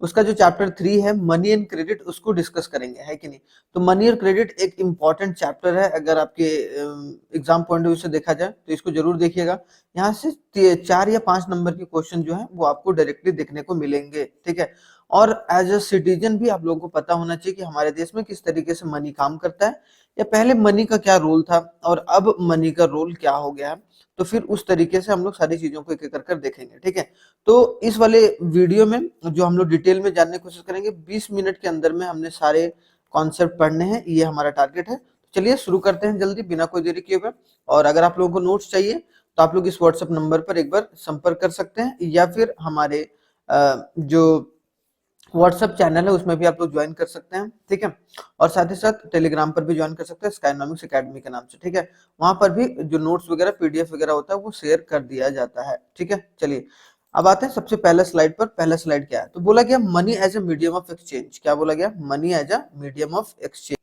उसका जो चैप्टर 3 है मनी एंड क्रेडिट उसको डिस्कस करेंगे, है कि नहीं। तो मनी और क्रेडिट एक इम्पॉर्टेंट चैप्टर है, अगर आपके एग्जाम पॉइंट ऑफ व्यू से देखा जाए तो इसको जरूर देखिएगा। यहाँ से 4 या 5 नंबर के क्वेश्चन जो है वो आपको डायरेक्टली देखने को मिलेंगे, ठीक है। और एज अ सिटीजन भी आप लोगों को पता होना चाहिए कि हमारे देश में किस तरीके से मनी काम करता है, या पहले मनी का क्या रोल था और अब मनी का रोल क्या हो गया है। तो फिर उस तरीके से हम लोग सारी चीजों को एक एक कर देखेंगे, ठीक है। तो इस वाले वीडियो में जो हम लोग डिटेल में जानने की कोशिश करेंगे, 20 मिनट के अंदर में हमने सारे कॉन्सेप्ट पढ़ने हैं, ये हमारा टारगेट है। चलिए शुरू करते हैं जल्दी बिना कोई देरी किए हुए। और अगर आप लोगों को नोट्स चाहिए तो आप लोग इस व्हाट्सएप नंबर पर एक बार संपर्क कर सकते हैं, या फिर हमारे जो व्हाट्सएप चैनल है उसमें भी आप लोग ज्वाइन कर सकते हैं, ठीक है। और साथ ही साथ टेलीग्राम पर भी ज्वाइन कर सकते हैं स्काइनॉमिक्स एकेडमी के नाम से, ठीक है। वहां पर भी जो नोट्स वगैरह पीडीएफ वगैरह होता है वो शेयर कर दिया जाता है, ठीक है। चलिए अब आते हैं सबसे पहले स्लाइड पर। पहला स्लाइड क्या है, तो बोला गया money as a medium of exchange. क्या बोला गया, money as a medium of exchange.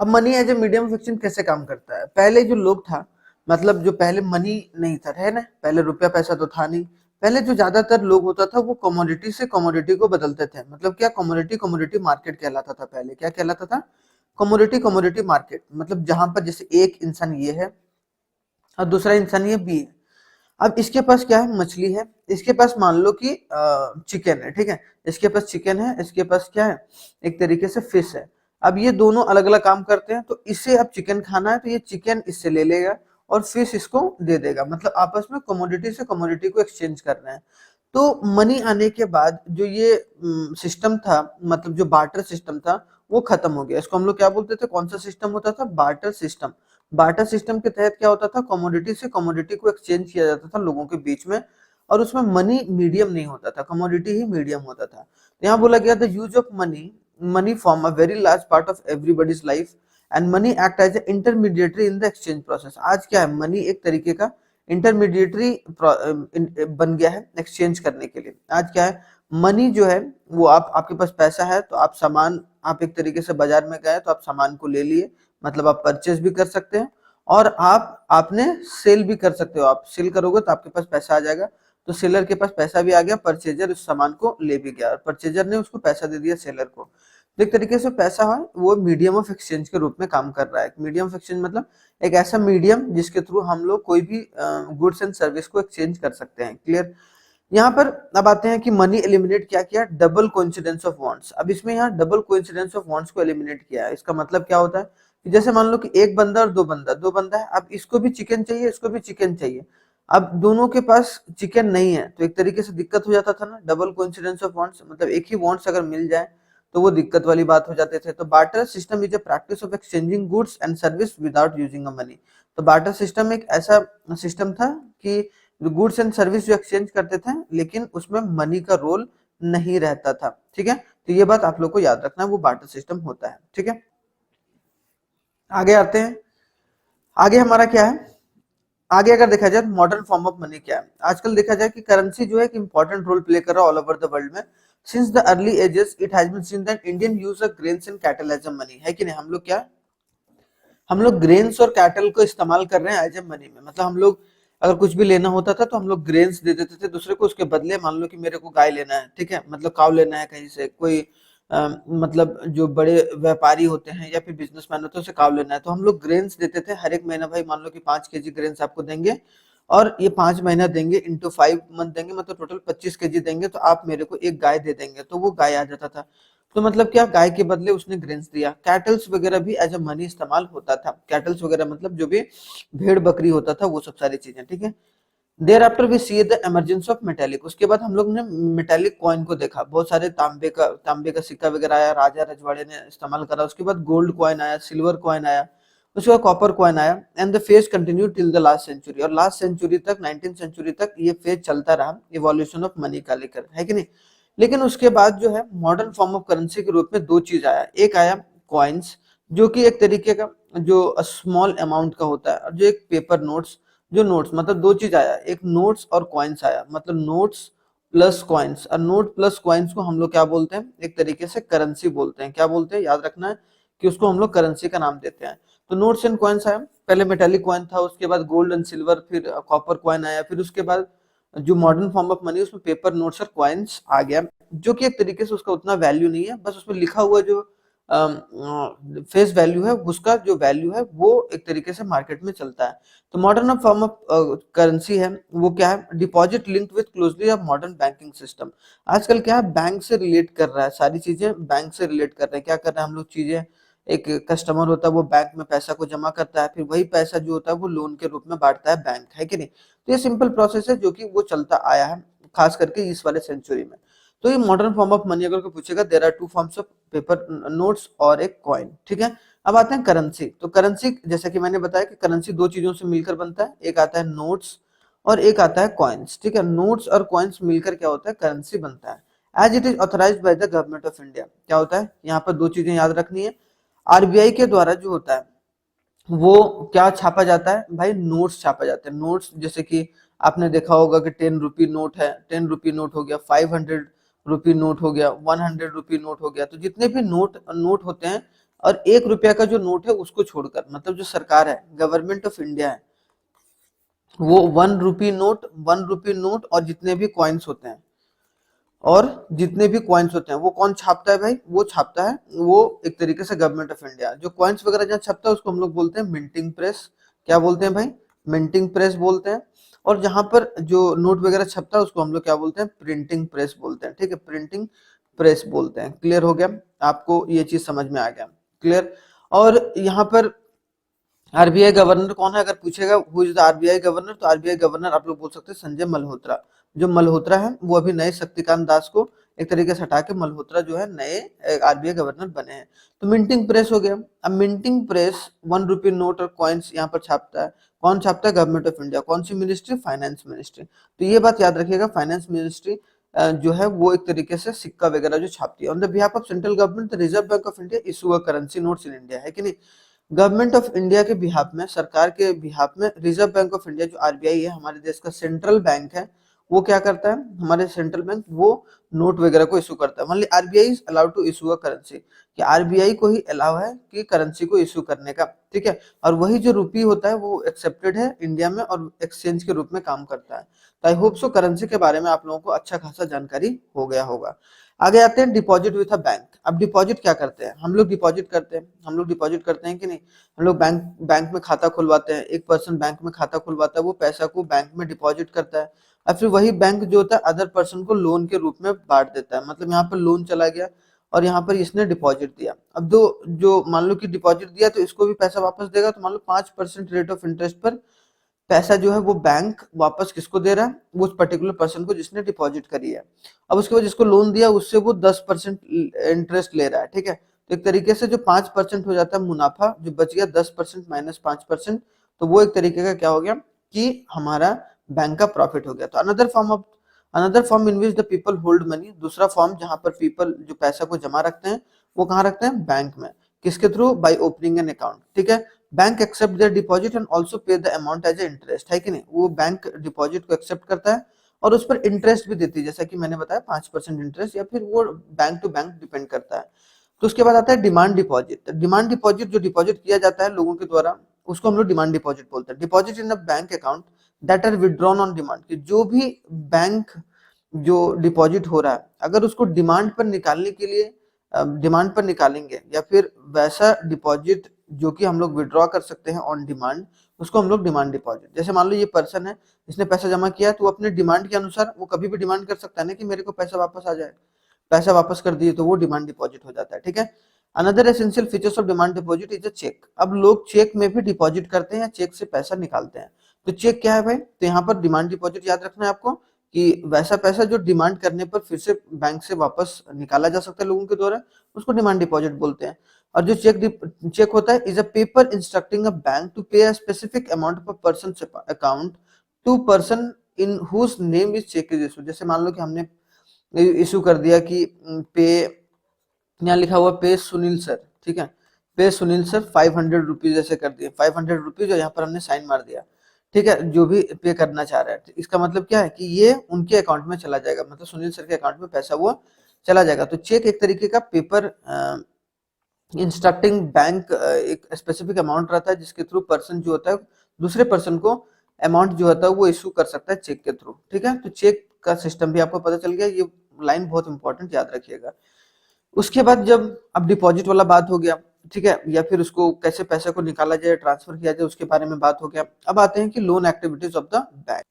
अब money as a medium of exchange कैसे काम करता है। पहले जो लोग था, मतलब जो पहले मनी नहीं था, है ना, पहले रुपया पैसा तो था नहीं। पहले जो ज्यादातर लोग होता था वो कमोडिटी से कमोडिटी को बदलते थे। मतलब क्या, कमोडिटी कमोडिटी मार्केट कहलाता था पहले। क्या कहलाता था, कमोडिटी कमोडिटी मार्केट। मतलब जहां पर जैसे एक इंसान ये है और दूसरा इंसान ये बी है। अब इसके पास क्या है, मछली है, इसके पास मान लो कि चिकन है, ठीक है। इसके पास चिकन है, इसके पास क्या है, एक तरीके से फिश है। अब ये दोनों अलग अलग काम करते हैं, तो इससे अब चिकन खाना है तो ये चिकन इससे ले लेगा और फिश इसको दे देगा। मतलब आपस में कमोडिटी से कमोडिटी को एक्सचेंज कर रहे हैं। तो मनी आने के बाद जो ये सिस्टम था, मतलब जो बार्टर सिस्टम था वो खत्म हो गया। इसको हम लोग क्या बोलते थे, कौन सा सिस्टम होता था, बार्टर सिस्टम। बार्टर सिस्टम के तहत क्या होता था, कमोडिटी से कमोडिटी को एक्सचेंज किया जाता था लोगों के बीच में, और उसमें मनी मीडियम नहीं होता था, कमोडिटी ही मीडियम होता था। तो यहाँ बोला गया the use of money, money form a very large part of everybody's life and money act as a intermediatory in the exchange process. आज क्या है, मनी एक तरीके का इंटरमीडिएटरी बन गया है एक्सचेंज करने के लिए। आज क्या है, मनी जो है वो आपके पास पैसा है तो आप सामान, आप एक तरीके से बाजार में गए तो आप सामान को ले लिए, मतलब आप परचेज भी कर सकते हैं, और आपने सेल भी कर सकते हो। आप सेल करोगे तो आपके पास पैसा आ जाएगा। तो सेलर के पास पैसा भी आ गया, परचेजर उस सामान को ले भी गया, और परचेजर ने उसको पैसा दे दिया सेलर को। तो एक तरीके से पैसा है वो मीडियम ऑफ एक्सचेंज के रूप में काम कर रहा है। मीडियम ऑफ एक्सचेंज मतलब एक ऐसा मीडियम जिसके थ्रू हम लोग कोई भी गुड्स एंड सर्विस को एक्सचेंज कर सकते हैं। क्लियर। यहाँ पर अब आते हैं कि मनी एलिमिनेट क्या किया, डबल कोइंसिडेंस ऑफ वांट्स। अब इसमें यहाँ डबल कोइंसिडेंस ऑफ वांट्स को एलिमिनेट किया है। इसका मतलब क्या होता है कि जैसे मान लो कि एक बंदा और दो बंदा है, अब इसको भी चिकन चाहिए, इसको भी चिकन चाहिए। अब दोनों के पास चिकन नहीं है तो एक तरीके से दिक्कत हो जाता था ना, डबल कोइंसिडेंस ऑफ वांट्स। मतलब एक ही वांट्स अगर मिल जाए तो वो दिक्कत वाली बात हो जाते थे। तो barter system is a practice of exchanging goods and service without using a money. तो बार्टर सिस्टम एक ऐसा सिस्टम था कि गुड्स एंड सर्विस जो एक्सचेंज करते थे लेकिन उसमें मनी का रोल नहीं रहता था, ठीक है। तो ये बात आप लोग को याद रखना है, वो बार्टर सिस्टम होता है, ठीक है। आगे आते हैं, आगे हमारा क्या है, आगे अगर देखा जाए मॉडर्न फॉर्म ऑफ मनी क्या है। आजकल देखा जाए कि करेंसी जो है एक इंपॉर्टेंट रोल प्ले कर रहा है ऑल ओवर द वर्ल्ड में। Since the early ages it has been seen that Indian use a grains and cattle as a money, है कि नहीं। हम लोग क्या, हम लोग ग्रेन्स और कैटल को इस्तेमाल कर रहे हैं एज ए मनी में। मतलब हम लोग अगर कुछ भी लेना होता था तो हम लोग ग्रेन्स दे देते थे दूसरे को, उसके बदले मान लो कि मेरे को गाय लेना है, ठीक है, मतलब काव लेना है कहीं से, कोई मतलब जो बड़े व्यापारी होते हैं या फिर बिजनेसमैन होते हैं उसे काव लेना है, तो हम लोग ग्रेन्स देते थे हर एक महीना। भाई मान लो कि 5 kg ग्रेन्स आपको देंगे और ये 5 महीना देंगे, इंटू 5 मंथ देंगे, मतलब टोटल 25 kg देंगे, तो आप मेरे को एक गाय दे देंगे, तो वो गाय आ जाता था। तो मतलब क्या, गाय के बदले उसने ग्रेन्स दिया। कैटल्स वगैरह भी एज अ मनी इस्तेमाल होता था। कैटल्स वगैरह मतलब जो भी भेड़ बकरी होता था वो सब सारी चीजें, ठीक है। Thereafter we see the emergence of metallic. उसके बाद हम लोग ने मेटेलिक कॉइन को देखा। बहुत सारे तांबे का सिक्का वगैरह आया, राजा रजवाड़े ने इस्तेमाल करा। उसके बाद गोल्ड कॉइन आया, सिल्वर कॉइन आया, उसके बाद कॉपर कॉइन आया, and the phase continue till the last century. और लास्ट सेंचुरी तक, 19th सेंचुरी तक ये फेज चलता रहा इवोल्यूशन ऑफ मनी का लेकर, है कि नहीं। लेकिन उसके बाद जो है मॉडर्न फॉर्म ऑफ करेंसी के रूप में दो चीज आया। एक आया कॉइन्स, जो कि एक तरीके का जो स्मॉल अमाउंट का होता है, और जो एक पेपर नोट्स। जो नोट्स मतलब दो चीज आया, एक नोट्स और कॉइन्स आया। मतलब नोट्स प्लस कॉइन्स, और नोट प्लस कॉइन्स को हम लोग क्या बोलते हैं, एक तरीके से करेंसी बोलते हैं। क्या बोलते हैं, याद रखना है कि उसको हम लोग करेंसी का नाम देते हैं। तो नोट्स एंड कॉइन्स आया, पहले मेटेलिक कॉइन था, उसके बाद गोल्ड एंड सिल्वर, फिर कॉपर कॉइन आया, फिर उसके बाद जो मॉडर्न फॉर्म ऑफ मनी उसमें पेपर नोट्स और कॉइन्स आ गया। जो कि एक तरीके से उसका उतना वैल्यू नहीं है, बस उसमें लिखा हुआ जो फेस वैल्यू है उसका जो वैल्यू है वो एक तरीके से मार्केट में चलता है। तो मॉडर्न फॉर्म ऑफ करेंसी है वो क्या है, deposit linked with closely of modern banking system. आजकल क्या है, बैंक से रिलेट कर रहा है, सारी चीजें बैंक से रिलेट कर रहे हैं। क्या कर रहे हैं हम लोग, चीजें, एक कस्टमर होता है वो बैंक में पैसा को जमा करता है, फिर वही पैसा जो होता है वो लोन के रूप में बांटता है बैंक, है कि नहीं। तो ये सिंपल प्रोसेस है जो कि वो चलता आया है खास करके इस वाले सेंचुरी में। तो ये मॉडर्न फॉर्म ऑफ मनी अगर कोई पूछेगा, there are two forms of paper notes और एक कॉइन, ठीक है। अब आते हैं करेंसी। तो करेंसी जैसा कि मैंने बताया कि करेंसी दो चीजों से मिलकर बनता है, एक आता है नोट्स और एक आता है कॉइन्स, ठीक है। नोट्स और कॉइन्स मिलकर क्या होता है, करेंसी बनता है। As it is authorised by the government of India. क्या होता है यहाँ पर, दो चीजें याद रखनी है। आरबीआई के द्वारा जो होता है वो क्या छापा जाता है भाई, नोट्स छापा जाते हैं। नोट्स जैसे कि आपने देखा होगा कि 10 रुपी नोट है, 10 रुपी नोट हो गया, 500 रुपी नोट हो गया, 100 रुपी नोट हो गया। तो जितने भी नोट नोट होते हैं, और 1 रुपया का जो नोट है उसको छोड़कर, मतलब जो सरकार है, गवर्नमेंट ऑफ इंडिया है, वो 1 रुपी नोट और जितने भी कॉइन्स होते हैं, और जितने भी कॉइन्स होते हैं वो कौन छापता है भाई, वो छापता है वो एक तरीके से गवर्नमेंट ऑफ इंडिया। जो कॉइन्स वगैरह जहाँ छपता है उसको हम लोग बोलते हैं मिंटिंग प्रेस। क्या बोलते हैं भाई, मिंटिंग प्रेस बोलते हैं। और जहां पर जो नोट वगैरह छपता है उसको हम लोग क्या बोलते हैं, प्रिंटिंग प्रेस बोलते हैं, ठीक है, प्रिंटिंग प्रेस बोलते हैं। क्लियर हो गया आपको, ये चीज समझ में आ गया, क्लियर। और यहाँ पर आरबीआई गवर्नर कौन है, अगर पूछेगा who is the RBI governor, तो आरबीआई गवर्नर आप लोग बोल सकते हैं संजय मल्होत्रा। जो मल्होत्रा है वो अभी नए शक्तिकांत दास को एक तरीके से हटा के मल्होत्रा जो है नए आरबीआई गवर्नर बने हैं। तो मिंटिंग प्रेस हो गया। अब मिंटिंग प्रेस 1 रुपी नोट और कॉइन्स यहाँ पर छापता है, कौन छापता है, गवर्नमेंट ऑफ इंडिया। कौन सी मिनिस्ट्री, फाइनेंस मिनिस्ट्री। तो ये बात याद रखिएगा, फाइनेंस मिनिस्ट्री जो है वो एक तरीके से सिक्का वगैरह जो छापती है। On the behalf of central government the reserve bank of India issue a currency notes in India, है कि नहीं। गवर्नमेंट ऑफ इंडिया के बिहाफ में, सरकार के बिहाफ में, रिजर्व बैंक ऑफ इंडिया जो आरबीआई है, हमारे देश का सेंट्रल बैंक है, वो क्या करता है, हमारे सेंट्रल बैंक वो नोट वगैरह को इशू करता है। मान ली RBI is allowed to issue a currency, कि आरबीआई को ही अलाउ है कि करेंसी को इशू करने का, ठीक है। और वही जो रुपी होता है वो एक्सेप्टेड है इंडिया में और एक्सचेंज के रूप में काम करता है। तो आई होप सो करेंसी के बारे में आप लोगों को अच्छा खासा जानकारी हो गया होगा। आगे आते हैं डिपॉजिट विथ अ बैंक। अब डिपॉजिट क्या करते हैं, हम लोग डिपॉजिट करते हैं, हम लोग डिपॉजिट करते हैं कि नहीं। हम लोग बैंक में खाता खुलवाते हैं, एक पर्सन बैंक में खाता खुलवाता है, वो पैसा को बैंक में डिपॉजिट करता है, और फिर वही बैंक जो होता है अदर पर्सन को लोन के रूप में बांट देता है। मतलब यहाँ पर लोन चला गया और यहाँ पर इसने डिपॉजिट दिया। अब दो जो मान लो कि डिपॉजिट दिया तो इसको भी पैसा वापस देगा। तो मान लो 5% रेट ऑफ इंटरेस्ट पर पैसा जो है वो बैंक वापस किसको दे रहा है, वो उस पर्टिकुलर पर्सन को जिसने डिपॉजिट करी है। अब उसके बाद जिसको लोन दिया उससे वो 10% इंटरेस्ट ले रहा है, ठीक है। तो एक तरीके से जो 5% हो जाता है मुनाफा, जो बच गया 10% माइनस 5%, तो वो एक तरीके का क्या हो गया कि हमारा बैंक का प्रॉफिट हो गया। तो another form in which the people hold money, दूसरा फॉर्म जहां पर पीपल जो पैसा को जमा रखते हैं वो कहाँ रखते हैं, बैंक में। किसके through, by opening an account, ठीक है। Bank accept their deposit and also pay the amount as a interest, है कि नहीं। वो बैंक डिपॉजिट को एक्सेप्ट करता है और उस पर इंटरेस्ट भी देती है, जैसा कि मैंने बताया 5% इंटरेस्ट, या फिर वो बैंक टू बैंक डिपेंड करता है। तो उसके बाद आता है डिमांड डिपॉजिट। डिमांड डिपॉजिट जो डिपॉजिट किया जाता है लोगों के द्वारा उसको हम लोग डिमांड डिपॉजिट बोलते हैं। Deposit in a bank account that are withdrawn on demand, कि जो भी बैंक जो डिपॉजिट हो रहा है अगर उसको डिमांड पर निकालने के लिए डिमांड पर निकालेंगे, या फिर वैसा डिपॉजिट जो कि हम लोग विड्रॉ कर सकते हैं ऑन डिमांड, उसको हम लोग डिमांड डिपॉजिट। जैसे मान लो ये पर्सन है, इसने पैसा जमा किया तो वो अपने डिमांड के अनुसार वो कभी भी डिमांड कर सकता है ना कि मेरे को पैसा वापस आ जाए। पैसा वापस कर दिए तो वो डिमांड डिपॉजिट हो जाता है, ठीक है। Another essential features of demand deposit is a cheque. अब लोग चेक में भी डिपॉजिट करते हैं या चेक से पैसा निकालते हैं। तो चेक क्या है भाई, तो यहाँ पर डिमांड डिपॉजिट याद रखना है आपको, कि वैसा पैसा जो डिमांड करने पर फिर से बैंक से वापस निकाला जा सकता है लोगों के द्वारा, उसको डिमांड डिपॉजिट बोलते हैं। और जो चेक होता है is a paper instructing a bank to pay a specific amount of person account to person in whose name is cheque is issue. जैसे मान लो कि हमने इशू कर दिया कि पे, यहाँ लिखा हुआ पे सुनील सर, ठीक है, पे सुनील सर 500 रुपीज ऐसे कर दिए, 500 रुपीज, और यहाँ पर हमने साइन मार दिया, ठीक है, जो भी पे करना चाह रहा है। इसका मतलब क्या है कि ये उनके अकाउंट में चला जाएगा, मतलब सुनील सर के अकाउंट में पैसा वो चला जाएगा। तो चेक एक तरीके का पेपर इंस्ट्रक्टिंग बैंक एक स्पेसिफिक अमाउंट रहता है जिसके थ्रू पर्सन जो होता है दूसरे पर्सन को अमाउंट जो होता है वो इशू कर सकता है चेक के थ्रू, ठीक है। तो चेक का सिस्टम भी आपको पता चल गया। ये लाइन बहुत इंपॉर्टेंट, याद रखिएगा। उसके बाद जब अब डिपॉजिट वाला बात हो गया, ठीक है, या फिर उसको कैसे पैसे को निकाला जाए, ट्रांसफर किया जाए, उसके बारे में बात हो गया। अब आते हैं कि loan activities of the bank.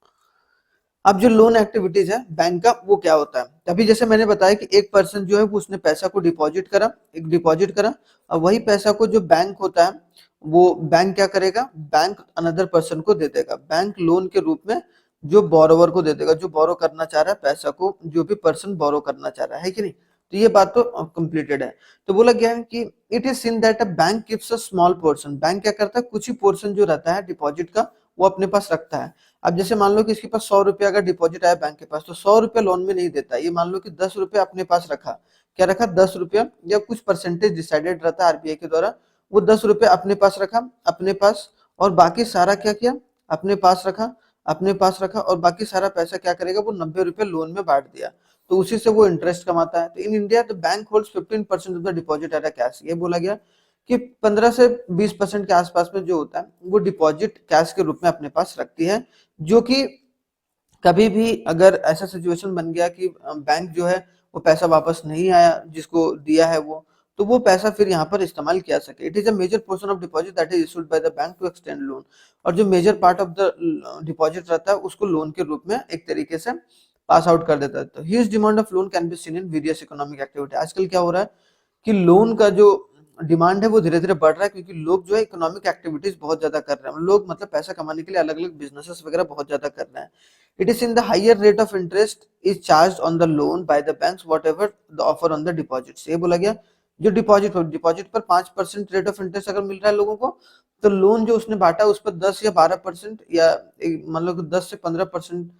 अब जो लोन एक्टिविटीज है बैंक का, वो क्या होता है? तभी जैसे मैंने बताया कि एक पर्सन जो है वो उसने पैसा को डिपॉजिट करा, एक डिपॉजिट करा, और वही पैसा को जो बैंक होता है वो बैंक क्या करेगा, बैंक अनदर पर्सन को दे देगा, बैंक लोन के रूप में जो बोरोवर को दे देगा, जो बोरो करना चाह रहा है पैसा को, जो भी पर्सन बोरो करना चाह रहा है कि नहीं। तो ये बात तो कंप्लीटेड है। तो बोला गया है कि it is seen that a bank gives a small portion, bank क्या करता है, कुछ ही पोर्शन जो रहता है डिपॉजिट का वो अपने पास रखता है। अब जैसे मान लो कि इसके पास 100 रुपया का डिपॉजिट आया बैंक के पास, तो 100 रुपया लोन में नहीं देता, ये मान लो कि 10 रुपया अपने पास रखा, क्या रखा, 10 रुपया, या कुछ परसेंटेज डिसाइडेड रहता है आरबीआई के द्वारा, वो 10 रुपया अपने पास रखा, अपने पास, और बाकी सारा क्या किया, अपने पास रखा, अपने पास रखा, और बाकी सारा पैसा क्या करेगा, वो 90 रुपये लोन में बांट दिया, तो उसी से वो इंटरेस्ट कमाता है। तो in India the bank holds 15% of the deposit at a cash, ये बोला गया कि 15 से 20% के आसपास में जो होता है वो डिपॉजिट कैश के रूप में अपने पास रखती है, जो कि कभी भी अगर ऐसा सिचुएशन बन गया कि बैंक जो है वो पैसा वापस नहीं आया जिसको दिया है वो, तो वो पैसा फिर यहाँ पर इस्तेमाल किया सके। It is a major portion of deposit that is issued by the bank to extend loan, और जो major part of the deposit रहता है उसको लोन के रूप में एक तरीके से पास आउट कर देता है। तो huge demand of loan can be seen in various economic activity. आजकल क्या हो रहा है कि लोन का जो डिमांड है वो धीरे धीरे बढ़ रहा है, क्योंकि लोग जो है इकोनॉमिक एक्टिविटीज बहुत ज्यादा कर रहे हैं, लोग मतलब पैसा कमाने के लिए अलग अलग बिजनेसेस वगैरह बहुत ज्यादा कर रहे हैं। It is in the higher rate of interest is charge on the loan by the banks whatever the offer on the deposit. ये बोला गया जो डिपॉजिट पर 5% रेट ऑफ इंटरेस्ट अगर मिल रहा है लोगों को, तो लोन जो उसने बांटा उस पर 10 या 12% या मतलब 10 से 15%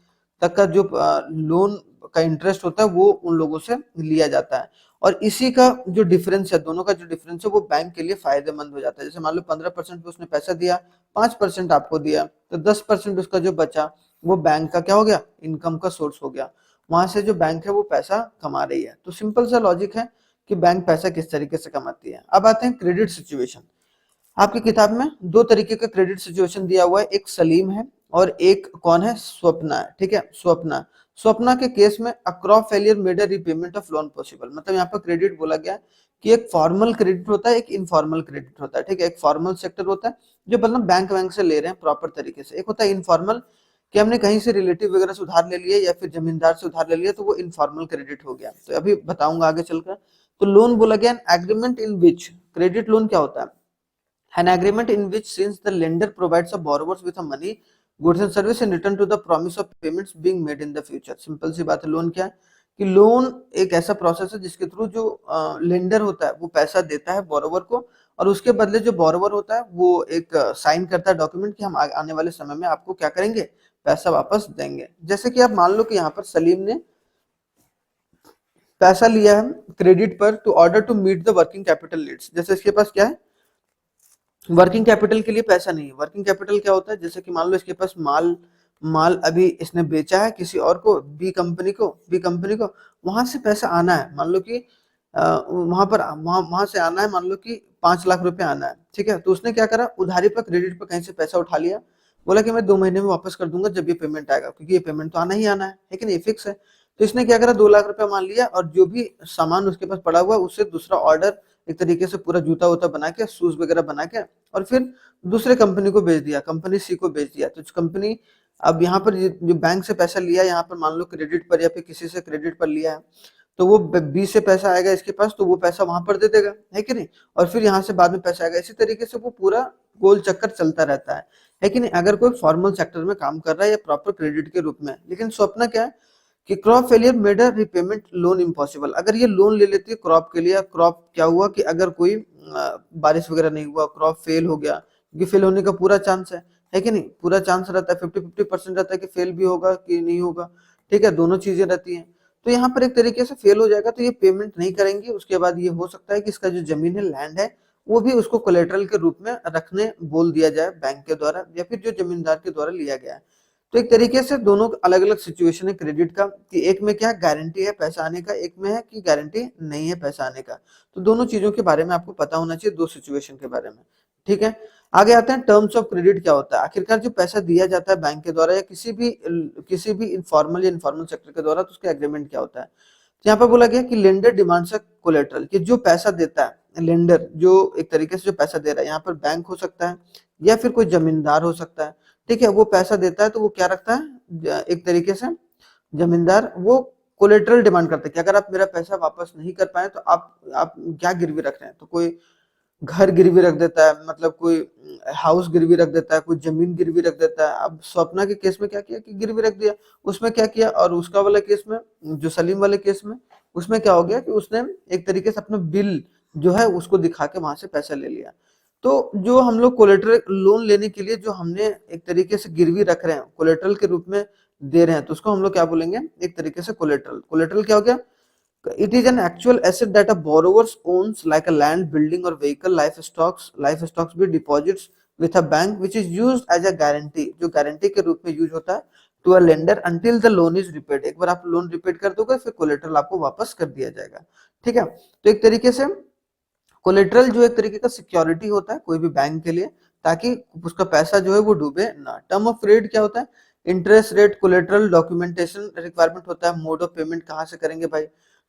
तक का जो लोन का इंटरेस्ट होता है वो उन लोगों से लिया जाता है, और इसी का जो डिफरेंस है, दोनों का जो डिफरेंस है वो बैंक के लिए फायदेमंद हो जाता है। जैसे मान लो 15% पे उसने पैसा दिया, 5% आपको दिया, तो 10% उसका जो बचा वो बैंक का क्या हो गया, इनकम का सोर्स हो गया, वहां से जो बैंक है वो पैसा कमा रही है। तो सिंपल सा लॉजिक है कि बैंक पैसा किस तरीके से कमाती है। अब आते हैं क्रेडिट सिचुएशन। आपकी किताब में दो तरीके का क्रेडिट सिचुएशन दिया हुआ है, एक सलीम है और एक कौन है, स्वप्ना है, ठीक है, स्वप्ना। स्वप्ना के केस में a crop failure made a repayment of loan possible, मतलब यहाँ पर क्रेडिट बोला गया कि एक फॉर्मल क्रेडिट होता है, एक इनफॉर्मल क्रेडिट होता है, ठीक है। एक फॉर्मल सेक्टर होता है जो मतलब बैंक बैंक से ले रहे हैं प्रॉपर तरीके से, एक होता है इनफॉर्मल कि हमने कहीं से रिलेटिव वगैरह से उधार ले लिया या फिर जमींदार से उधार ले लिया, तो वो इनफॉर्मल क्रेडिट हो गया। तो अभी बताऊंगा आगे चलकर। तो लोन बोला गया an agreement in which, credit loan क्या होता है, an agreement in which since the lender provides the borrowers with a money, goods and service in return to the promise of payments being made in the future। Simple सी बात है, loan क्या है कि loan एक ऐसा process है जिसके थ्रू जो लेंडर होता है वो पैसा देता है बोरोवर को, और उसके बदले जो बोरोवर होता है वो एक साइन करता है डॉक्यूमेंट कि हम आने वाले समय में आपको क्या करेंगे, पैसा वापस देंगे। जैसे कि आप मान लो कि यहाँ पर सलीम ने पैसा लिया है क्रेडिट पर to order to meet the working capital needs. जैसे इसके पास क्या है, वर्किंग कैपिटल के लिए पैसा नहीं है। वर्किंग कैपिटल क्या होता है, जैसे कि मान लो इसके पास माल माल अभी इसने बेचा है किसी और को, बी कंपनी को वहां से पैसा आना है, मान लो कि वहां से आना है, मान लो कि 5 लाख रुपए आना है, ठीक है। तो उसने क्या करा, उधारी पर क्रेडिट पर कहीं से पैसा उठा लिया, बोला कि मैं 2 महीने में वापस कर दूंगा जब ये पेमेंट आएगा, क्योंकि ये पेमेंट तो आना ही आना है कि नहीं, फिक्स है। तो इसने क्या करा, 2 लाख रुपया मान लिया, और जो भी सामान उसके पास पड़ा हुआ है उससे दूसरा ऑर्डर एक तरीके से पूरा जूता वूता बना के, शूज वगैरह बना के, और फिर दूसरे कंपनी को बेच दिया, कंपनी सी को बेच दिया। तो कंपनी अब यहाँ पर जो बैंक से पैसा लिया, यहाँ पर मान लो क्रेडिट पर या फिर किसी से क्रेडिट पर लिया है, तो वो बी से पैसा आएगा इसके पास, तो वो पैसा वहां पर दे देगा, है कि नहीं, और फिर यहाँ से बाद में पैसा आएगा। इसी तरीके से वो पूरा गोल चक्कर चलता रहता है कि नहीं। अगर कोई फॉर्मल सेक्टर में काम कर रहा है या प्रॉपर क्रेडिट के रूप में, लेकिन स्वप्न क्या है कि crop failure made a repayment loan impossible. अगर ये लोन ले लेती है क्रॉप के लिए, क्रॉप क्या हुआ कि अगर कोई बारिश वगैरह नहीं हुआ, क्रॉप फेल हो गया, क्योंकि फेल होने का पूरा चांस है कि नहीं, पूरा चांस रहता है, 50-50% रहता है कि फेल भी होगा कि नहीं होगा, ठीक है, दोनों चीजें रहती हैं। तो यहाँ पर एक तरीके से फेल हो जाएगा तो ये पेमेंट नहीं करेंगे, उसके बाद ये हो सकता है कि इसका जो जमीन है, लैंड है, वो भी उसको कोलेटरल के रूप में रखने बोल दिया जाए बैंक के द्वारा या फिर जो जमींदार के द्वारा लिया गया है। तो एक तरीके से दोनों अलग अलग सिचुएशन है क्रेडिट का, कि एक में क्या गारंटी है पैसा आने का, एक में है कि गारंटी नहीं है पैसा आने का। तो दोनों चीजों के बारे में आपको पता होना चाहिए, दो सिचुएशन के बारे में, ठीक है। आगे आते हैं टर्म्स ऑफ क्रेडिट क्या होता है। आखिरकार जो पैसा दिया जाता है बैंक के द्वारा या किसी भी इनफॉर्मल या इनफॉर्मल सेक्टर के द्वारा, तो उसका एग्रीमेंट क्या होता है। यहाँ पर बोला गया कि लेंडर डिमांड्स अ कोलेटरल, कि जो पैसा देता है लेंडर, जो एक तरीके से जो पैसा दे रहा है, यहाँ पर बैंक हो सकता है या फिर कोई जमींदार हो सकता है, ठीक है। वो पैसा देता है तो वो क्या रखता है, एक तरीके से जमींदार वो कोलेटरल डिमांड करता है कि अगर आप मेरा पैसा वापस नहीं कर पाए तो आप क्या गिरवी रख रहे हैं। तो कोई घर गिरवी रख देता है, मतलब कोई हाउस गिरवी रख देता है, कोई जमीन गिरवी रख देता है। अब स्वप्ना के केस में क्या किया कि गिरवी रख दिया, उसमें क्या किया, और उसका वाला केस में, जो सलीम वाले केस में, उसमें क्या हो गया कि उसने एक तरीके से अपना बिल जो है उसको दिखा के वहां से पैसा ले लिया। तो जो हम लोग कोलेटरल लोन लेने के लिए जो हमने एक तरीके से गिरवी रख रहे हैं, कोलेटरल के रूप में दे रहे हैं, तो उसको हम लोग क्या बोलेंगे, एक तरीके से कोलेटरल। कोलेटरल क्या हो गया, it is an actual asset that a borrower owns, like a land, building, or vehicle. Life stocks be deposits with a bank, which is used as a guarantee, जो गारंटी के रूप में use होता है to a lender until the loan is repaid। एक बार आप loan repaid कर दोगे फिर कोलेटरल आपको वापस कर दिया जाएगा, ठीक है। तो एक तरीके से कोलेटरल जो एक तरीके का सिक्योरिटी होता है कोई भी बैंक के लिए, ताकि उसका पैसा जो है वो डूबे ना। टर्म ऑफ क्रेडिट क्या होता है, interest rate, collateral, documentation requirement होता है, मोड ऑफ पेमेंट कहाँ से करेंगे भाई,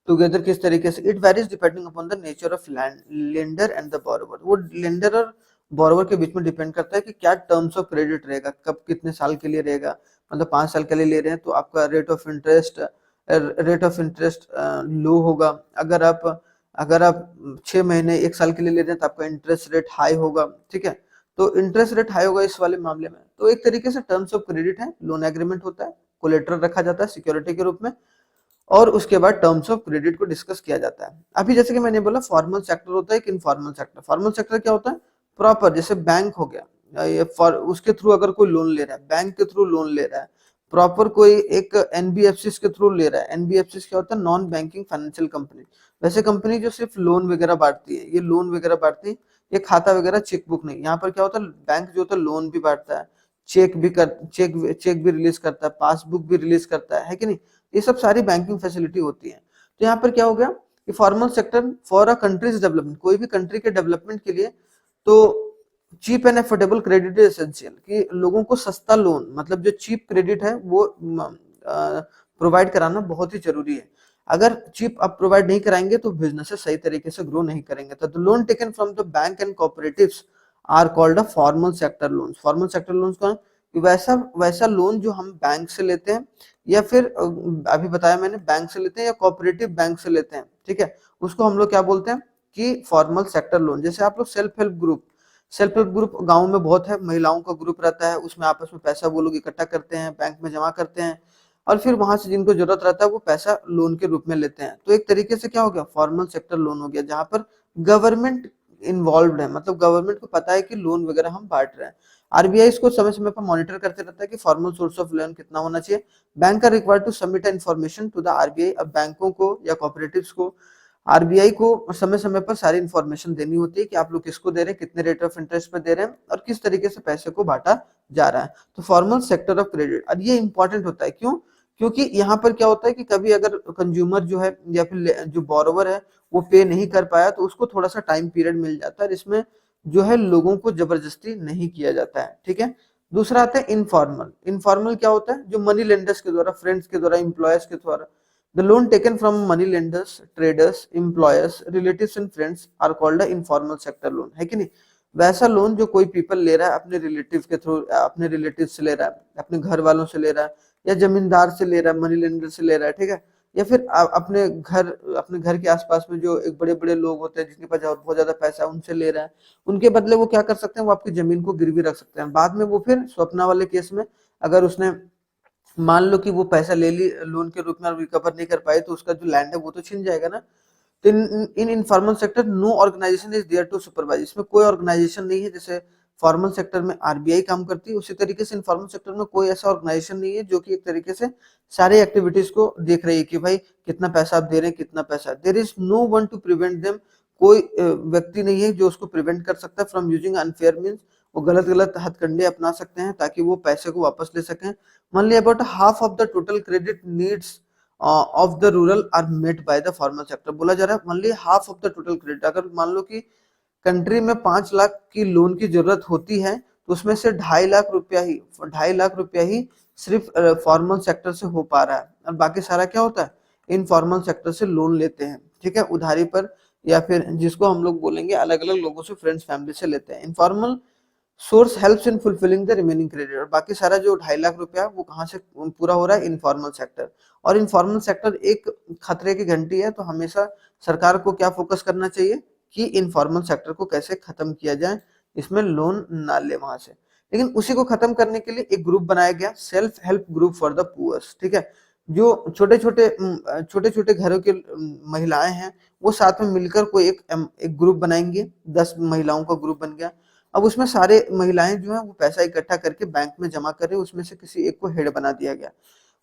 टुगेदर किस तरीके से। It varies depending upon the nature of lender and the borrower. वो लेंडर और बोरोवर के बीच में डिपेंड करता है कि क्या टर्म्स ऑफ क्रेडिट रहेगा, कब कितने साल के लिए रहेगा। मतलब 5 साल के लिए ले रहे हैं तो आपका रेट ऑफ इंटरेस्ट लो होगा। अगर आप 6 महीने 1 साल के लिए ले रहे हैं तो आपका इंटरेस्ट रेट हाई होगा, ठीक है। तो इंटरेस्ट रेट हाई होगा इस वाले मामले में। तो एक तरीके से टर्म्स ऑफ क्रेडिट है, लोन एग्रीमेंट होता है, कोलेटरल रखा जाता है सिक्योरिटी के रूप में, और उसके बाद टर्म्स ऑफ क्रेडिट को डिस्कस किया जाता है। अभी जैसे कि मैंने बोला फॉर्मल सेक्टर होता है कि इनफॉर्मल सेक्टर। फॉर्मल सेक्टर क्या होता है, प्रॉपर, जैसे बैंक हो गया, ये फॉर उसके थ्रू अगर कोई लोन ले रहा है, बैंक के थ्रू लोन ले रहा है, प्रॉपर कोई एक एनबीएफसी के थ्रू ले रहा है। एनबीएफसी क्या होता है, नॉन बैंकिंग फाइनेंशियल कंपनी। वैसे कंपनी जो सिर्फ लोन वगैरह बांटती है, ये लोन वगैरह बांटती है, ये खाता वगैरह चेकबुक नहीं। यहाँ पर क्या होता है, बैंक जो होता है लोन भी बांटता है, चेक भी रिलीज करता है, पासबुक भी रिलीज करता है कि नहीं। ये सब सारी बैंकिंग फैसिलिटी होती है। तो यहाँ पर क्या हो गया कि formal sector for a country's development, कोई भी कंट्री के डेवलपमेंट के लिए तो cheap and affordable credit is essential, कि लोगों को सस्ता लोन, मतलब जो चीप क्रेडिट है वो प्रोवाइड कराना बहुत ही जरूरी है। अगर चीप आप प्रोवाइड नहीं कराएंगे तो बिजनेस सही तरीके से ग्रो नहीं करेंगे। तो the loan taken from the bank and cooperatives are called a formal sector loans. Formal sector loans का वैसा वैसा लोन जो हम बैंक से लेते हैं, या फिर अभी बताया मैंने बैंक से लेते हैं या कोऑपरेटिव बैंक से लेते हैं, ठीक है, उसको हम लोग क्या बोलते हैं कि फॉर्मल सेक्टर लोन। जैसे आप लोग सेल्फ हेल्प ग्रुप गांव में बहुत है, महिलाओं का ग्रुप रहता है, उसमें आपस में पैसा वो लोग इकट्ठा करते हैं, बैंक में जमा करते हैं, और फिर वहां से जिनको जरूरत रहता है वो पैसा लोन के रूप में लेते हैं। तो एक तरीके से क्या हो गया, फॉर्मल सेक्टर लोन हो गया, जहां पर गवर्नमेंट इन्वॉल्व है, मतलब गवर्नमेंट को पता है कि लोन वगैरह हम बांट रहे हैं। आरबीआई इसको समय समय पर मॉनिटर करते रहता है कि फॉर्मल सोर्स ऑफ लोन कितना होना चाहिए। Banks are required to submit information to the RBI. अब बैंकों को या कोऑपरेटिव्स को आरबीआई को समय समय पर सारी इन्फॉर्मेशन देनी होती है कि आप लोग किसको दे रहे हैं, कितने रेट ऑफ इंटरेस्ट पे दे रहे हैं, और किस तरीके से पैसे को बांटा जा रहा है। तो फॉर्मल सेक्टर ऑफ क्रेडिट, और ये इंपॉर्टेंट होता है, क्यों, क्योंकि यहाँ पर क्या होता है कि कभी अगर कंज्यूमर जो है या फिर जो बोरोवर है वो पे नहीं कर पाया तो उसको थोड़ा सा टाइम पीरियड मिल जाता है, इसमें जो है लोगों को जबरदस्ती नहीं किया जाता है, ठीक है। दूसरा आता है इनफॉर्मल। इनफॉर्मल क्या होता है, जो मनी लेंडर्स के द्वारा, फ्रेंड्स के द्वारा, एम्प्लॉयर्स के द्वारा। The loan taken from money lenders, traders, employers, relatives and friends are called informal sector loan, है कि नहीं। वैसा लोन जो कोई पीपल ले रहा है अपने रिलेटिव के थ्रू, अपने रिलेटिव से ले रहा है, अपने घर वालों से ले रहा है, या जमींदार से ले रहा है, मनी लेंडर से ले रहा है, ठीक है, या फिर अपने घर के आसपास में जो एक बड़े बड़े लोग होते हैं जिनके पास बहुत ज्यादा पैसा है उनसे ले रहा है। उनके बदले वो क्या कर सकते हैं, वो आपकी जमीन को गिरवी रख सकते हैं। बाद में वो फिर स्वप्ना वाले केस में अगर उसने मान लो कि वो पैसा ले ली लोन के रूप में और रिकवर नहीं कर पाए तो उसका जो लैंड है वो तो छिन जाएगा ना। तो in informal sector no organisation is there to supervise. इसमें कोई ऑर्गेनाइजेशन नहीं है, जैसे फॉर्मल सेक्टर में आरबीआई काम करती है उसी तरीके से इनफॉर्मल सेक्टर में कोई ऐसा ऑर्गेनाइजेशन नहीं है जो कि एक तरीके से सारे एक्टिविटीज को देख रही है कि भाई कितना पैसा आप दे रहे हैं, कितना पैसा। There is no one to prevent them. कोई व्यक्ति नहीं है जो उसको प्रिवेंट कर सकता है फ्रॉम यूजिंग अनफेयर मीन्स। वो गलत गलत हथकंडे अपना सकते हैं ताकि वो पैसे को वापस ले सकें। मान ली about half of the total credit needs of the rural are met by the formal sector. बोला जा रहा है मान ली half of the total credit, अगर मान लो कि कंट्री में 5 लाख की लोन की जरूरत होती है तो उसमें से 2.5 लाख रुपया ही सिर्फ फॉर्मल सेक्टर से हो पा रहा है, और बाकी सारा क्या होता है इनफॉर्मल सेक्टर से लोन लेते हैं, ठीक है, उधारी पर, या फिर जिसको हम लोग बोलेंगे अलग अलग लोगों से, फ्रेंड्स फैमिली से लेते हैं। Informal source helps in fulfilling the remaining credit, और बाकी सारा जो 2.5 लाख रुपया वो कहाँ से पूरा हो रहा है, इनफॉर्मल सेक्टर। और इनफॉर्मल सेक्टर एक खतरे की घंटी है, तो हमेशा सरकार को क्या फोकस करना चाहिए कि इनफॉर्मल सेक्टर को कैसे खत्म किया जाए, इसमें लोन ना ले वहां से। लेकिन उसी को खत्म करने के लिए एक ग्रुप बनाया गया, self help group for the poors, ठीक है। जो छोटे छोटे घरों के महिलाएं हैं, वो साथ में मिलकर कोई एक ग्रुप बनाएंगे, 10 महिलाओं का ग्रुप बन गया। अब उसमें सारे महिलाएं जो है वो पैसा इकट्ठा करके बैंक में जमा कर रही है, उसमें से किसी एक को हेड बना दिया गया,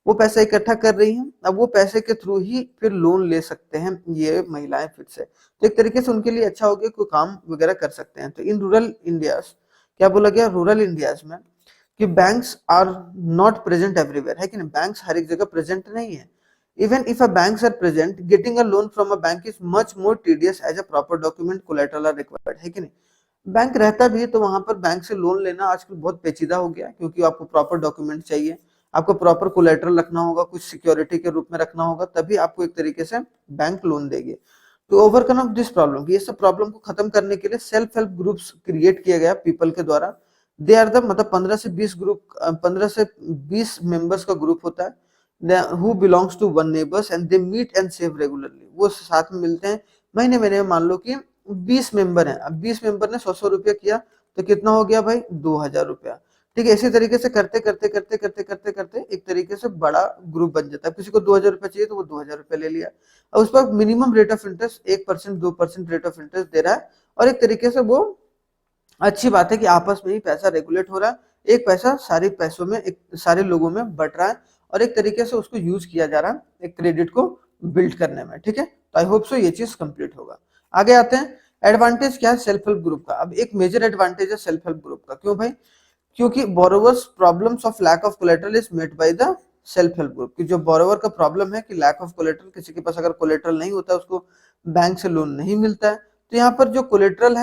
वो पैसा इकट्ठा कर रही हैं। अब वो पैसे के थ्रू ही फिर लोन ले सकते हैं ये महिलाएं फिर से, तो एक तरीके से उनके लिए अच्छा हो गया, कोई काम वगैरह कर सकते हैं। तो इन रूरल इंडिया, क्या बोला गया, रूरल इंडियाज में कि banks are not present everywhere, है कि नहीं, बैंक्स हर एक जगह प्रेजेंट नहीं है। Even if a banks are present, getting a loan from a bank is much more tedious as a proper document collateral are required, है कि नहीं। बैंक रहता भी है तो वहां पर बैंक से लोन लेना आजकल बहुत पेचीदा हो गया, क्योंकि आपको प्रॉपर डॉक्यूमेंट चाहिए, आपको प्रॉपर कोलेटरल रखना होगा, कुछ सिक्योरिटी के रूप में रखना होगा, तभी आपको एक तरीके से बैंक लोन देगी। तो ओवरकम ऑफ दिस प्रॉब्लम, ये सब प्रॉब्लम को खत्म करने के लिए सेल्फ हेल्प ग्रुप्स क्रिएट किया गया पीपल के द्वारा। दे आर द, मतलब 15 से 20 ग्रुप, 15 से 20 मेंबर्स का ग्रुप होता है, who belongs to one neighbours and they meet and save regularly, वो साथ में मिलते हैं महीने महीने में। मान लो कि 20 मेंबर हैं, अब 20 मेंबर ने 100 रुपया किया, तो कितना हो गया भाई, 2000 रुपया, ठीक है। इसी तरीके से करते करते करते करते करते करते एक तरीके से बड़ा ग्रुप बन जाता है। किसी को 2000 रुपया चाहिए तो वो 2000 रुपया ले लिया, और उस पर minimum rate of interest 1% 2% rate of interest दे रहा है, और एक तरीके से वो अच्छी बात है कि आपस में ही पैसा रेगुलेट हो रहा है, एक पैसा सारे पैसों में, एक सारे लोगों में बट रहा है, और एक तरीके से उसको यूज किया जा रहा है एक क्रेडिट को बिल्ड करने में, ठीक है। तो आई होप सो ये चीज कंप्लीट होगा। आगे आते हैं, एडवांटेज क्या है सेल्फ हेल्प ग्रुप का। अब एक मेजर एडवांटेज है सेल्फ हेल्प ग्रुप का, क्यों भाई, क्योंकि borrowers problems of lack of collateral is met by the self help group, कि जो बोरोवर का प्रॉब्लम है कि लैक ऑफ कोलेटरल, किसी के पास अगर कोलेटरल नहीं होता उसको बैंक से लोन नहीं मिलता है, तो यहाँ पर जो कोलेटरल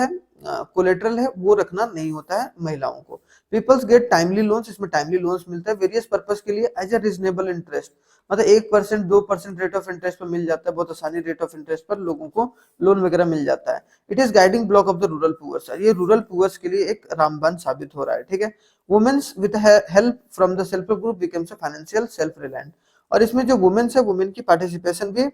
है वो रखना नहीं होता है महिलाओं को। पीपल्स गेट टाइमली लोन्स, इसमें टाइमली लोन्स मिलता है वेरियस पर्पस के लिए एज अ रीजनेबल इंटरेस्ट, मतलब 1% 2% रेट ऑफ इंटरेस्ट पर मिल जाता है, बहुत आसानी रेट ऑफ इंटरेस्ट पर लोगों को लोन वगैरह मिल जाता है। It is guiding block of the rural poors, ये रूरल पुअर्स के लिए एक रामबाण साबित हो रहा है, ठीक है। Womens with help from the self help group becomes a financial self reliant, और इसमें जो वुमेन्स है, वुमेन की पार्टिसिपेशन भी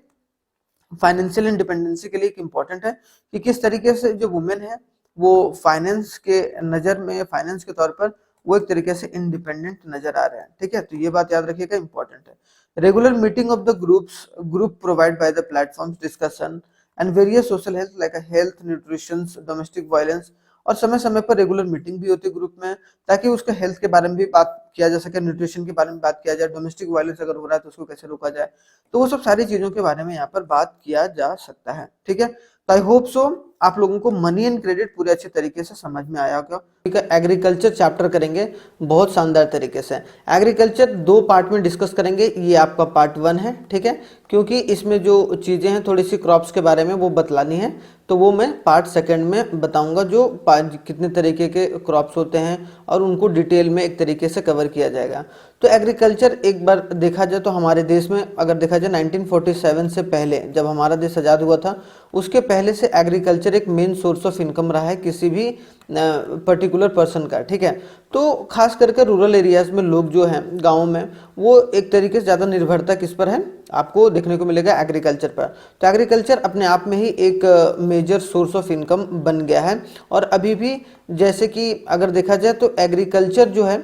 फाइनेंशियल इंडिपेंडेंसी के लिए एक इम्पोर्टेंट है, कि किस तरीके से जो वुमेन है वो फाइनेंस के नजर में, फाइनेंस के तौर पर वो एक तरीके से इंडिपेंडेंट नजर आ रहे हैं, ठीक है। तो ये बात याद रखिएगा, इंपॉर्टेंट है। Regular meeting of the group provide by the platforms discussion and various social health like health, nutrition, domestic violence, और समय समय पर रेगुलर मीटिंग भी होती है ग्रुप में, ताकि उसका हेल्थ के बारे में भी बात किया जा सके, न्यूट्रिशन के बारे में बात किया जाए, डोमेस्टिक वायलेंस अगर हो रहा है तो उसको कैसे रोका जाए, तो वो सब सारी चीजों के बारे में यहाँ पर बात किया जा सकता है, ठीक है। तो आई होप सो आप लोगों को मनी एंड क्रेडिट पूरे अच्छे तरीके से समझ में आया होगा, ठीक है। एग्रीकल्चर चैप्टर करेंगे बहुत शानदार तरीके से। एग्रीकल्चर 2 पार्ट में डिस्कस करेंगे, ये आपका पार्ट 1 है, ठीक है, क्योंकि इसमें जो चीजें हैं थोड़ी सी क्रॉप्स के बारे में वो बतलानी है, तो वो मैं पार्ट 2 में बताऊंगा, जो कितने तरीके के क्रॉप्स होते हैं और उनको डिटेल में एक तरीके से कवर किया जाएगा। तो एग्रीकल्चर एक बार देखा जाए तो हमारे देश में अगर देखा जाए 1947 से पहले, जब हमारा देश आज़ाद हुआ था, उसके पहले से एग्रीकल्चर एक मेन सोर्स ऑफ इनकम रहा है किसी भी पर्टिकुलर पर्सन का, ठीक है। तो खास करके रूरल एरियाज में लोग जो हैं गाँव में, वो एक तरीके से ज़्यादा निर्भरता किस पर है, आपको देखने को मिलेगा एग्रीकल्चर पर। तो एग्रीकल्चर अपने आप में ही एक मेजर सोर्स ऑफ इनकम बन गया है, और अभी भी जैसे कि अगर देखा जाए तो एग्रीकल्चर जो है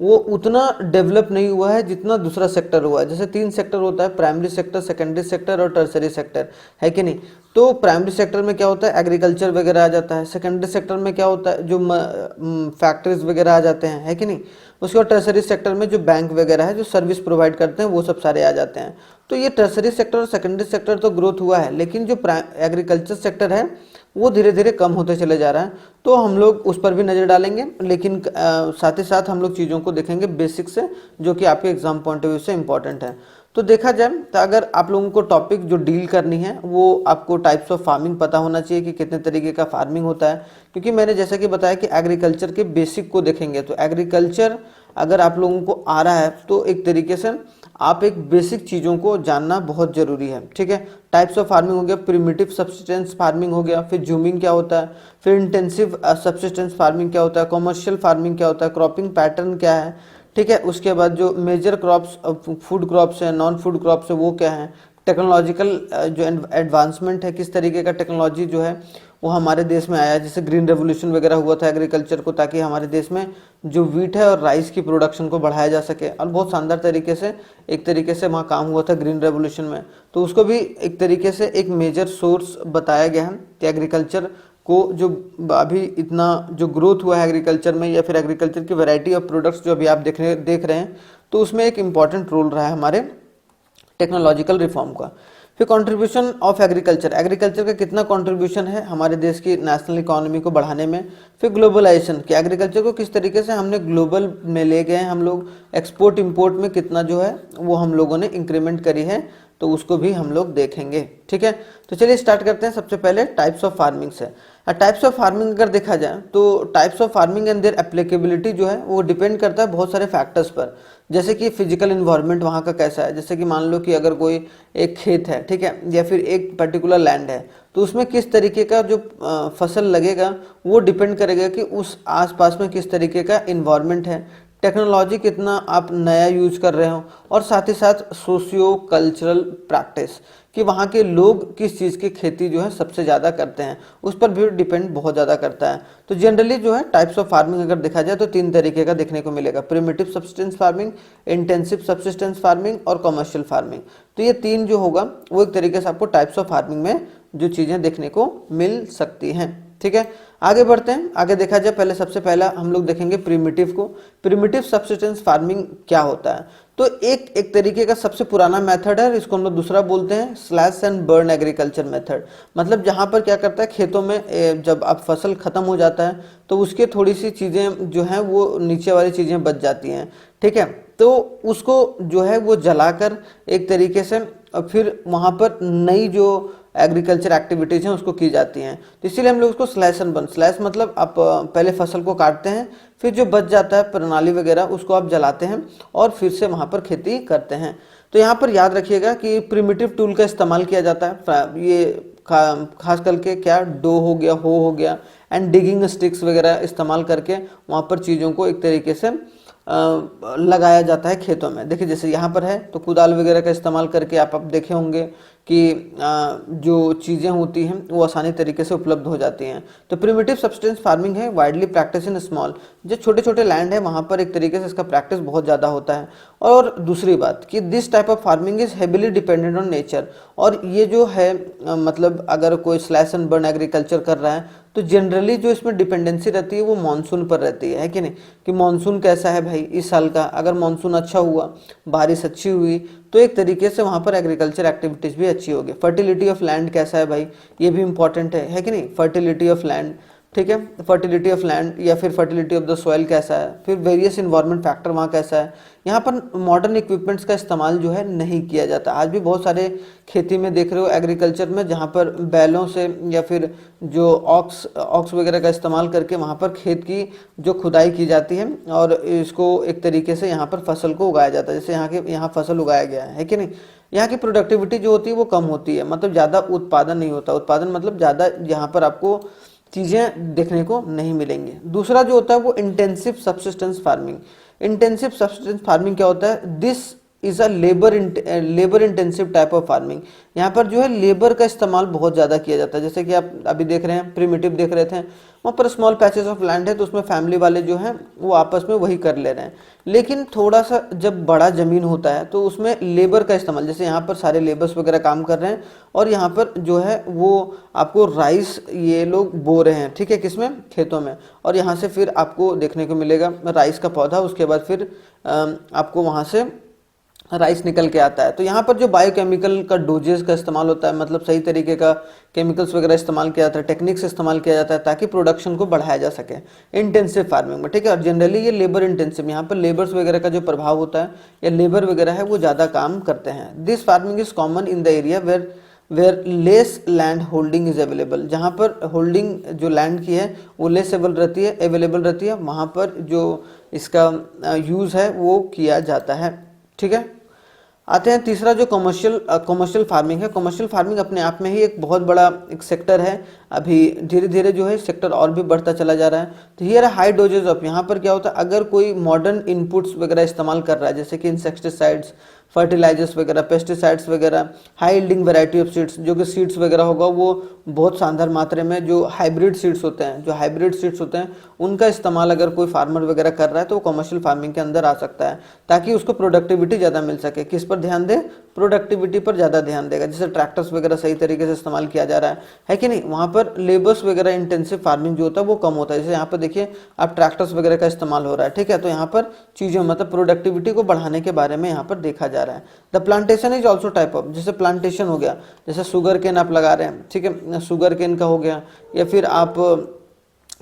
वो उतना डेवलप नहीं हुआ है जितना दूसरा सेक्टर हुआ है। जैसे 3 सेक्टर होता है, प्राइमरी सेक्टर, सेकेंडरी सेक्टर और टर्सरी सेक्टर, है कि नहीं। तो प्राइमरी सेक्टर में क्या होता है, एग्रीकल्चर वगैरह आ जाता है। सेकेंडरी सेक्टर में क्या होता है, जो फैक्ट्रीज वगैरह आ जाते हैं, है कि नहीं। उसके बाद टर्सरी सेक्टर में जो बैंक वगैरह है, जो सर्विस प्रोवाइड करते हैं, वो सब सारे आ जाते हैं। तो ये टर्सरी सेक्टर और सेकेंडरी सेक्टर तो ग्रोथ हुआ है, लेकिन जो एग्रीकल्चर सेक्टर है वो धीरे धीरे कम होते चले जा रहा है। तो हम लोग उस पर भी नज़र डालेंगे, लेकिन साथ ही साथ हम लोग चीज़ों को देखेंगे बेसिक से, जो कि आपके एग्जाम पॉइंट ऑफ व्यू से इंपॉर्टेंट है। तो देखा जाए तो अगर आप लोगों को टॉपिक जो डील करनी है, वो आपको टाइप्स ऑफ फार्मिंग पता होना चाहिए कि कितने तरीके का फार्मिंग होता है, क्योंकि मैंने जैसा कि बताया कि एग्रीकल्चर के बेसिक को देखेंगे। तो एग्रीकल्चर अगर आप लोगों को आ रहा है तो एक तरीके से आप एक बेसिक चीज़ों को जानना बहुत ज़रूरी है, ठीक है। टाइप्स ऑफ फार्मिंग हो गया, प्रिमिटिव सब्सिस्टेंस फार्मिंग हो गया, फिर जूमिंग क्या होता है, फिर इंटेंसिव सब्सिस्टेंस फार्मिंग क्या होता है, कॉमर्शियल फार्मिंग क्या होता है, क्रॉपिंग पैटर्न क्या है, ठीक है। उसके बाद जो मेजर क्रॉप्स, फूड क्रॉप्स है, नॉन फूड क्रॉप्स है, वो क्या है, टेक्नोलॉजिकल जो एडवांसमेंट है, किस तरीके का टेक्नोलॉजी जो है वो हमारे देश में आया, जैसे ग्रीन रेवोल्यूशन वगैरह हुआ था एग्रीकल्चर को, ताकि हमारे देश में जो वीट है और राइस की प्रोडक्शन को बढ़ाया जा सके, और बहुत शानदार तरीके से एक तरीके से वहाँ काम हुआ था ग्रीन रेवोल्यूशन में। तो उसको भी एक तरीके से एक मेजर सोर्स बताया गया है कि एग्रीकल्चर को जो अभी इतना जो ग्रोथ हुआ है एग्रीकल्चर में, या फिर एग्रीकल्चर की वैरायटी ऑफ प्रोडक्ट्स जो अभी आप देख रहे हैं, तो उसमें एक इम्पॉर्टेंट रोल रहा है हमारे टेक्नोलॉजिकल रिफॉर्म का। फिर कंट्रीब्यूशन ऑफ एग्रीकल्चर, एग्रीकल्चर का कितना कंट्रीब्यूशन है हमारे देश की नेशनल इकोनॉमी को बढ़ाने में। फिर ग्लोबलाइजेशन, कि एग्रीकल्चर को किस तरीके से हमने ग्लोबल में ले गए हैं हम लोग, एक्सपोर्ट इंपोर्ट में कितना जो है वो हम लोगों ने इंक्रीमेंट करी है, तो उसको भी हम लोग देखेंगे, ठीक है। तो चलिए स्टार्ट करते हैं। सबसे पहले टाइप्स ऑफ फार्मिंग से। टाइप्स ऑफ फार्मिंग अगर देखा जाए तो types of farming and their applicability जो है वो डिपेंड करता है बहुत सारे फैक्टर्स पर, जैसे कि फिजिकल इन्वायरमेंट वहाँ का कैसा है। जैसे कि मान लो कि अगर कोई एक खेत है, ठीक है, या फिर एक पर्टिकुलर लैंड है, तो उसमें किस तरीके का जो फसल लगेगा वो डिपेंड करेगा कि उस आसपास में किस तरीके का इन्वायरमेंट है, टेक्नोलॉजी कितना आप नया यूज कर रहे हो, और साथ ही साथ सोशियो कल्चरल प्रैक्टिस, कि वहाँ के लोग किस चीज़ की खेती जो है सबसे ज़्यादा करते हैं, उस पर भी डिपेंड बहुत ज़्यादा करता है। तो जनरली जो है टाइप्स ऑफ फार्मिंग अगर देखा जाए तो 3 तरीके का देखने को मिलेगा, primitive subsistence farming, intensive subsistence farming और कमर्शियल फार्मिंग। तो ये 3 जो होगा वो एक तरीके से आपको टाइप्स ऑफ फार्मिंग में जो चीज़ें देखने को मिल सकती हैं, ठीक है। आगे बढ़ते हैं। आगे देखा जाए, पहले सबसे पहला हम लोग देखेंगे प्रिमिटिव को। प्रिमिटिव सब्सिस्टेंस फार्मिंग क्या होता है, तो एक तरीके का सबसे पुराना मेथड है, इसको हम लोग दूसरा बोलते हैं slash and burn agriculture method. मतलब जहाँ पर क्या करता है, खेतों में जब अब फसल खत्म हो जाता है तो उसके थोड़ी सी चीज़ें जो हैं वो नीचे वाली चीज़ें बच जाती हैं, ठीक है। तो उसको जो है वो जलाकर एक तरीके से फिर वहाँ पर नई जो एग्रीकल्चर एक्टिविटीज़ हैं उसको की जाती हैं। तो इसीलिए हम लोग उसको स्लैश एंड बर्न, स्लैश मतलब आप पहले फसल को काटते हैं, फिर जो बच जाता है प्रणाली वगैरह उसको आप जलाते हैं और फिर से वहाँ पर खेती करते हैं। तो यहाँ पर याद रखिएगा कि प्रिमिटिव टूल का इस्तेमाल किया जाता है, ये खास करके क्या डो हो गया, हो गया, एंड डिगिंग स्टिक्स वगैरह इस्तेमाल करके वहाँ पर चीज़ों को एक तरीके से लगाया जाता है खेतों में। देखिए जैसे यहाँ पर है तो कुदाल वगैरह का इस्तेमाल करके आप देखे होंगे कि जो चीज़ें होती हैं वो आसानी तरीके से उपलब्ध हो जाती हैं। तो प्रिमिटिव सब्सिस्टेंस फार्मिंग है वाइडली प्रैक्टिस इन स्मॉल, जो छोटे छोटे लैंड है वहाँ पर एक तरीके से इसका प्रैक्टिस बहुत ज़्यादा होता है। और दूसरी बात कि this type of farming is heavily dependent on nature, और ये जो है मतलब अगर कोई स्लैश एंड बर्न एग्रीकल्चर कर रहा है तो जनरली जो इसमें डिपेंडेंसी रहती है वो मानसून पर रहती है कि नहीं, कि मानसून कैसा है भाई इस साल का। अगर मानसून अच्छा हुआ, बारिश अच्छी हुई, तो एक तरीके से वहाँ पर एग्रीकल्चर एक्टिविटीज़ भी अच्छी होगी। फर्टिलिटी ऑफ लैंड कैसा है भाई, ये भी इंपॉर्टेंट है कि नहीं, फर्टिलिटी ऑफ लैंड, ठीक है। फर्टिलिटी ऑफ लैंड या फिर फर्टिलिटी ऑफ द सॉइल कैसा है, फिर वेरियस इन्वायरमेंट फैक्टर वहाँ कैसा है। यहाँ पर मॉडर्न इक्विपमेंट्स का इस्तेमाल जो है नहीं किया जाता। आज भी बहुत सारे खेती में देख रहे हो एग्रीकल्चर में जहाँ पर बैलों से या फिर जो ऑक्स वगैरह का इस्तेमाल करके वहाँ पर खेत की जो खुदाई की जाती है और इसको एक तरीके से यहाँ पर फसल को उगाया जाता है। जैसे यहाँ फसल उगाया गया है कि नहीं। यहाँ की प्रोडक्टिविटी जो होती है वो कम होती है, मतलब ज़्यादा उत्पादन नहीं होता। उत्पादन मतलब ज़्यादा यहाँ पर आपको चीज़ें देखने को नहीं मिलेंगी। दूसरा जो होता है वो intensive subsistence farming. Intensive subsistence farming क्या होता है, this is a labour intensive type of farming. यहाँ पर जो है लेबर का इस्तेमाल बहुत ज़्यादा किया जाता है। जैसे कि आप अभी देख रहे हैं प्रिमिटिव देख रहे थे, वहाँ पर स्मॉल पैचेस ऑफ लैंड है तो उसमें फैमिली वाले जो हैं वो आपस में वही कर ले रहे हैं। लेकिन थोड़ा सा जब बड़ा ज़मीन होता है तो उसमें लेबर का इस्तेमाल, जैसे यहाँ पर सारे लेबर्स वगैरह काम कर रहे हैं और यहाँ पर जो है वो आपको राइस ये लोग बो रहे हैं, ठीक है, किसमें, खेतों में। और यहाँ से फिर आपको देखने को मिलेगा राइस का पौधा, उसके बाद फिर आपको वहाँ से राइस निकल के आता है। तो यहाँ पर जो बायोकेमिकल का डोजेस का इस्तेमाल होता है, मतलब सही तरीके का केमिकल्स वगैरह इस्तेमाल किया जाता है, टेक्निक्स इस्तेमाल किया जाता है ताकि प्रोडक्शन को बढ़ाया जा सके इंटेंसिव फार्मिंग में, ठीक है। और जनरली ये लेबर इंटेंसिव, यहाँ पर लेबर्स वगैरह का जो प्रभाव होता है या लेबर वगैरह है वो ज़्यादा काम करते हैं। This farming is common in the area where less land holding is available. जहाँ पर होल्डिंग जो लैंड की है वो लेस अवेलेबल रहती है, वहाँ पर जो इसका यूज़ है वो किया जाता है, ठीक है। आते हैं तीसरा जो कमर्शियल फार्मिंग है। कमर्शियल फार्मिंग अपने आप में ही एक बहुत बड़ा एक सेक्टर है। अभी धीरे धीरे जो है सेक्टर और भी बढ़ता चला जा रहा है। तो हियर हाई डोजेज ऑफ, यहाँ पर क्या होता है, अगर कोई मॉडर्न इनपुट्स वगैरह इस्तेमाल कर रहा है जैसे कि इंसेक्टिसाइड्स, फर्टिलाइजर्स वगैरह, पेस्टिसाइड्स वगैरह, high yielding variety of seeds, जो कि सीड्स वगैरह होगा वो बहुत शानदार मात्रा में, जो हाइब्रिड सीड्स होते हैं, उनका इस्तेमाल अगर कोई फार्मर वगैरह कर रहा है तो वो कमर्शियल फार्मिंग के अंदर आ सकता है, ताकि उसको प्रोडक्टिविटी ज़्यादा मिल सके। किस पर ध्यान दे? प्रोडक्टिविटी पर ज़्यादा ध्यान देगा। जैसे ट्रैक्टर्स वगैरह सही तरीके से इस्तेमाल किया जा रहा है कि नहीं, वहाँ पर लेबर्स वगैरह इंटेंसिव फार्मिंग जो होता है वो कम होता है। जैसे यहाँ पर देखिए आप ट्रैक्टर्स वगैरह का इस्तेमाल हो रहा है, ठीक है, तो यहाँ पर चीज़ों मतलब प्रोडक्टिविटी को बढ़ाने के बारे में यहाँ पर देखा जा रहा है। The plantation is also type of, जैसे प्लांटेशन हो गया, जैसे शुगर केन आप लगा रहे हैं, ठीक है, शुगर केन का हो गया, या फिर आप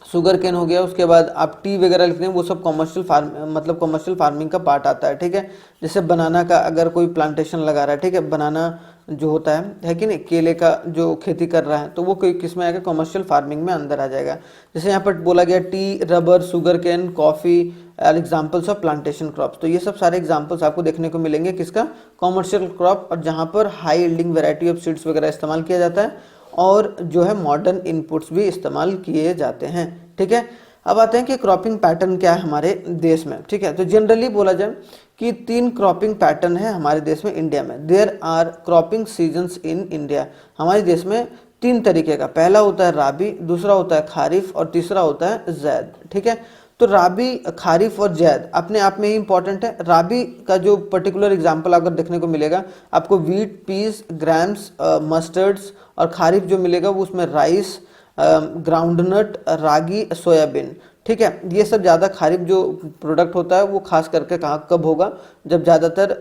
शुगर केन हो गया, उसके बाद आप टी वगैरह लिखते हैं, वो सब कमर्शियल फार्मिंग का पार्ट आता है, ठीक है। जैसे बनाना का अगर कोई प्लांटेशन लगा रहा है, ठीक है, बनाना जो होता है कि नहीं, केले का जो खेती कर रहा है, तो वो कोई किस में आएगा? कमर्शियल फार्मिंग में अंदर आ जाएगा। जैसे यहाँ पर बोला गया tea, rubber, sugar cane, coffee examples of plantation crops, तो ये सब सारे एग्जाम्पल्स आपको देखने को मिलेंगे किसका? कमर्शियल क्रॉप, और जहाँ पर high yielding variety of seeds वगैरह इस्तेमाल किया जाता है और जो है मॉडर्न इनपुट्स भी इस्तेमाल किए जाते हैं, ठीक है। अब आते हैं कि क्रॉपिंग पैटर्न क्या है हमारे देश में, ठीक है। तो जनरली बोला जाए कि 3 क्रॉपिंग पैटर्न है हमारे देश में, इंडिया में। There are cropping seasons in India, हमारे देश में 3 तरीके का, पहला होता है राबी, दूसरा होता है खारिफ और तीसरा होता है जैद, ठीक है। तो राबी, खारिफ और जैद अपने आप में ही इंपॉर्टेंट है। राबी का जो पर्टिकुलर एग्जांपल अगर देखने को मिलेगा आपको, वीट, पीस, ग्राम्स, मस्टर्ड्स, और खारिफ जो मिलेगा वो उसमें राइस, ग्राउंडनट, रागी, सोयाबीन, ठीक है। ये सब ज़्यादा खारिफ जो प्रोडक्ट होता है वो खास करके कहाँ कब होगा? जब ज़्यादातर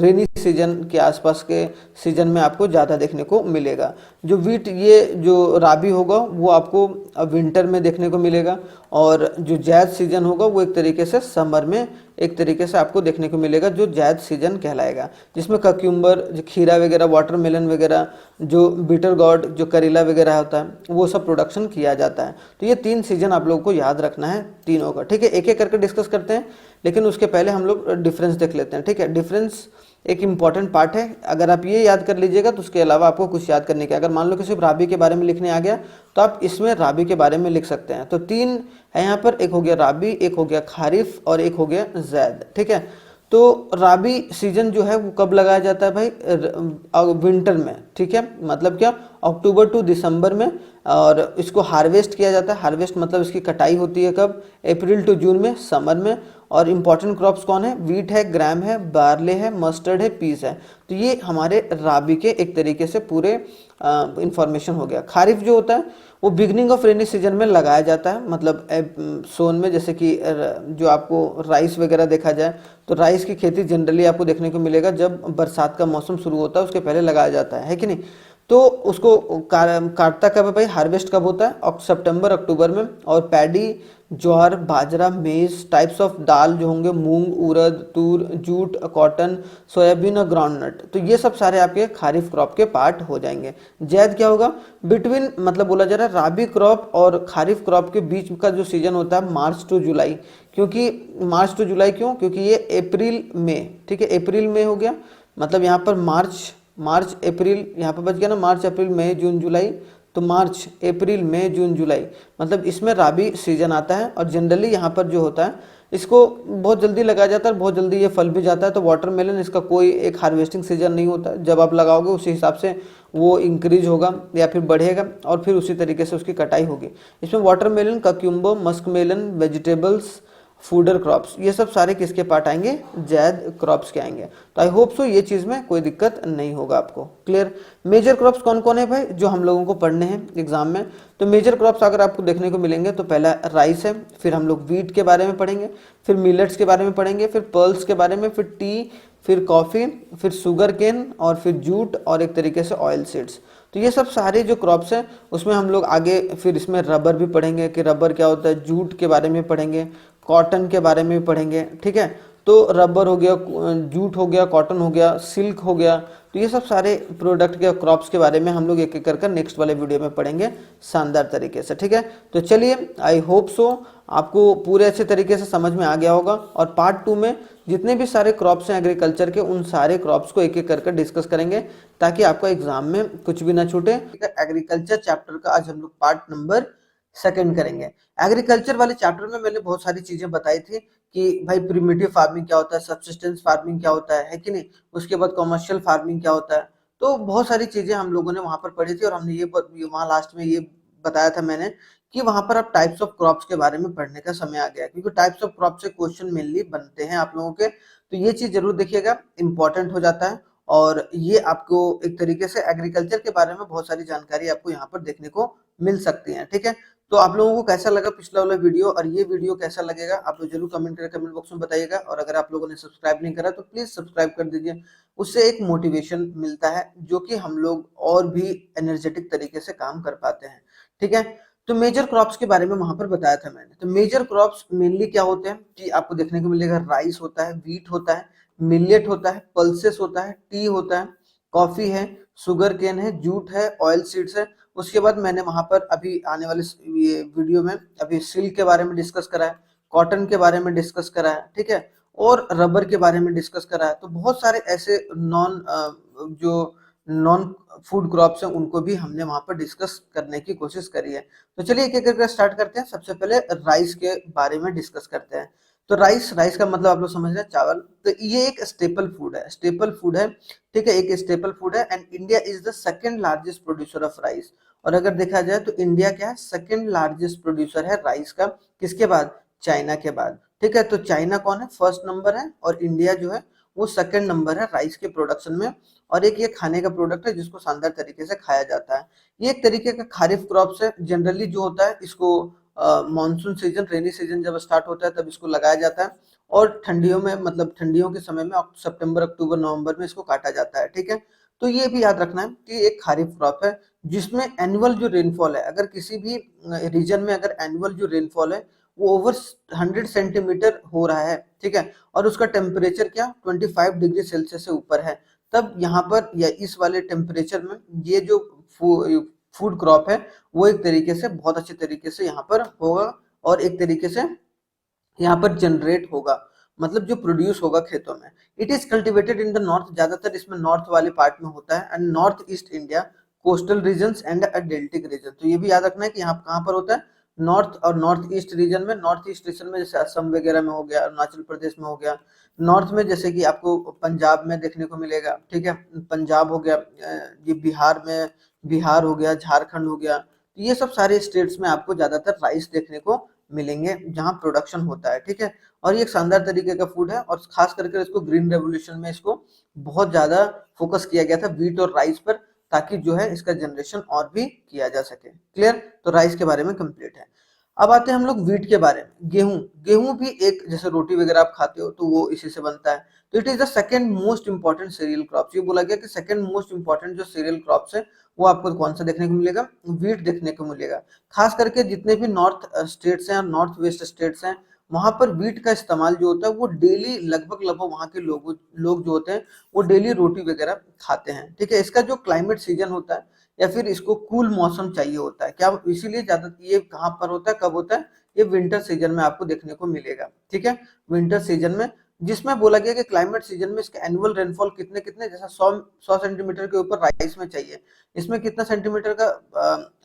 रेनी सीजन के आसपास के सीजन में आपको ज़्यादा देखने को मिलेगा। जो वीट, ये जो राबी होगा वो आपको विंटर में देखने को मिलेगा, और जो जैद सीजन होगा वो एक तरीके से समर में एक तरीके से आपको देखने को मिलेगा, जो जैद सीजन कहलाएगा, जिसमें कक्यूम्बर, जो खीरा वगैरह, वाटरमेलन वगैरह, जो बीटर गॉर्ड, जो करेला वगैरह होता है, वो सब प्रोडक्शन किया जाता है। तो ये 3 सीजन आप लोगों को याद रखना है, तीनों का, ठीक है। एक एक करके डिस्कस करते हैं, लेकिन उसके पहले हम लोग डिफरेंस देख लेते हैं, ठीक है। डिफरेंस एक इंपॉर्टेंट पार्ट है, अगर आप ये याद कर लीजिएगा तो उसके अलावा आपको कुछ याद करने का, अगर मान लो कि सिर्फ राबी के बारे में लिखने आ गया तो आप इसमें राबी के बारे में लिख सकते हैं। तो 3 है यहाँ पर, एक हो गया राबी, एक हो गया खारिफ और एक हो गया जैद, ठीक है। तो राबी सीजन जो है वो कब लगाया जाता है भाई? विंटर में, ठीक है, मतलब क्या, अक्टूबर टू दिसंबर में, और इसको हार्वेस्ट किया जाता है। हार्वेस्ट मतलब इसकी कटाई होती है कब? अप्रैल टू जून में, समर में। और इम्पॉर्टेंट क्रॉप्स कौन है? वीट है, ग्राम है, बार्ले है, मस्टर्ड है, पीस है। तो ये हमारे राबी के एक तरीके से पूरे इंफॉर्मेशन हो गया। खारिफ जो होता है वो बिगनिंग ऑफ रेनी सीजन में लगाया जाता है, मतलब सोन में, जैसे कि जो आपको राइस वगैरह देखा जाए तो राइस की खेती जनरली आपको देखने को मिलेगा जब बरसात का मौसम शुरू होता है उसके पहले लगाया जाता है कि नहीं। तो उसको काटता कब है भाई? हार्वेस्ट कब होता है? सितंबर अक्टूबर में। और पैडी, ज्वार, बाजरा, मेज, टाइप्स ऑफ दाल जो होंगे, मूंग, उड़द, तूर, जूट, कॉटन, सोयाबीन और ग्राउंडनट, तो ये सब सारे आपके खारिफ क्रॉप के पार्ट हो जाएंगे। जैद क्या होगा? बिटवीन, मतलब बोला जा रहा है राबी क्रॉप और खारिफ क्रॉप के बीच का जो सीजन होता है, मार्च टू जुलाई। क्योंकि मार्च टू जुलाई क्यों? क्योंकि ये अप्रैल में, ठीक है, अप्रैल में हो गया, मतलब यहाँ पर मार्च अप्रैल, यहाँ पर बच गया ना, मार्च अप्रैल मई जून जुलाई, तो मार्च अप्रैल मई जून जुलाई, मतलब इसमें राबी सीजन आता है। और जनरली यहाँ पर जो होता है इसको बहुत जल्दी लगाया जाता है और बहुत जल्दी ये फल भी जाता है। तो वाटरमेलन, इसका कोई एक हार्वेस्टिंग सीजन नहीं होता, जब आप लगाओगे उसी हिसाब से वो इंक्रीज होगा या फिर बढ़ेगा और फिर उसी तरीके से उसकी कटाई होगी। इसमें watermelon, cucumber, muskmelon, vegetables, fodder crops, ये सब सारे किसके पार्ट आएंगे? जैद क्रॉप्स के आएंगे। तो आई होप सो ये चीज़ में कोई दिक्कत नहीं होगा आपको। क्लियर? मेजर क्रॉप्स कौन कौन है भाई जो हम लोगों को पढ़ने हैं एग्जाम में? तो मेजर क्रॉप्स अगर आपको देखने को मिलेंगे तो पहला राइस है, फिर हम लोग वीट के बारे में पढ़ेंगे, फिर मिलेट्स के बारे में पढ़ेंगे, फिर पर्ल्स के बारे में, फिर टी, फिर कॉफ़ी, फिर शुगर केन, और फिर जूट, और एक तरीके से ऑयल सीड्स। तो ये सब सारे जो क्रॉप्स हैं उसमें हम लोग आगे फिर इसमें रबर भी पढ़ेंगे कि रबर क्या होता है, जूट के बारे में पढ़ेंगे, कॉटन के बारे में भी पढ़ेंगे, ठीक है। तो रबर हो गया, जूट हो गया, कॉटन हो गया, सिल्क हो गया, तो ये सब सारे प्रोडक्ट के क्रॉप्स के बारे में हम लोग एक एक कर नेक्स्ट वाले वीडियो में पढ़ेंगे शानदार तरीके से, ठीक है। तो चलिए, आई होप सो आपको पूरे अच्छे तरीके से समझ में आ गया होगा, और पार्ट 2 में जितने भी सारे क्रॉप्स हैं एग्रीकल्चर के, उन सारे क्रॉप्स को एक एक कर डिस्कस करेंगे ताकि आपको एग्जाम में कुछ भी ना छूटे। एग्रीकल्चर चैप्टर का आज हम लोग पार्ट नंबर 2 करेंगे। एग्रीकल्चर वाले चैप्टर में मैंने बहुत सारी चीजें बताई थी कि भाई प्रिमिटिव फार्मिंग क्या होता है, सब्सिस्टेंस फार्मिंग क्या होता है कि नहीं, उसके बाद कमर्शियल फार्मिंग क्या होता है। तो बहुत सारी चीजें हम लोगों ने वहां पर पढ़ी थी, और हमने ये वहां लास्ट में ये बताया था मैंने कि वहां पर अब टाइप्स ऑफ क्रॉप्स के बारे में पढ़ने का समय आ गया है, क्योंकि टाइप्स ऑफ क्रॉप से क्वेश्चन मेनली बनते हैं आप लोगों के। तो ये चीज जरूर देखिएगा, इंपॉर्टेंट हो जाता है, और ये आपको एक तरीके से एग्रीकल्चर के बारे में बहुत सारी जानकारी आपको यहाँ पर देखने को मिल सकती है, ठीक है। तो आप लोगों को कैसा लगा पिछला वाला वीडियो, और ये वीडियो कैसा लगेगा आप लोग जरूर कमेंट करके कमेंट बॉक्स में बताइएगा। और अगर आप लोगों ने सब्सक्राइब नहीं करा तो प्लीज सब्सक्राइब कर दीजिए, उससे एक मोटिवेशन मिलता है जो कि हम लोग और भी एनर्जेटिक तरीके से काम कर पाते हैं, ठीक है। तो मेजर क्रॉप्स के बारे में वहां पर बताया था मैंने। तो मेजर क्रॉप्स मेनली क्या होते हैं कि आपको देखने को मिलेगा, राइस होता है, व्हीट होता है, मिलेट होता है, पल्सेस होता है, टी होता है, कॉफी है, शुगर केन है, जूट है, ऑयल सीड्स है। उसके बाद मैंने वहां पर अभी आने वाले ये वीडियो में अभी सिल्क के बारे में डिस्कस करा है, कॉटन के बारे में डिस्कस करा है, ठीक है, और रबर के बारे में डिस्कस करा है। तो बहुत सारे ऐसे नॉन फूड क्रॉप्स हैं उनको भी हमने वहां पर डिस्कस करने की कोशिश करी है। तो चलिए एक एक करके स्टार्ट करते हैं। सबसे पहले राइस के बारे में डिस्कस करते हैं। तो राइस, राइस का मतलब आप लोग समझ रहे हैं, चावल। तो ये एक स्टेपल फूड है, स्टेपल फूड है, ठीक है, एक स्टेपल फूड है। And India is the second largest producer of rice. और अगर देखा जाए तो इंडिया क्या है, सेकंड लार्जेस्ट प्रोड्यूसर है राइस का, किसके बाद, चाइना के बाद, ठीक है। तो चाइना कौन है, फर्स्ट नंबर है, और इंडिया जो है वो सेकंड नंबर है राइस के प्रोडक्शन में। और एक ये खाने का प्रोडक्ट है जिसको शानदार तरीके से खाया जाता है। ये एक तरीके का खारिफ क्रॉप्स है, जनरली जो होता है इसको मानसून सीजन, रेनी सीजन जब स्टार्ट होता है तब इसको लगाया जाता है, और ठंडियों में, मतलब ठंडियों के समय में सितंबर, अक्टूबर, नवंबर में इसको काटा जाता है, ठीक है। तो ये भी याद रखना है कि एक खारिफ क्रॉप है जिसमें एनुअल जो रेनफॉल है, अगर किसी भी रीजन में अगर एनुअल जो रेनफॉल है वो ओवर 100 सेंटीमीटर हो रहा है, ठीक है, और उसका टेम्परेचर क्या 25 डिग्री सेल्सियस से ऊपर है, तब यहाँ पर या इस वाले टेम्परेचर में ये जो फूड क्रॉप है वो एक तरीके से बहुत अच्छे तरीके से यहाँ पर होगा, और एक तरीके से यहाँ पर जनरेट होगा, मतलब जो प्रोड्यूस होगा खेतों में। It is cultivated in the north, ज्यादातर इसमें नॉर्थ वाले पार्ट में होता है, and north east India, coastal region and a deltaic region. तो ये भी याद रखना है कि यहाँ कहाँ पर होता है, नॉर्थ और नॉर्थ ईस्ट रीजन में। नॉर्थ ईस्ट रीजन में जैसे असम वगैरह में हो गया, अरुणाचल प्रदेश में हो गया। नॉर्थ में जैसे कि आपको पंजाब में देखने को मिलेगा, ठीक है, पंजाब हो गया, ये बिहार में, बिहार हो गया, झारखंड हो गया। तो ये सब सारे स्टेट्स में आपको ज्यादातर राइस देखने को मिलेंगे जहाँ प्रोडक्शन होता है, ठीक है। और ये एक शानदार तरीके का फूड है, और खास करके इसको ग्रीन रेवोल्यूशन में इसको बहुत ज्यादा फोकस किया गया था, व्हीट और राइस पर, ताकि जो है इसका जनरेशन और भी किया जा सके। क्लियर, तो राइस के बारे में कंप्लीट है। अब आते हैं हम लोग व्हीट के बारे में। गेहूं, गेहूं भी एक, जैसे रोटी वगैरह आप खाते हो तो वो इसी से बनता है। तो it is the second most important cereal crops. ये बोला गया कि सेकंड मोस्ट इंपॉर्टेंट जो सीरियल क्रॉप्स है वो आपको कौन सा देखने को मिलेगा, व्हीट देखने को मिलेगा। खास करके जितने भी नॉर्थ स्टेट्स हैं और नॉर्थ वेस्ट स्टेट्स हैं, वहां पर व्हीट का इस्तेमाल जो होता है वो डेली लगभग लगभग वहां के लोग जो होते हैं वो डेली रोटी वगैरह खाते हैं, ठीक है। इसका जो क्लाइमेट सीजन होता है, या फिर इसको कूल मौसम चाहिए होता है क्या, इसीलिए ज्यादा ये कहाँ पर होता है, कब होता है, ये विंटर सीजन में आपको देखने को मिलेगा, ठीक है, विंटर सीजन में। जिसमें बोला गया कि क्लाइमेट सीजन में इसका एनुअल रेनफॉल कितने कितने, जैसा 100 सेंटीमीटर के ऊपर राइस में चाहिए, इसमें कितना सेंटीमीटर का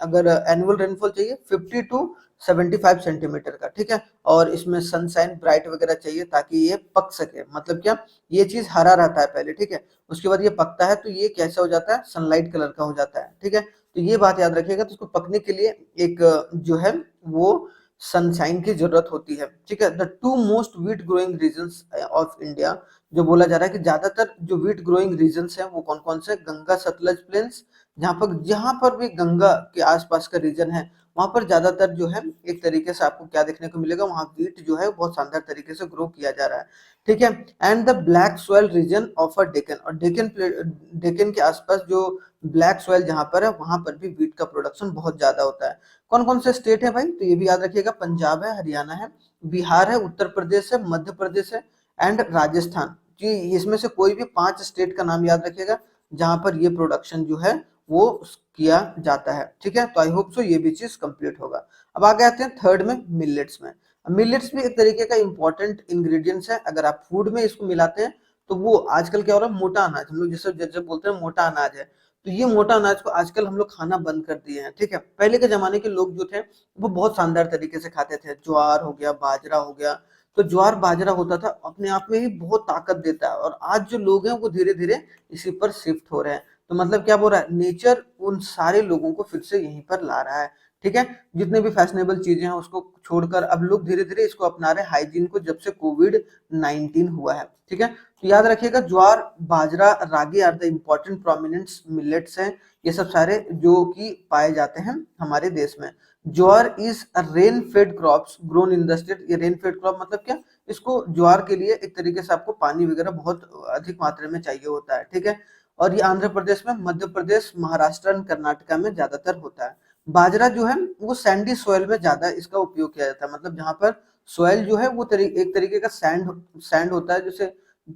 अगर एनुअल रेनफॉल चाहिए, 50 टू 75 सेंटीमीटर का, ठीक है। और इसमें सनशाइन ब्राइट वगैरह चाहिए ताकि ये पक सके, मतलब क्या, ये चीज हरा रहता है पहले, ठीक है, उसके बाद ये पकता है तो ये कैसा हो जाता है, सनलाइट कलर का हो जाता है, ठीक है। तो ये बात याद रखिएगा। तो इसको पकने के लिए एक जो है वो सनशाइन की जरूरत होती है, ठीक है। The two most wheat growing regions of India, जो बोला जा रहा है कि ज्यादातर जो व्हीट ग्रोइंग रीजन्स हैं वो कौन कौन से, गंगा सतलज प्लेन्स, जहां पर भी गंगा के आसपास का रीजन है वहां पर ज्यादातर जो है एक तरीके से आपको क्या देखने को मिलेगा, वहां व्हीट जो है बहुत शानदार तरीके से ग्रो किया जा रहा है, ठीक है। And the black soil region of a Deccan, और डेक्कन के आसपास जो ब्लैक सॉइल जहां पर है वहां पर भी व्हीट का प्रोडक्शन बहुत ज्यादा होता है। कौन कौन से स्टेट है भाई, तो ये भी याद रखिएगा, पंजाब है, हरियाणा है, बिहार है, उत्तर प्रदेश है, मध्य प्रदेश है, एंड राजस्थान। जी, इसमें से कोई भी 5 स्टेट का नाम याद रखिएगा जहां पर ये प्रोडक्शन जो है वो किया जाता है। ठीक है, तो आई होप सो ये भी चीज कंप्लीट होगा। अब आगे आते हैं थर्ड में, मिलेट्स में। मिलेट्स भी एक तरीके का इंपॉर्टेंट इंग्रेडिएंट्स है। अगर आप फूड में इसको मिलाते हैं तो वो आजकल क्या हो रहा है, मोटा अनाज, हम लोग जिसे जब बोलते हैं मोटा अनाज है, तो ये मोटा अनाज को आजकल हम लोग खाना बंद कर दिए हैं। ठीक है, पहले के जमाने के लोग जो थे वो बहुत शानदार तरीके से खाते थे। ज्वार हो गया, बाजरा हो गया, तो ज्वार बाजरा होता था अपने आप में ही बहुत ताकत देता है। और आज जो लोग हैं वो धीरे धीरे इसी पर शिफ्ट हो रहे हैं। तो मतलब क्या बोल रहा है, नेचर उन सारे लोगों को फिर से यहीं पर ला रहा है। ठीक है, जितने भी फैशनेबल चीजें हैं उसको छोड़कर अब लोग धीरे धीरे इसको अपना रहे हैं, हाइजीन को, जब से कोविड-19 हुआ है। ठीक है, तो याद रखिएगा jowar, bajra, ragi are the important prominent millets हैं। ये सब सारे जो कि पाए जाते हैं हमारे देश में। Jowar is rain fed crops grown in the state. ये रेन फेड क्रॉप मतलब क्या, इसको ज्वार के लिए एक तरीके से आपको पानी वगैरह बहुत अधिक मात्रा में चाहिए होता है। ठीक है, और ये आंध्र प्रदेश में, मध्य प्रदेश, महाराष्ट्र और कर्नाटका में ज्यादातर होता है। बाजरा जो है वो सैंडी सॉइल में ज्यादा इसका उपयोग किया जाता है। मतलब जहां पर सॉइल जो है वो एक तरीके का सैंड सैंड होता है, जैसे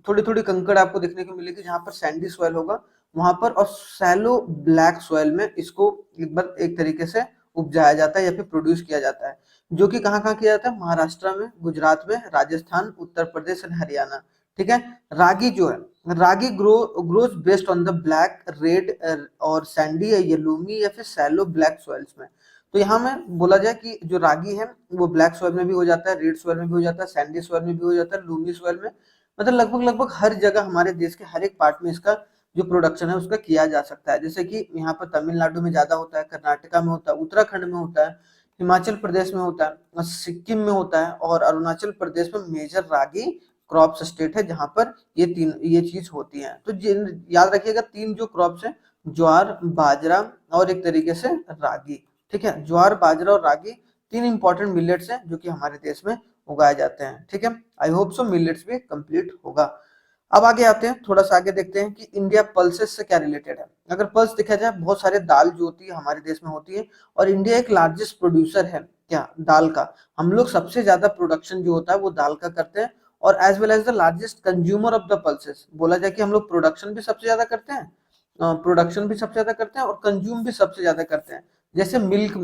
थोड़ी थोड़ी कंकड़ आपको देखने को मिलेगी जहां पर सैंडी सॉइल होगा वहां पर, और सैलो ब्लैक सॉइल में इसको एक बार एक तरीके से उपजाया जाता है या फिर प्रोड्यूस किया जाता है। जो कि कहाँ कहाँ किया जाता है, महाराष्ट्र में, गुजरात में, राजस्थान, उत्तर प्रदेश और हरियाणा। ठीक है, रागी जो है, ragi grows based on the black, red और सैंडी या येलोमी या फिर सैलो ब्लैक सॉइल्स में। तो यहाँ में बोला जाए कि जो रागी है वो ब्लैक सॉइल में भी हो जाता है, रेड सॉइल में भी हो जाता है, सैंडी सॉइल में भी हो जाता है, लूमी सॉइल में, मतलब लगभग लगभग हर जगह हमारे देश के हर एक पार्ट में इसका जो प्रोडक्शन है उसका किया जा सकता है। जैसे कि यहाँ पर तमिलनाडु में ज्यादा होता है, कर्नाटका में होता है, उत्तराखंड में होता है, हिमाचल प्रदेश में होता है, सिक्किम में होता है, और अरुणाचल प्रदेश में मेजर रागी क्रॉप्स स्टेट है जहां पर ये चीज होती है। तो याद रखिएगा तीन जो क्रॉप्स है, ज्वार, बाजरा और एक तरीके से रागी। ठीक है, ज्वार, बाजरा और रागी तीन इंपॉर्टेंट मिलेट्स हैं जो कि हमारे देश में उगाए जाते हैं। ठीक है, आई होप सो मिलेट्स भी कंप्लीट होगा। अब आगे आते हैं, थोड़ा सा आगे देखते हैं कि इंडिया पल्सेस से क्या रिलेटेड है। अगर पल्स देखा जाए, बहुत सारे दाल जो होती है हमारे देश में होती है, और इंडिया एक लार्जेस्ट प्रोड्यूसर है क्या, दाल का। हम लोग सबसे ज्यादा प्रोडक्शन जो होता है वो दाल का करते हैं, और as well as the largest consumer of the pulses. बोला जाए कि हम लोग प्रोडक्शन भी सबसे ज्यादा करते हैं, प्रोडक्शन भी सबसे ज्यादा करते हैं और कंज्यूम भी सबसे ज्यादा करते हैं। जैसे मिल्क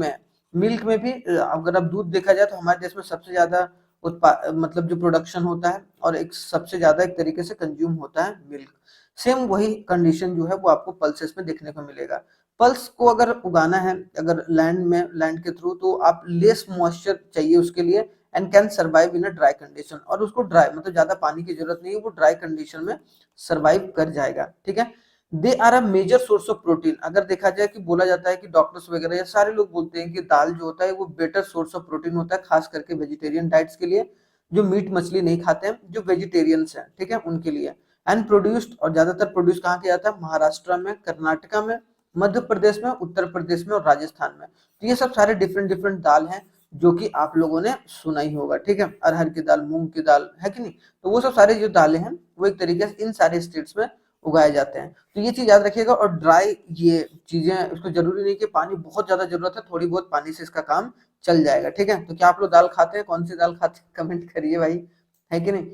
में भी अगर आप दूध देखा जाए तो हमारे देश में सबसे ज्यादा मतलब जो प्रोडक्शन होता है और एक सबसे ज्यादा एक तरीके से कंज्यूम होता है मिल्क। सेम वही कंडीशन जो है वो आपको पल्सेस में देखने को मिलेगा। पल्स को अगर उगाना है अगर लैंड के थ्रू, तो आप लेस मॉइस्चर चाहिए उसके लिए, and can survive in a dry condition. और उसको ड्राई मतलब ज्यादा पानी की जरूरत नहीं है, वो ड्राई कंडीशन में सर्वाइव कर जाएगा। ठीक है, they are a major source of protein. अगर देखा जाए कि बोला जाता है कि डॉक्टर्स वगैरह या सारे लोग बोलते हैं कि दाल जो होता है वो बेटर सोर्स ऑफ प्रोटीन होता है, खास करके वेजिटेरियन डाइट्स के लिए, जो मीट मछली नहीं खाते हैं, जो वेजिटेरियंस हैं। ठीक है, उनके लिए। एंड प्रोड्यूस्ड, और ज्यादातर प्रोड्यूस कहाँ किया जाता है, महाराष्ट्र में, कर्नाटका में, मध्य प्रदेश में, उत्तर प्रदेश में और राजस्थान में। तो ये सब सारे डिफरेंट डिफरेंट दाल हैं जो कि आप लोगों ने सुना ही होगा। ठीक है, अरहर की दाल, मूंग की दाल, है कि नहीं। तो वो सब सारे जो दालें हैं वो एक तरीके से इन सारे स्टेट्स में उगाए जाते हैं। तो ये चीज याद रखिएगा। और ड्राई ये चीजें, उसको जरूरी नहीं कि पानी बहुत ज्यादा जरूरत है, थोड़ी बहुत पानी से इसका काम चल जाएगा। ठीक है, तो क्या आप लोग दाल खाते हैं, कौन सी दाल खाते हैं, कमेंट करिए भाई, है कि नहीं।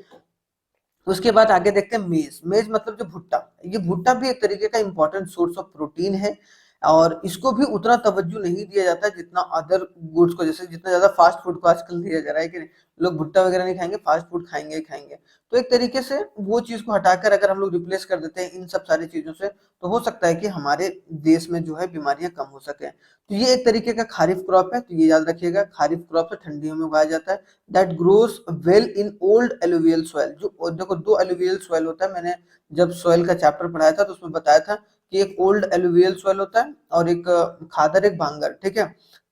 उसके बाद आगे देखते हैं मेज। मेज मतलब जो भुट्टा, ये भुट्टा भी एक तरीके का इंपॉर्टेंट सोर्स ऑफ प्रोटीन है, और इसको भी उतना तवज्जो नहीं दिया जाता है जितना अदर गुड्स को, जैसे जितना ज्यादा फास्ट फूड को आजकल दिया जा रहा है कि नहीं। लोग भुट्टा वगैरह नहीं खाएंगे, फास्ट फूड खाएंगे ही खाएंगे। तो एक तरीके से वो चीज को हटाकर अगर हम लोग रिप्लेस कर देते हैं इन सब सारी चीजों से, तो हो सकता है कि हमारे देश में जो है बीमारियां कम हो सके। तो ये एक तरीके का खारिफ क्रॉप है, तो ये याद रखिएगा, खारिफ क्रॉप है, ठंडियों में उगाया जाता है। That grows well in old alluvial soil. जो देखो, दो एलुवियल सॉइल होता है, मैंने जब सॉइल का चैप्टर पढ़ाया था तो उसमें बताया था कि एक ओल्ड एलुवियल सॉइल होता है और एक खादर, एक बांगर। ठीक है,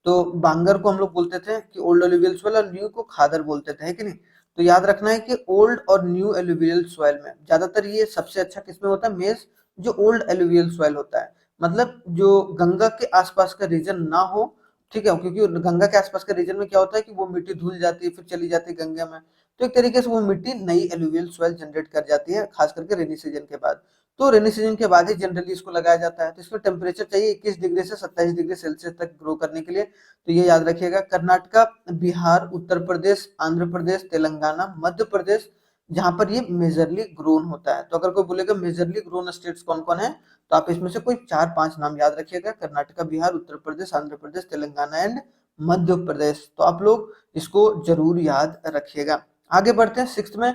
तो बांगर को हम लोग बोलते थे कि ओल्ड एलुवियल सॉइल, और न्यू को खादर बोलते थे, है कि नहीं। तो याद रखना है कि ओल्ड और न्यू एलुवियल सॉइल में ज्यादातर ये सबसे अच्छा किसमें होता है, मेज, जो ओल्ड एलुवियल सॉइल होता है। मतलब जो गंगा के आसपास का रीजन ना हो। ठीक है, क्योंकि गंगा के आसपास के रीजन में क्या होता है कि वो मिट्टी धुल जाती है, फिर चली जाती है गंगा में। तो एक तरीके से वो मिट्टी नई एलुवियल सॉइल जनरेट कर जाती है, खास करके रेनी सीजन के बाद। तो रेनी सीजन के बाद ही जनरली इसको लगाया जाता है। तो इसमें टेम्परेचर चाहिए 21 डिग्री से 27 डिग्री सेल्सियस तक ग्रो करने के लिए। तो ये याद रखिएगा। कर्नाटका, बिहार, उत्तर प्रदेश, आंध्र प्रदेश, तेलंगाना, मध्य प्रदेश, जहां पर ये मेजरली ग्रोन होता है। तो अगर कोई बोलेगा मेजरली ग्रोन स्टेट्स कौन कौन है, तो आप इसमें से कोई 4-5 नाम याद रखिएगा, कर्नाटका, बिहार, उत्तर प्रदेश, आंध्र प्रदेश, तेलंगाना एंड मध्य प्रदेश। तो आप लोग इसको जरूर याद रखिएगा। आगे बढ़ते हैं, सिक्स्थ में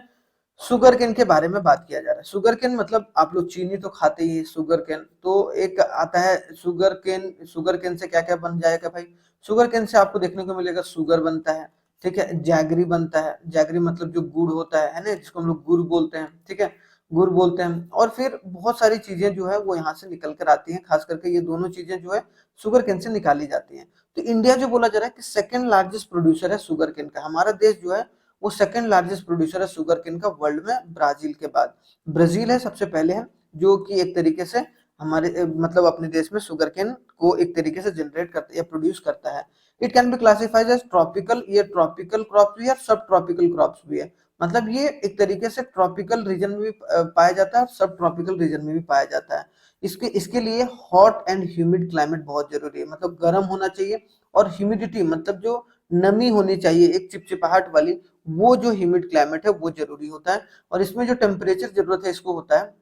शुगर केन के बारे में बात किया जा रहा है। शुगर केन मतलब आप लोग चीनी तो खाते ही, शुगर केन तो एक आता है शुगर केन। शुगर केन से क्या क्या बन जाएगा भाई, शुगर केन से आपको देखने को मिलेगा शुगर बनता है, ठीक है, जैगरी बनता है, जैगरी मतलब जो गुड़ होता है ना, जिसको हम लोग गुड़ बोलते हैं, ठीक है, गुड़ बोलते हैं। और फिर बहुत सारी चीजें जो है वो यहाँ से निकल कर आती हैं, खास करके ये दोनों चीजें जो है शुगर केन से निकाली जाती हैं। तो इंडिया जो बोला जा रहा है कि सेकंड लार्जेस्ट प्रोड्यूसर है शुगर केन का, हमारा देश जो है वो सेकंड लार्जेस्ट प्रोड्यूसर है शुगर केन का वर्ल्ड में, ब्राजील के बाद। ब्राजील है सबसे पहले है, जो कि एक तरीके से हमारे मतलब अपने देश में शुगर केन को एक तरीके से जनरेट करता है या प्रोड्यूस करता है। It can be classified as tropical, ये ट्रॉपिकल क्रॉप भी है, सब ट्रॉपिकल क्रॉप्स भी है। मतलब ये एक तरीके से ट्रॉपिकल रीजन में भी पाया जाता है और सब ट्रॉपिकल रीजन में भी पाया जाता है। इसके इसके लिए हॉट एंड ह्यूमिड क्लाइमेट बहुत जरूरी है, मतलब गर्म होना चाहिए, और ह्यूमिडिटी मतलब जो नमी होनी चाहिए एक चिपचिपाहट वाली, वो जो ह्यूमिड क्लाइमेट है वो जरूरी होता है। और इसमें जो टेम्परेचर जरूरत है इसको होता है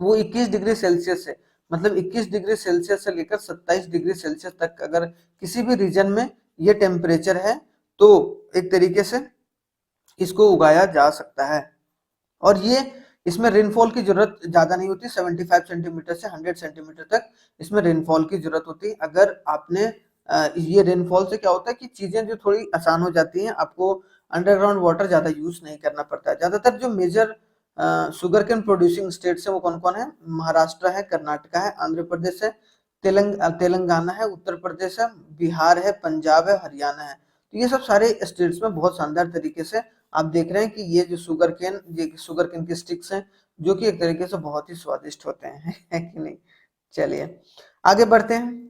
वो 21 डिग्री सेल्सियस से, मतलब 21 डिग्री सेल्सियस से लेकर 27 डिग्री सेल्सियस तक अगर किसी भी रीजन में ये टेम्परेचर है तो एक तरीके से इसको उगाया जा सकता है। और ये इसमें रेनफॉल की जरूरत ज्यादा नहीं होती, 75 सेंटीमीटर से 100 सेंटीमीटर तक इसमें रेनफॉल की जरूरत होती है। अगर आपने ये रेनफॉल से क्या होता है कि चीजें जो थोड़ी आसान हो जाती हैं, आपको अंडरग्राउंड वाटर ज्यादा यूज नहीं करना पड़ता है। ज्यादातर जो major sugar cane producing states है वो कौन कौन है, महाराष्ट्र है, कर्नाटका है, आंध्र प्रदेश है, तेलंगाना है, उत्तर प्रदेश है, बिहार है, पंजाब है, हरियाणा है। तो ये सब सारे स्टेट्स में बहुत शानदार तरीके से आप देख रहे हैं कि ये जो शुगर केन के स्टिक्स हैं, जो कि एक तरीके से बहुत ही स्वादिष्ट होते हैं है कि नहीं। चलिए आगे बढ़ते हैं,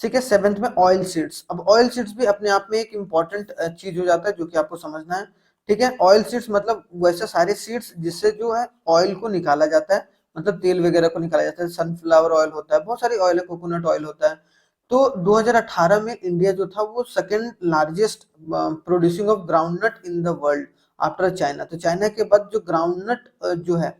ठीक है। सेवेंथ में ऑयल सीड्स। अब ऑयल सीड्स भी अपने आप में एक इंपॉर्टेंट चीज हो जाता है जो कि आपको समझना है, ठीक है। ऑयल सीड्स मतलब वैसे सारे सीड्स जिससे जो है ऑयल को निकाला जाता है, मतलब तेल वगैरह को निकाला जाता है। सनफ्लावर ऑयल होता है, बहुत सारी ऑयल है, कोकोनट ऑयल होता है। तो 2018 में इंडिया जो था वो second largest producing of groundnut in the world after China. तो चाइना के बाद जो ग्राउंडनट जो है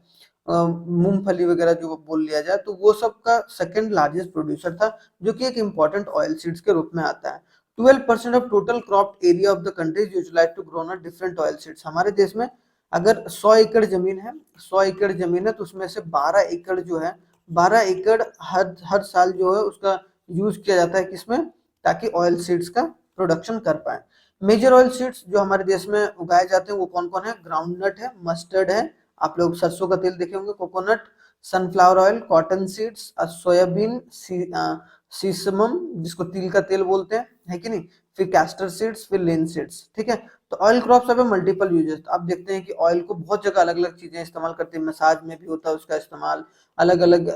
मूंगफली वगैरह जो बोल लिया जाए, तो वो सब का सेकंड लार्जेस्ट प्रोड्यूसर था, जो कि एक इंपॉर्टेंट ऑयल सीड्स के रूप में आता है। 12% of total crop area of the country is utilized to grow different oil seeds. हमारे देश में अगर 100 एकड़ जमीन है, 100 एकड़ जमीन है तो उसमें से 12 एकड़ जो है, 12 एकड़ हर साल जो है उसका यूज किया जाता है किसमें, ताकि ऑयल सीड्स का प्रोडक्शन कर पाए। मेजर ऑयल सीड्स जो हमारे देश में उगाए जाते हैं वो कौन कौन है, ग्राउंडनट है, मस्टर्ड है, आप लोग सरसों का तेल देखे होंगे, coconut, sunflower oil, cotton seeds, soybean, sesamum जिसको तिल का तेल बोलते हैं, है कि नहीं, फिर कैस्टर सीड्स, फिर लेन सीड्स, ठीक है। तो ऑयल क्रॉप्स अब मल्टीपल यूजेस, आप देखते हैं कि ऑयल को बहुत जगह अलग अलग चीजें इस्तेमाल करते हैं, मसाज में भी होता है उसका इस्तेमाल, अलग अलग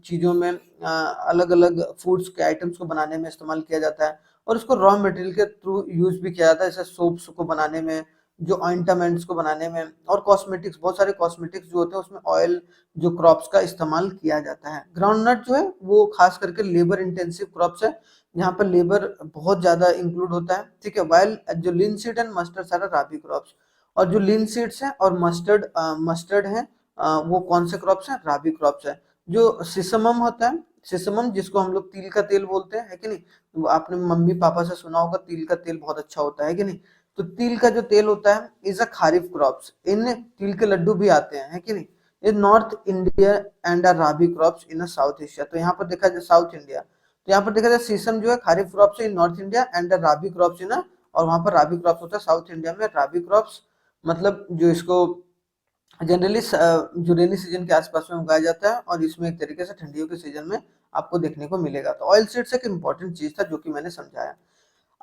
चीजों में अलग अलग फूड्स के आइटम्स को बनाने में इस्तेमाल किया जाता है, और उसको रॉ मटेरियल के थ्रू यूज भी किया जाता है, जैसे सोप्स को बनाने में, जो ऑइंटमेंट्स को बनाने में, और कॉस्मेटिक्स, बहुत सारे कॉस्मेटिक्स जो होते हैं उसमें ऑयल जो क्रॉप्स का इस्तेमाल किया जाता है। ग्राउंडनट जो है वो खास करके लेबर इंटेंसिव क्रॉप्स है, जहाँ पर लेबर बहुत ज्यादा इंक्लूड होता है, ठीक है। वाइल जो लिनसीड एंड मस्टर्ड सारा राबी क्रॉप्स, और जो लिनसीड्स है और मस्टर्ड है वो कौन से क्रॉप्स हैं, राबी क्रॉप्स है। जो सिसमम होता है, सिसमम जिसको हम लोग तिल का तेल बोलते हैं, है कि नहीं, आपने मम्मी पापा से सुना होगा तिल का तेल बहुत अच्छा होता है कि नहीं। तो तिल का जो तेल होता है इज अ खारिफ क्रॉप्स, इन तिल के लड्डू भी आते हैं, है कि नहीं, in north India and rabi crops in South Asia. तो यहाँ पर देखा जाए साउथ इंडिया, तो यहाँ पर देखा जाए सीसम जो है kharif crops in north India and rabi crops in, और वहां पर राबी क्रॉप्स होता है साउथ इंडिया में। राबी क्रॉप्स मतलब जो इसको जनरली जो रेनी सीजन के आसपास में उगाया जाता है, और इसमें एक तरीके से ठंडियों के सीजन में आपको देखने को मिलेगा। तो ऑयल सीड्स एक इंपॉर्टेंट चीज था जो कि मैंने समझाया।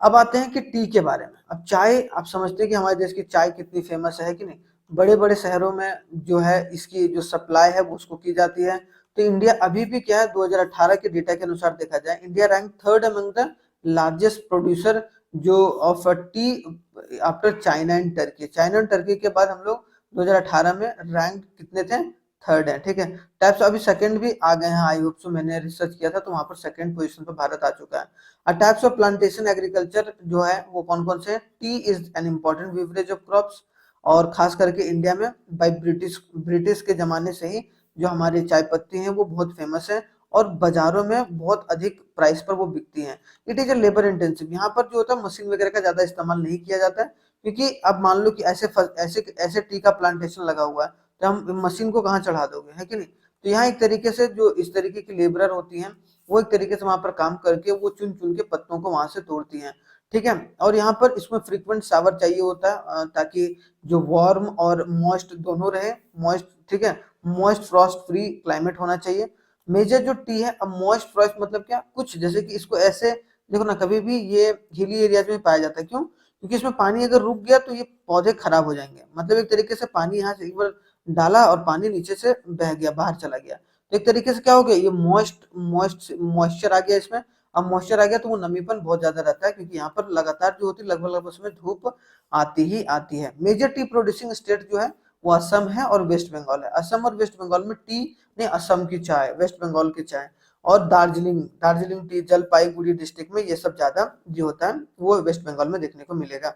अब आते हैं कि टी के बारे में। अब चाय, आप समझते हैं कि हमारे देश की चाय कितनी फेमस है कि नहीं, बड़े बड़े शहरों में जो है इसकी जो सप्लाई है वो उसको की जाती है। तो इंडिया अभी भी क्या है, 2018 के डेटा के अनुसार देखा जाए, India rank third among the largest producer जो of tea after China and Turkey. China and Turkey के बाद हम लोग 2018 में रैंक कितने थे, थर्ड है, ठीक है। टाइप्स अभी सेकंड भी आ गए हैं, आई होप सो, मैंने रिसर्च किया था तो वहां पर सेकंड पोजीशन पर भारत आ चुका है। टाइप्स ऑफ प्लांटेशन एग्रीकल्चर जो है वो कौन कौन से, T is an important beverage of crops, और खास करके इंडिया में बाय ब्रिटिश के जमाने से ही जो हमारी चाय पत्ती है वो बहुत फेमस है और बाजारों में बहुत अधिक प्राइस पर वो बिकती हैं। It is a labour intensive, यहाँ पर जो होता है मशीन वगैरह का ज्यादा इस्तेमाल नहीं किया जाता है, क्योंकि अब मान लो कि ऐसे ऐसे टी का प्लांटेशन लगा हुआ है, तो हम मशीन को कहाँ चढ़ा दोगे, है कि नहीं। तो यहाँ एक तरीके से जो इस तरीके की लेबरर होती हैं वो एक तरीके से वहां पर काम करके वो चुन चुन के पत्तों को वहां से तोड़ती हैं, ठीक है। और यहाँ पर इसमें फ्रीक्वेंट शावर चाहिए होता है ताकि जो वार्म और मॉइस्ट दोनों रहे, मॉइस्ट, ठीक है, मॉइस्ट फ्रॉस्ट फ्री क्लाइमेट होना चाहिए। मेजर जो टी है, अब मॉइस्ट फ्रॉस्ट मतलब क्या, कुछ जैसे कि इसको ऐसे देखो ना, कभी भी ये हिली एरियाज में पाया जाता है, क्यों, क्योंकि इसमें पानी अगर रुक गया तो ये पौधे खराब हो जाएंगे, मतलब एक तरीके से पानी यहाँ से एक बार डाला और पानी नीचे से बह गया, बाहर चला गया, तो एक तरीके से क्या हो गया, ये मॉइस्चर आ गया इसमें। अब मॉइस्चर आ गया तो वो नमीपन बहुत ज्यादा रहता है, क्योंकि यहाँ पर लगातार जो होती है लगभग लगभग उसमें धूप आती ही आती है। मेजर टी प्रोड्यूसिंग स्टेट जो है वो असम है और वेस्ट बंगाल है। असम और वेस्ट बंगाल में टी नहीं, असम की चाय, वेस्ट बंगाल की चाय, और दार्जिलिंग टी जलपाईगुड़ी डिस्ट्रिक्ट में ये सब ज्यादा जो होता है वो वेस्ट बंगाल में देखने को मिलेगा।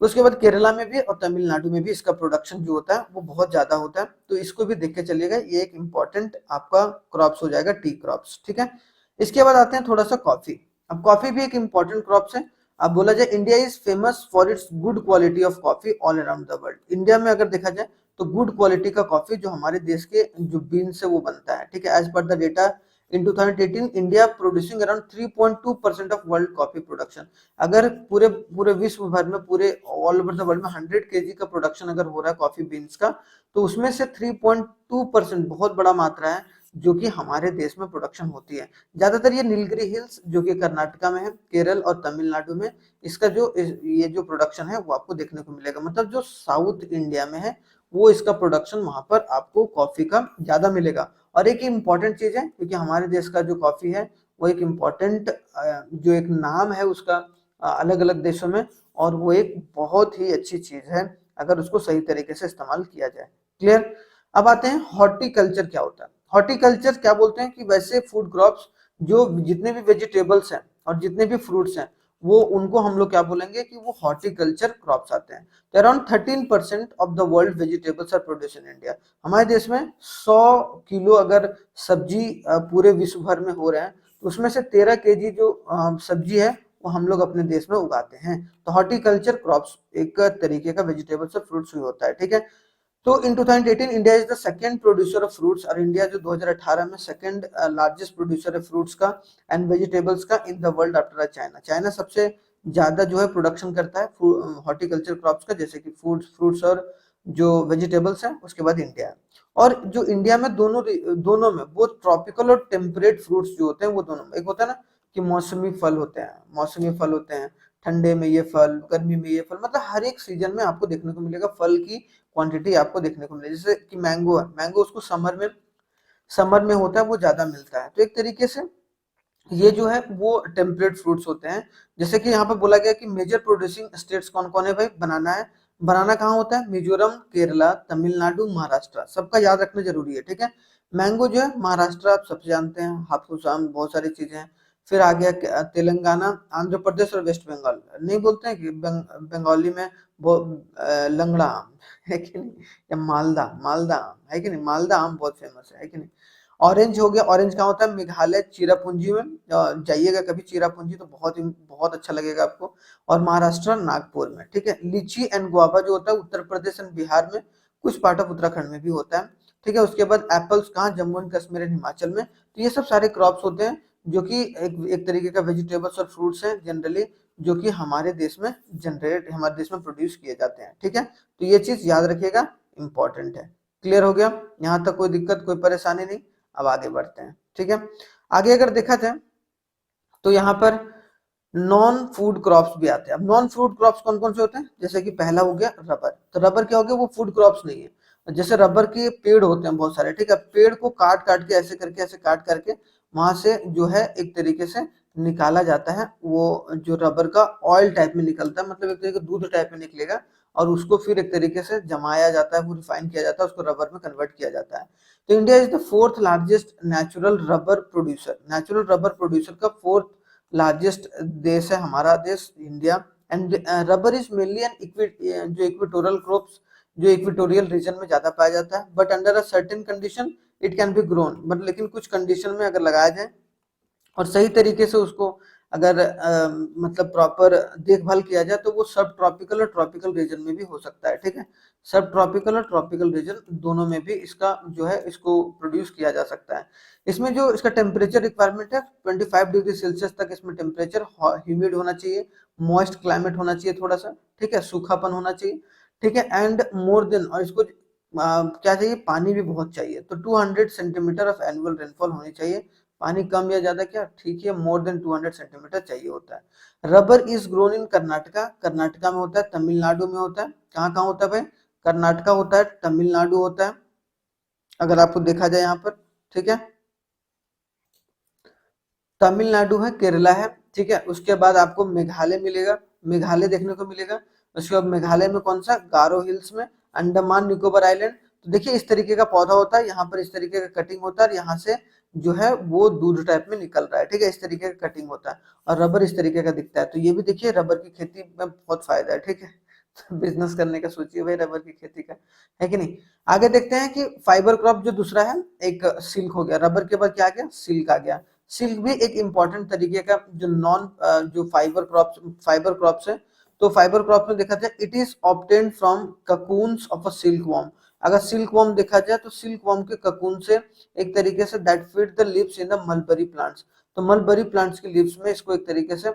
उसके बाद केरला में भी और तमिलनाडु में भी इसका प्रोडक्शन जो होता है वो बहुत ज्यादा होता है, तो इसको भी देख के चलिएगा, ये एक इंपॉर्टेंट आपका क्रॉप्स हो जाएगा, टी क्रॉप्स, ठीक है। इसके बाद आते हैं थोड़ा सा कॉफी। अब कॉफी भी एक इंपॉर्टेंट क्रॉप्स है। अब बोला जाए India is famous for its good quality of coffee all around the world. India में अगर देखा जाए तो गुड क्वालिटी का कॉफी जो हमारे देश के जो बीन से वो बनता है, ठीक है। As per the data in 2018 India producing around 3.2% of world coffee production. अगर पूरे पूरे विश्व भर में, पूरे ऑल ओवर द वर्ल्ड में 100 केजी का प्रोडक्शन अगर हो रहा है कॉफी बीन्स का, तो उसमें से 3.2% बहुत बड़ा मात्रा है जो कि हमारे देश में प्रोडक्शन होती है। ज्यादातर ये नीलगिरी हिल्स जो कि कर्नाटका में है, केरल और तमिलनाडु में इसका जो ये जो प्रोडक्शन है वो आपको देखने को मिलेगा, मतलब जो साउथ इंडिया में है वो इसका प्रोडक्शन वहां पर आपको कॉफी का ज्यादा मिलेगा। और एक इम्पॉर्टेंट चीज है, क्योंकि हमारे देश का जो कॉफी है वो एक इम्पॉर्टेंट जो एक नाम है उसका अलग अलग देशों में, और वो एक बहुत ही अच्छी चीज है अगर उसको सही तरीके से इस्तेमाल किया जाए। क्लियर। अब आते हैं हॉर्टिकल्चर क्या होता है। हॉर्टिकल्चर क्या बोलते हैं कि वैसे फूड क्रॉप्स जो जितने भी वेजिटेबल्स हैं और जितने भी फ्रूट्स हैं वो उनको हम लोग क्या बोलेंगे कि वो हॉर्टिकल्चर क्रॉप्स आते हैं। तो around 13% of the world vegetables are produce in India. हमारे देश में 100 किलो अगर सब्जी पूरे विश्व भर में हो रहे हैं तो उसमें से 13 केजी जो सब्जी है वो हम लोग अपने देश में उगाते हैं। तो हॉर्टिकल्चर क्रॉप्स एक तरीके का वेजिटेबल्स और फ्रूट्स ही होता है, ठीक है। तो इन 2018 India is the second producer of fruits, और इंडिया जो 2018 में सेकंड लार्जेस्ट प्रोड्यूसर है फ्रूट्स का एंड वेजिटेबल्स का in the world after China. China सबसे ज्यादा जो है प्रोडक्शन करता है हॉर्टिकल्चर क्रॉप्स का, जैसे कि फ्रूट्स और जो वेजिटेबल्स हैं, उसके बाद इंडिया है। और जो इंडिया में दोनों में वो ट्रॉपिकल और टेम्परेट फ्रूट्स जो होते हैं वो दोनों में, एक होता है ना कि मौसमी फल होते हैं, मौसमी फल होते हैं, ठंडे में ये फल, गर्मी में ये फल, मतलब हर एक सीजन में आपको देखने को मिलेगा फल की क्वांटिटी आपको देखने को मिलेगी। जैसे कि मैंगो है, मैंगो उसको समर में होता है, वो ज्यादा मिलता है। तो एक तरीके से ये जो है वो टेम्परेट फ्रूट्स होते हैं। जैसे कि यहाँ पर बोला गया कि मेजर प्रोड्यूसिंग स्टेट्स कौन कौन है भाई, बनाना है। बनाना कहाँ होता है, मिजोरम, केरला, तमिलनाडु, महाराष्ट्र, सबका याद रखना जरूरी है, ठीक है। मैंगो जो है महाराष्ट्र आप सबसे जानते हैं, हापुस आम, बहुत सारी चीजें हैं। फिर आ गया तेलंगाना, आंध्र प्रदेश और वेस्ट बंगाल। नहीं बोलते हैं कि बंगाली में वो लंगड़ा आम है कि नहीं, या मालदा मालदा आम है कि नहीं, मालदा आम बहुत फेमस है कि नहीं। ऑरेंज हो गया, ऑरेंज कहाँ होता है, मेघालय चिरापुंजी में, जाइएगा कभी चिरापुंजी तो बहुत अच्छा लगेगा आपको। और महाराष्ट्र नागपुर में, ठीक है। लीची एंड गुआवा जो होता है उत्तर प्रदेश एंड बिहार में, कुछ पार्ट ऑफ उत्तराखंड में भी होता है, ठीक है। उसके बाद एप्पल्स कहाँ, जम्मू एंड कश्मीर एंड हिमाचल में। तो ये सब सारे क्रॉप्स होते हैं जो कि एक तरीके का वेजिटेबल्स और फ्रूट्स हैं जनरली, जो कि हमारे देश में हमारे देश में प्रोड्यूस किए जाते हैं, ठीक है। तो ये चीज याद रखिएगा, इंपॉर्टेंट है। क्लियर हो गया, यहाँ तक कोई दिक्कत कोई परेशानी नहीं। अब आगे बढ़ते हैं, ठीक है। आगे अगर देखा जाए तो यहाँ पर नॉन फूड क्रॉप्स भी आते हैं। अब नॉन फूड क्रॉप्स कौन कौन से होते हैं, जैसे कि पहला हो गया रबर। तो रबर क्या हो गया, वो फूड क्रॉप्स नहीं है। जैसे रबर के पेड़ होते हैं बहुत सारे, ठीक है, पेड़ को काट काट के ऐसे काट करके वहां से जो है एक तरीके से निकाला जाता है, वो जो रबर का ऑयल टाइप में निकलता है, मतलब एक तरीके दूध टाइप में निकलेगा, और उसको फिर एक तरीके से जमाया जाता है, वो रिफाइन किया जाता है, उसको रबर में कन्वर्ट किया जाता है। तो India is the fourth largest natural rubber producer. Natural rubber producer का फोर्थ लार्जेस्ट देश है हमारा देश India. And rubber is mainly an जो इक्वेटोरियल क्रॉप्स जो इक्वेटोरियल रीजन में ज्यादा पाया जाता है, but under a certain condition it can be grown, but लेकिन कुछ कंडीशन में अगर लगाया जाए और सही तरीके से उसको अगर मतलब प्रॉपर देखभाल किया जाए तो वो सब ट्रॉपिकल और ट्रॉपिकल रीजन में भी हो सकता है, ठीक है। सब ट्रॉपिकल और ट्रॉपिकल रीजन दोनों में भी इसका जो है इसको प्रोड्यूस किया जा सकता है। इसमें जो इसका टेम्परेचर रिक्वायरमेंट है 25 डिग्री सेल्सियस तक इसमें टेम्परेचर, ह्यूमिड होना चाहिए, मॉइस्ट क्लाइमेट होना चाहिए थोड़ा सा, ठीक है, सूखापन होना चाहिए, ठीक है, एंड मोर देन, और इसको क्या चाहिए, पानी भी बहुत चाहिए, तो 200 सेंटीमीटर ऑफ एनुअल रेनफॉल होनी चाहिए। पानी कम या ज्यादा क्या ठीक है, मोर देन 200 सेंटीमीटर चाहिए होता है। Rubber is grown in Karnataka, Karnataka में होता है, तमिलनाडु में होता है, कहाँ कहाँ होता है भाई, कर्नाटका होता है, तमिलनाडु होता है, अगर आपको देखा जाए यहाँ पर, ठीक है, तमिलनाडु है, केरला है, ठीक है, उसके बाद आपको मेघालय मिलेगा, मेघालय देखने को मिलेगा। उसके बाद मेघालय में कौन सा, गारो हिल्स में, अंडमान निकोबार आइलैंड। तो देखिए इस तरीके का पौधा होता है, यहाँ पर इस तरीके का कटिंग होता है और यहाँ से जो है वो दूध टाइप में निकल रहा है, ठीक है, इस तरीके का कटिंग होता है और रबर इस तरीके का दिखता है। तो ये भी देखिए रबर की खेती में बहुत फायदा है, ठीक है। बिजनेस करने का सोचिए भाई रबर की खेती का, है कि नहीं। आगे देखते हैं कि फाइबर क्रॉप जो दूसरा है, एक सिल्क हो गया, रबर के बाद क्या आ गया, सिल्क आ गया। सिल्क भी एक इंपॉर्टेंट तरीके का जो जो फाइबर क्रॉप्स है। तो फाइबर क्रॉप्स में देखा जाए it is obtained from cocoons of a silk worm. अगर सिल्क वॉर्म देखा जाए तो सिल्क वॉर्म के ककून से एक तरीके say that feed the leaves in the mulberry plants. तो मलबरी प्लांट्स के लीव्स में इसको एक तरीके से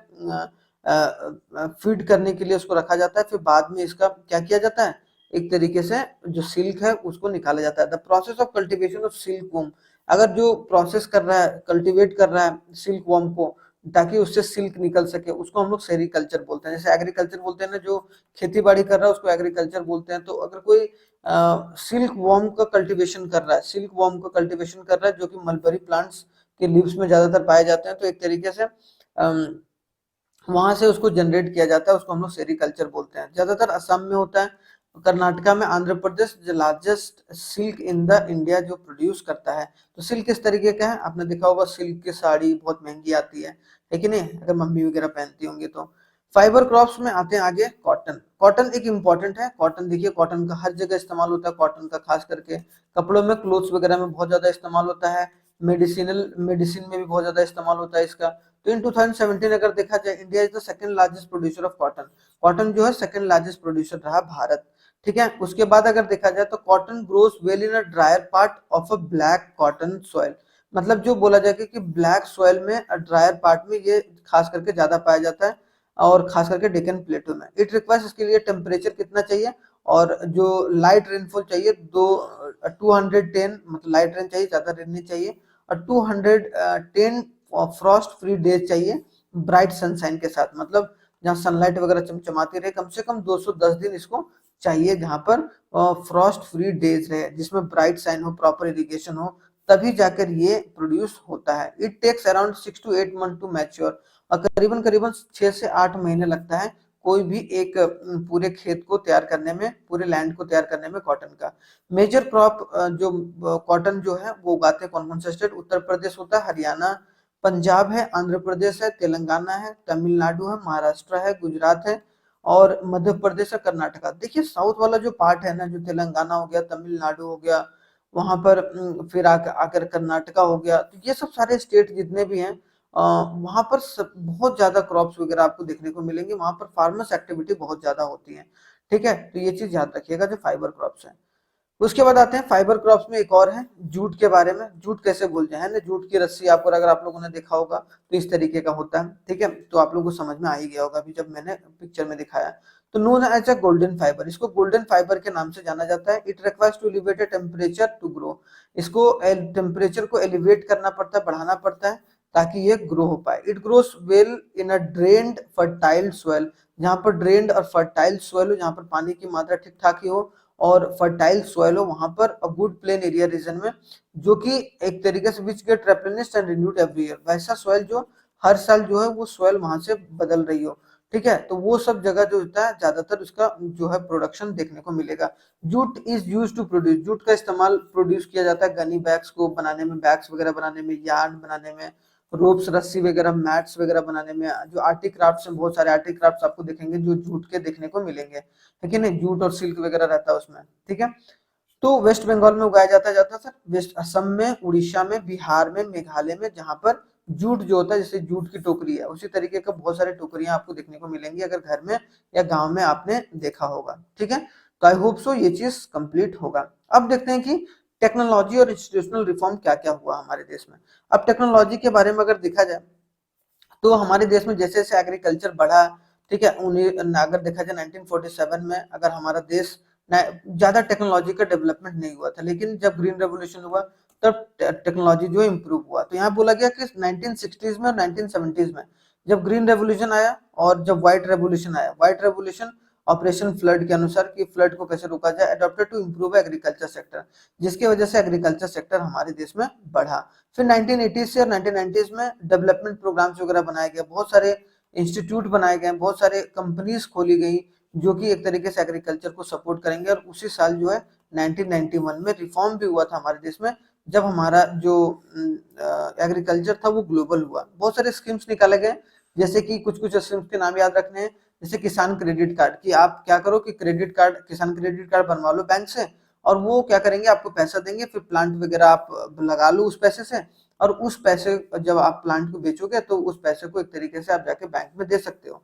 फीड करने के लिए उसको रखा जाता है, फिर बाद में इसका क्या किया जाता है, एक तरीके से जो सिल्क है उसको निकाला जाता है। The process of cultivation of silk worm, अगर जो प्रोसेस कर रहा है, कल्टीवेट कर रहा है सिल्क वॉर्म को ताकि उससे सिल्क निकल सके, उसको हम लोग सेरिकल्चर बोलते हैं। जैसे एग्रीकल्चर बोलते हैं ना, जो खेती बाड़ी कर रहा है उसको एग्रीकल्चर बोलते हैं। तो अगर कोई सिल्क वॉर्म का कल्टीवेशन कर रहा है, सिल्क वॉर्म का कल्टीवेशन कर रहा है जो कि मलबरी प्लांट्स के लीव्स में ज्यादातर पाए जाते हैं, तो एक तरीके से वहां से उसको जनरेट किया जाता है, उसको हम लोग सेरिकल्चर बोलते हैं। ज्यादातर असम में होता है, कर्नाटका में, आंध्र प्रदेश जो largest silk in the India जो प्रोड्यूस करता है। तो सिल्क किस तरीके का है, आपने देखा होगा सिल्क की साड़ी बहुत महंगी आती है कि नहीं, अगर मम्मी वगैरह पहनती होंगी तो। फाइबर क्रॉप्स में आते हैं आगे कॉटन। कॉटन एक इंपॉर्टेंट है, कॉटन देखिए कॉटन का हर जगह इस्तेमाल होता है, कॉटन का खास करके कपड़ों में, क्लोथ्स वगैरह में बहुत ज्यादा इस्तेमाल होता है, मेडिसिन में भी बहुत ज्यादा इस्तेमाल होता है इसका। तो इन 2017 अगर देखा जाए India is the second largest producer of cotton. Cotton जो है सेकंड लार्जेस्ट प्रोड्यूसर रहा भारत, ठीक है। उसके बाद अगर देखा जाए तो cotton grows well in a dryer part of a black cotton soil. मतलब जो बोला जाए कि ब्लैक सॉइल में, ड्रायर पार्ट में ये खास करके ज्यादा पाया जाता है, और खास करके डेक्कन प्लेटो में। इट रिक्वायर्स, इसके लिए टेम्परेचर कितना चाहिए, और जो लाइट रेनफॉल चाहिए 210, मतलब लाइट रेन चाहिए, ज्यादा रेन नहीं चाहिए, और 210 फ्रॉस्ट फ्री डेज चाहिए ब्राइट सनशाइन के साथ, मतलब जहाँ सनलाइट वगैरह चमचमाती रहे, कम से कम 210 दिन इसको चाहिए जहां पर फ्रॉस्ट फ्री डेज रहे, जिसमें ब्राइट साइन हो, प्रॉपर इरिगेशन हो, तभी जाकर ये प्रोड्यूस होता है। It takes around 6 to 8 month to mature, और करीबन करीबन 6 से 8 महीने लगता है कोई भी एक पूरे खेत को तैयार करने में, पूरे लैंड को तैयार करने में कॉटन का। मेजर क्रॉप जो कॉटन जो है वो उगाते हैं कौन कौन से स्टेट, उत्तर प्रदेश होता है, हरियाणा, पंजाब है, आंध्र प्रदेश है, तेलंगाना है, तमिलनाडु है, महाराष्ट्र है, गुजरात है, और मध्य प्रदेश और कर्नाटका। देखिए साउथ वाला जो पार्ट है ना, जो तेलंगाना हो गया, तमिलनाडु हो गया, वहां पर फिर आकर कर्नाटका हो गया, तो ये सब सारे स्टेट जितने भी हैं वहां पर बहुत ज्यादा क्रॉप्स वगैरह आपको देखने को मिलेंगे, वहां पर फार्मर्स एक्टिविटी बहुत ज्यादा होती है, ठीक है। तो ये चीज याद रखिएगा जो फाइबर क्रॉप्स है। उसके बाद आते हैं फाइबर क्रॉप्स में एक और है जूट के बारे में। जूट कैसे भूलते हैं ना, जूट की रस्सी आपको, अगर आप लोगों ने देखा होगा तो इस तरीके का होता है, ठीक है। तो आप लोगों को समझ में आ ही गया होगा अभी जब मैंने पिक्चर में दिखाया। तो known as a golden fibre, इसको गोल्डन फाइबर के नाम से जाना जाता है। It requires to elevate temperature to grow, इसको टेम्परेचर को एलिवेट करना पड़ता है, बढ़ाना पड़ता है ताकि ये ग्रो हो पाए। It grows well in a drained fertile soil, जहां पर ड्रेन्ड और फर्टाइल सॉइल हो, जहां पर पानी की मात्रा ठीक ठाक ही हो और फर्टाइल सॉइल हो, वहां पर a good plain area region में, जो कि एक तरीके से which get replenished and renewed every year, वैसा सॉइल जो हर साल जो है वो सॉइल वहां से बदल रही हो, ठीक है। तो वो सब जगह जो होता है ज्यादातर उसका जो है प्रोडक्शन देखने को मिलेगा। Jute is use to produce, jute का इस्तेमाल प्रोड्यूस किया जाता है गनी बैग्स को बनाने में, बैग्स वगैरह बनाने में, यार्न बनाने में, रोप्स, रस्सी वगैरह, मैट्स वगैरह बनाने में, जो आर्टी क्राफ्ट्स हैं, बहुत सारे आर्टी क्राफ्ट्स आपको दिखेंगे जो जूट के देखने को मिलेंगे, है कि नहीं, जूट और सिल्क वगैरह रहता है उसमें, ठीक है। तो वेस्ट बंगाल में उगाया जाता सर, वेस्ट असम में, उड़ीसा में, बिहार में, मेघालय में, जहां पर जूट जो होता है, जैसे जूट की टोकरी है, उसी तरीके का बहुत सारे टोकरियां आपको देखने को मिलेंगी अगर घर में या गांव में आपने देखा होगा, ठीक है। तो आई होप सो ये चीज कंप्लीट होगा। अब देखते हैं कि टेक्नोलॉजी और इंस्टीट्यूशनल रिफॉर्म क्या क्या हुआ हमारे देश में। अब टेक्नोलॉजी के बारे में अगर देखा जाए तो हमारे देश में जैसे जैसे एग्रीकल्चर बढ़ा, ठीक है, उन्हें अगर देखा जाए 1947 में अगर हमारा देश ज्यादा टेक्नोलॉजी का डेवलपमेंट नहीं हुआ था, लेकिन जब ग्रीन रेवोल्यूशन हुआ तब टेक्नोलॉजी जो इम्प्रूव हुआ। तो यहाँ बोला गया कि 1960s में और 1970s में जब ग्रीन रेवोल्यूशन आया और जब व्हाइट रेवोल्यूशन आया, व्हाइट रेवोल्यूशन ऑपरेशन फ्लड के अनुसार कि फ्लड को कैसे रोका जाए, adopted to improve agriculture sector, जिसकी वजह से एग्रीकल्चर सेक्टर हमारे देश में बढ़ा। फिर 1980 से और 1990s में डेवलपमेंट प्रोग्राम्स वगैरह बनाए गए, बहुत सारे इंस्टीट्यूट बनाए गए, बहुत सारे कंपनीज खोली गई जो कि एक तरीके से एग्रीकल्चर को सपोर्ट करेंगे। और उसी साल जो है 1991 में रिफॉर्म भी हुआ था हमारे देश में, जब हमारा जो एग्रीकल्चर था वो ग्लोबल हुआ। बहुत सारे स्कीम्स निकाले गए, जैसे कि कुछ कुछ स्कीम्स के नाम याद रखने हैं, जैसे किसान क्रेडिट कार्ड, कि आप क्या करो कि क्रेडिट कार्ड, किसान क्रेडिट कार्ड बनवा लो बैंक से, और वो क्या करेंगे, आपको पैसा देंगे, फिर प्लांट वगैरह आप लगा लो उस पैसे से, और उस पैसे जब आप प्लांट को बेचोगे तो उस पैसे को एक तरीके से आप जाके बैंक में दे सकते हो।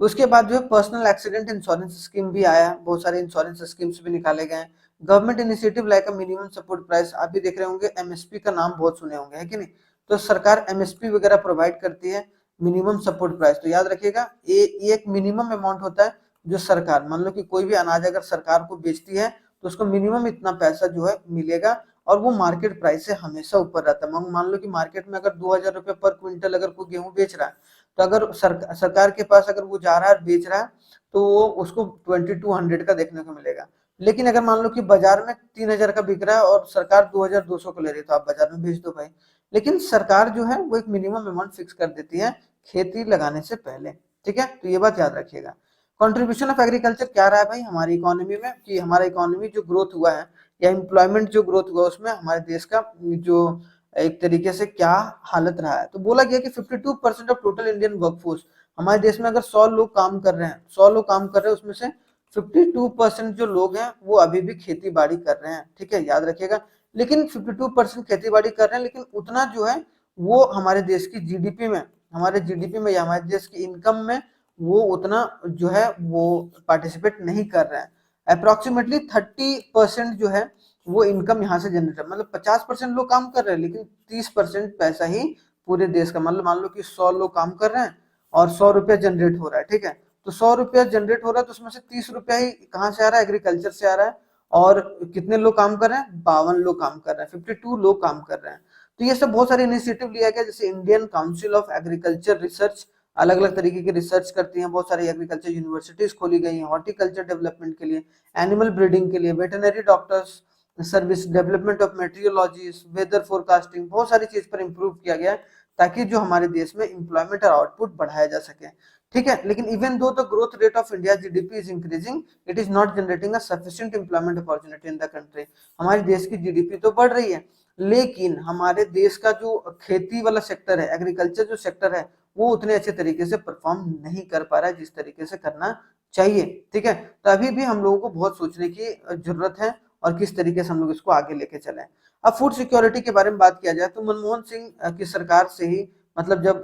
उसके बाद जो है पर्सनल एक्सीडेंट इंश्योरेंस स्कीम भी आया, बहुत सारे इंश्योरेंस स्कीम्स भी निकाले गए। Government initiative like a minimum support price, आप भी देख रहे होंगे, एमएसपी का नाम बहुत सुने होंगे, है कि नहीं। तो सरकार एमएसपी वगैरह प्रोवाइड करती है, मिनिमम सपोर्ट प्राइस। तो याद रखिएगा ये एक मिनिमम अमाउंट होता है जो सरकार, मान लो कि कोई भी अनाज अगर सरकार को बेचती है तो उसको मिनिमम इतना पैसा जो है मिलेगा, और वो मार्केट प्राइस से हमेशा ऊपर रहता है। मान लो कि मार्केट में अगर 2000 रुपए पर क्विंटल अगर कोई गेहूं बेच रहा है, तो अगर सरकार के पास अगर वो जा रहा है बेच रहा है तो वो उसको 2200 का देखने को मिलेगा। लेकिन अगर मान लो कि बाजार में 3000 का बिक रहा है और सरकार 2200 को ले रही है, तो आप बाजार में बेच दो भाई। लेकिन सरकार जो है वो एक मिनिमम अमाउंट फिक्स कर देती है खेती लगाने से पहले, ठीक है। तो ये बात याद रखिएगा। कंट्रीब्यूशन ऑफ एग्रीकल्चर क्या रहा है भाई हमारी इकोनॉमी में, कि हमारा इकोनॉमी जो ग्रोथ हुआ है या एम्प्लॉयमेंट जो ग्रोथ हुआ उसमें हमारे देश का जो एक तरीके से क्या हालत रहा है। तो बोला गया कि 52% ऑफ टोटल इंडियन वर्कफोर्स, हमारे देश में अगर 100 लोग काम कर रहे हैं, 100 लोग काम कर रहे हैं, उसमें से 52% जो लोग हैं वो अभी भी खेती बाड़ी कर रहे हैं, ठीक है, याद रखिएगा। लेकिन 52% खेती बाड़ी कर रहे हैं, लेकिन उतना जो है वो हमारे देश की जीडीपी में, हमारे जीडीपी में या हमारे देश की इनकम में वो उतना जो है वो पार्टिसिपेट नहीं कर रहे हैं। अप्रोक्सीमेटली 30% जो है वो इनकम यहाँ से जनरेट है, मतलब 50% लोग काम कर रहे हैं, लेकिन 30% पैसा ही पूरे देश का, मतलब मान लो कि 100 लोग काम कर रहे हैं और 100 रुपया जनरेट हो रहा है, ठीक है। तो 100 रुपया जनरेट हो रहा है, तो उसमें से 30 रुपया ही कहाँ से आ रहा है, एग्रीकल्चर से आ रहा है। और कितने लोग काम कर रहे हैं, 52 लोग काम कर रहे हैं, 52 लोग काम कर रहे हैं। तो ये सब बहुत सारे इनिशिएटिव लिया गया, जैसे Indian council of agriculture research अलग अलग तरीके की रिसर्च करती हैं, बहुत सारी एग्रीकल्चर यूनिवर्सिटीज खोली गई हैं हॉर्टिकल्चर डेवलपमेंट के लिए, एनिमल ब्रीडिंग के लिए, veterinary doctors service, development of meteorology, weather forecasting, बहुत सारी चीज पर इंप्रूव किया गया है ताकि जो हमारे देश में इंप्लॉयमेंट और आउटपुट बढ़ाया जा सके, ठीक है। लेकिन even though the growth rate of India GDP is increasing, it is not generating a sufficient employment opportunity in the country. हमारे देश की जीडीपी तो बढ़ रही है, लेकिन हमारे देश का जो खेती वाला सेक्टर है, एग्रीकल्चर जो सेक्टर है, वो उतने अच्छे तरीके से परफॉर्म नहीं कर पा रहा है जिस तरीके से करना चाहिए, ठीक है। तो अभी भी हम लोगों को बहुत सोचने की जरूरत है और किस तरीके से हम लोग इसको आगे लेके चलें। अब फूड सिक्योरिटी के बारे में बात किया जाए तो मनमोहन सिंह की सरकार से ही, मतलब जब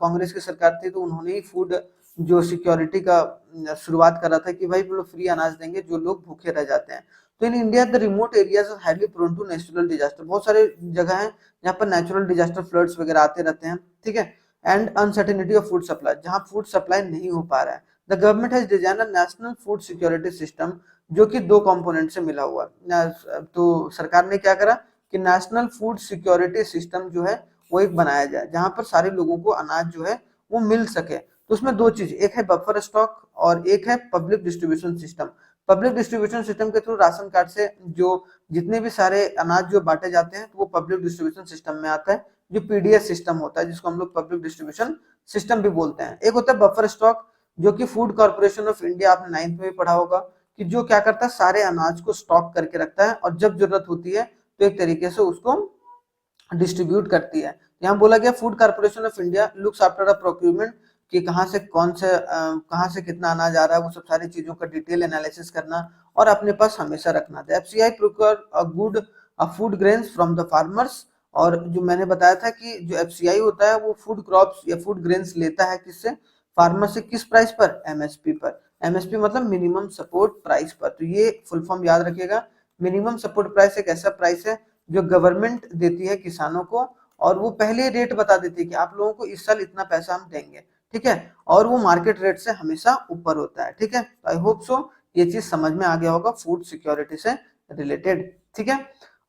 कांग्रेस की सरकार थी तो उन्होंने ही फूड जो सिक्योरिटी का शुरुआत करा था कि भाई लोग फ्री अनाज देंगे जो लोग भूखे रह जाते हैं। तो in India the remote areas are highly prone to natural disaster, बहुत सारे जगह है जहाँ पर नेचुरल डिजास्टर फ्लड्स वगैरह आते रहते हैं, ठीक है। And uncertainty of food supply, जहाँ फूड सप्लाई नहीं हो पा रहा है। The government has design a national food security system, जो कि दो कंपोनेंट से मिला हुआ। तो सरकार ने क्या करा कि नेशनल फूड सिक्योरिटी सिस्टम जो है वो एक बनाया जाए जहां पर सारे लोगों को अनाज जो है वो मिल सके। तो उसमें दो चीज, एक है बफर स्टॉक और एक है public distribution system. Public distribution system के थ्रू राशन कार्ड से जो जितने भी सारे अनाज जो बांटे जाते हैं तो वो पब्लिक डिस्ट्रीब्यूशन सिस्टम में आता है, जो पीडीएस सिस्टम होता है जिसको हम लोग पब्लिक डिस्ट्रीब्यूशन सिस्टम भी बोलते हैं। एक होता है बफर स्टॉक, जो कि फूड कॉर्पोरेशन ऑफ इंडिया, आपने 9th में भी पढ़ा होगा, कि जो क्या करता है सारे अनाज को स्टॉक करके रखता है और जब जरूरत होती है तो एक तरीके से उसको डिस्ट्रीब्यूट करती है। यहाँ बोला गया food corporation of India looks after a procurement, कि कहाँ से कौन से कहाँ से कितना अनाज आ रहा है, वो सब सारी चीजों का डिटेल एनालिसिस करना और अपने पास हमेशा रखना था। FCI procure a good food grains from the farmers, और जो मैंने बताया था कि जो एफसीआई होता है वो फूड क्रॉप्स या फूड ग्रेन्स लेता है किससे, फार्मर से, किस प्राइस पर, एमएसपी पर। एमएसपी मतलब मिनिमम सपोर्ट प्राइस पर। तो ये फुल फॉर्म याद रखिएगा, मिनिमम सपोर्ट प्राइस एक ऐसा प्राइस है जो गवर्नमेंट देती है किसानों को, और वो पहले रेट बता देती है कि आप लोगों को इस साल इतना पैसा हम देंगे, ठीक है, और वो मार्केट रेट से हमेशा ऊपर होता है, ठीक है। तो आई होप सो ये चीज समझ में आ गया होगा फूड सिक्योरिटी से रिलेटेड, ठीक है।